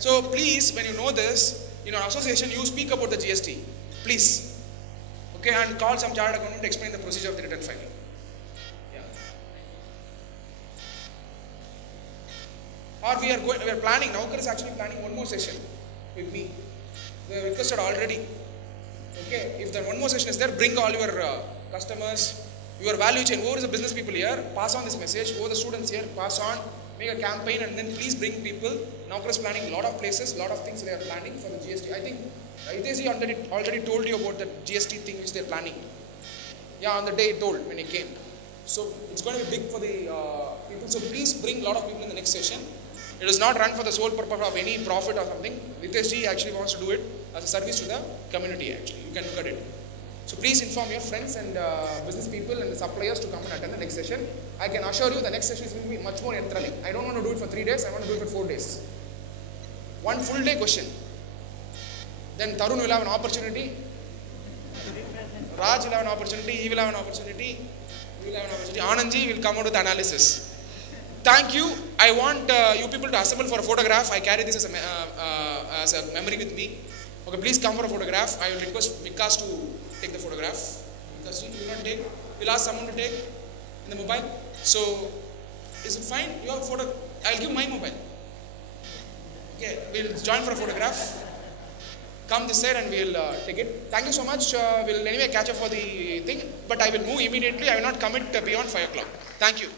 So please, when you know this, in our association, you speak about the GST. Please. Okay, and call some chartered accountant to explain the procedure of the return filing. Yeah. Or we are planning, Navkar is actually planning one more session with me. We have requested already. Okay, if the one more session is there, bring all your customers, your value chain, whoever is the business people here, pass on this message, whoever the students here, pass on, make a campaign, and then please bring people. Navkar is planning a lot of places, a lot of things they are planning for the GST. I think Hitesh already told you about the GST thing which they are planning. Yeah, on the day he told when he came. So it's going to be big for the people. So please bring a lot of people in the next session. It is not run for the sole purpose of any profit or something. Hitesh actually wants to do it as a service to the community actually. You can look at it. So please inform your friends and business people and the suppliers to come and attend the next session. I can assure you the next session is going to be much more enthralling. I don't want to do it for 3 days, I want to do it for 4 days. One full day question. Then Tarun will have an opportunity. Raj will have an opportunity, he will have an opportunity, we will have an opportunity. Anandji will come out with analysis. Thank you. I want you people to assemble for a photograph. I carry this as a memory with me. Okay, please come for a photograph. I will request Vikas to take the photograph. Because you will not take. We'll ask someone to take in the mobile. So Is it fine? You have a photo. I'll give my mobile. Okay, we'll join for a photograph. Come this side and we'll take it. Thank you so much. We'll anyway catch up for the thing, but I will move immediately. I will not commit beyond 5 o'clock. Thank you.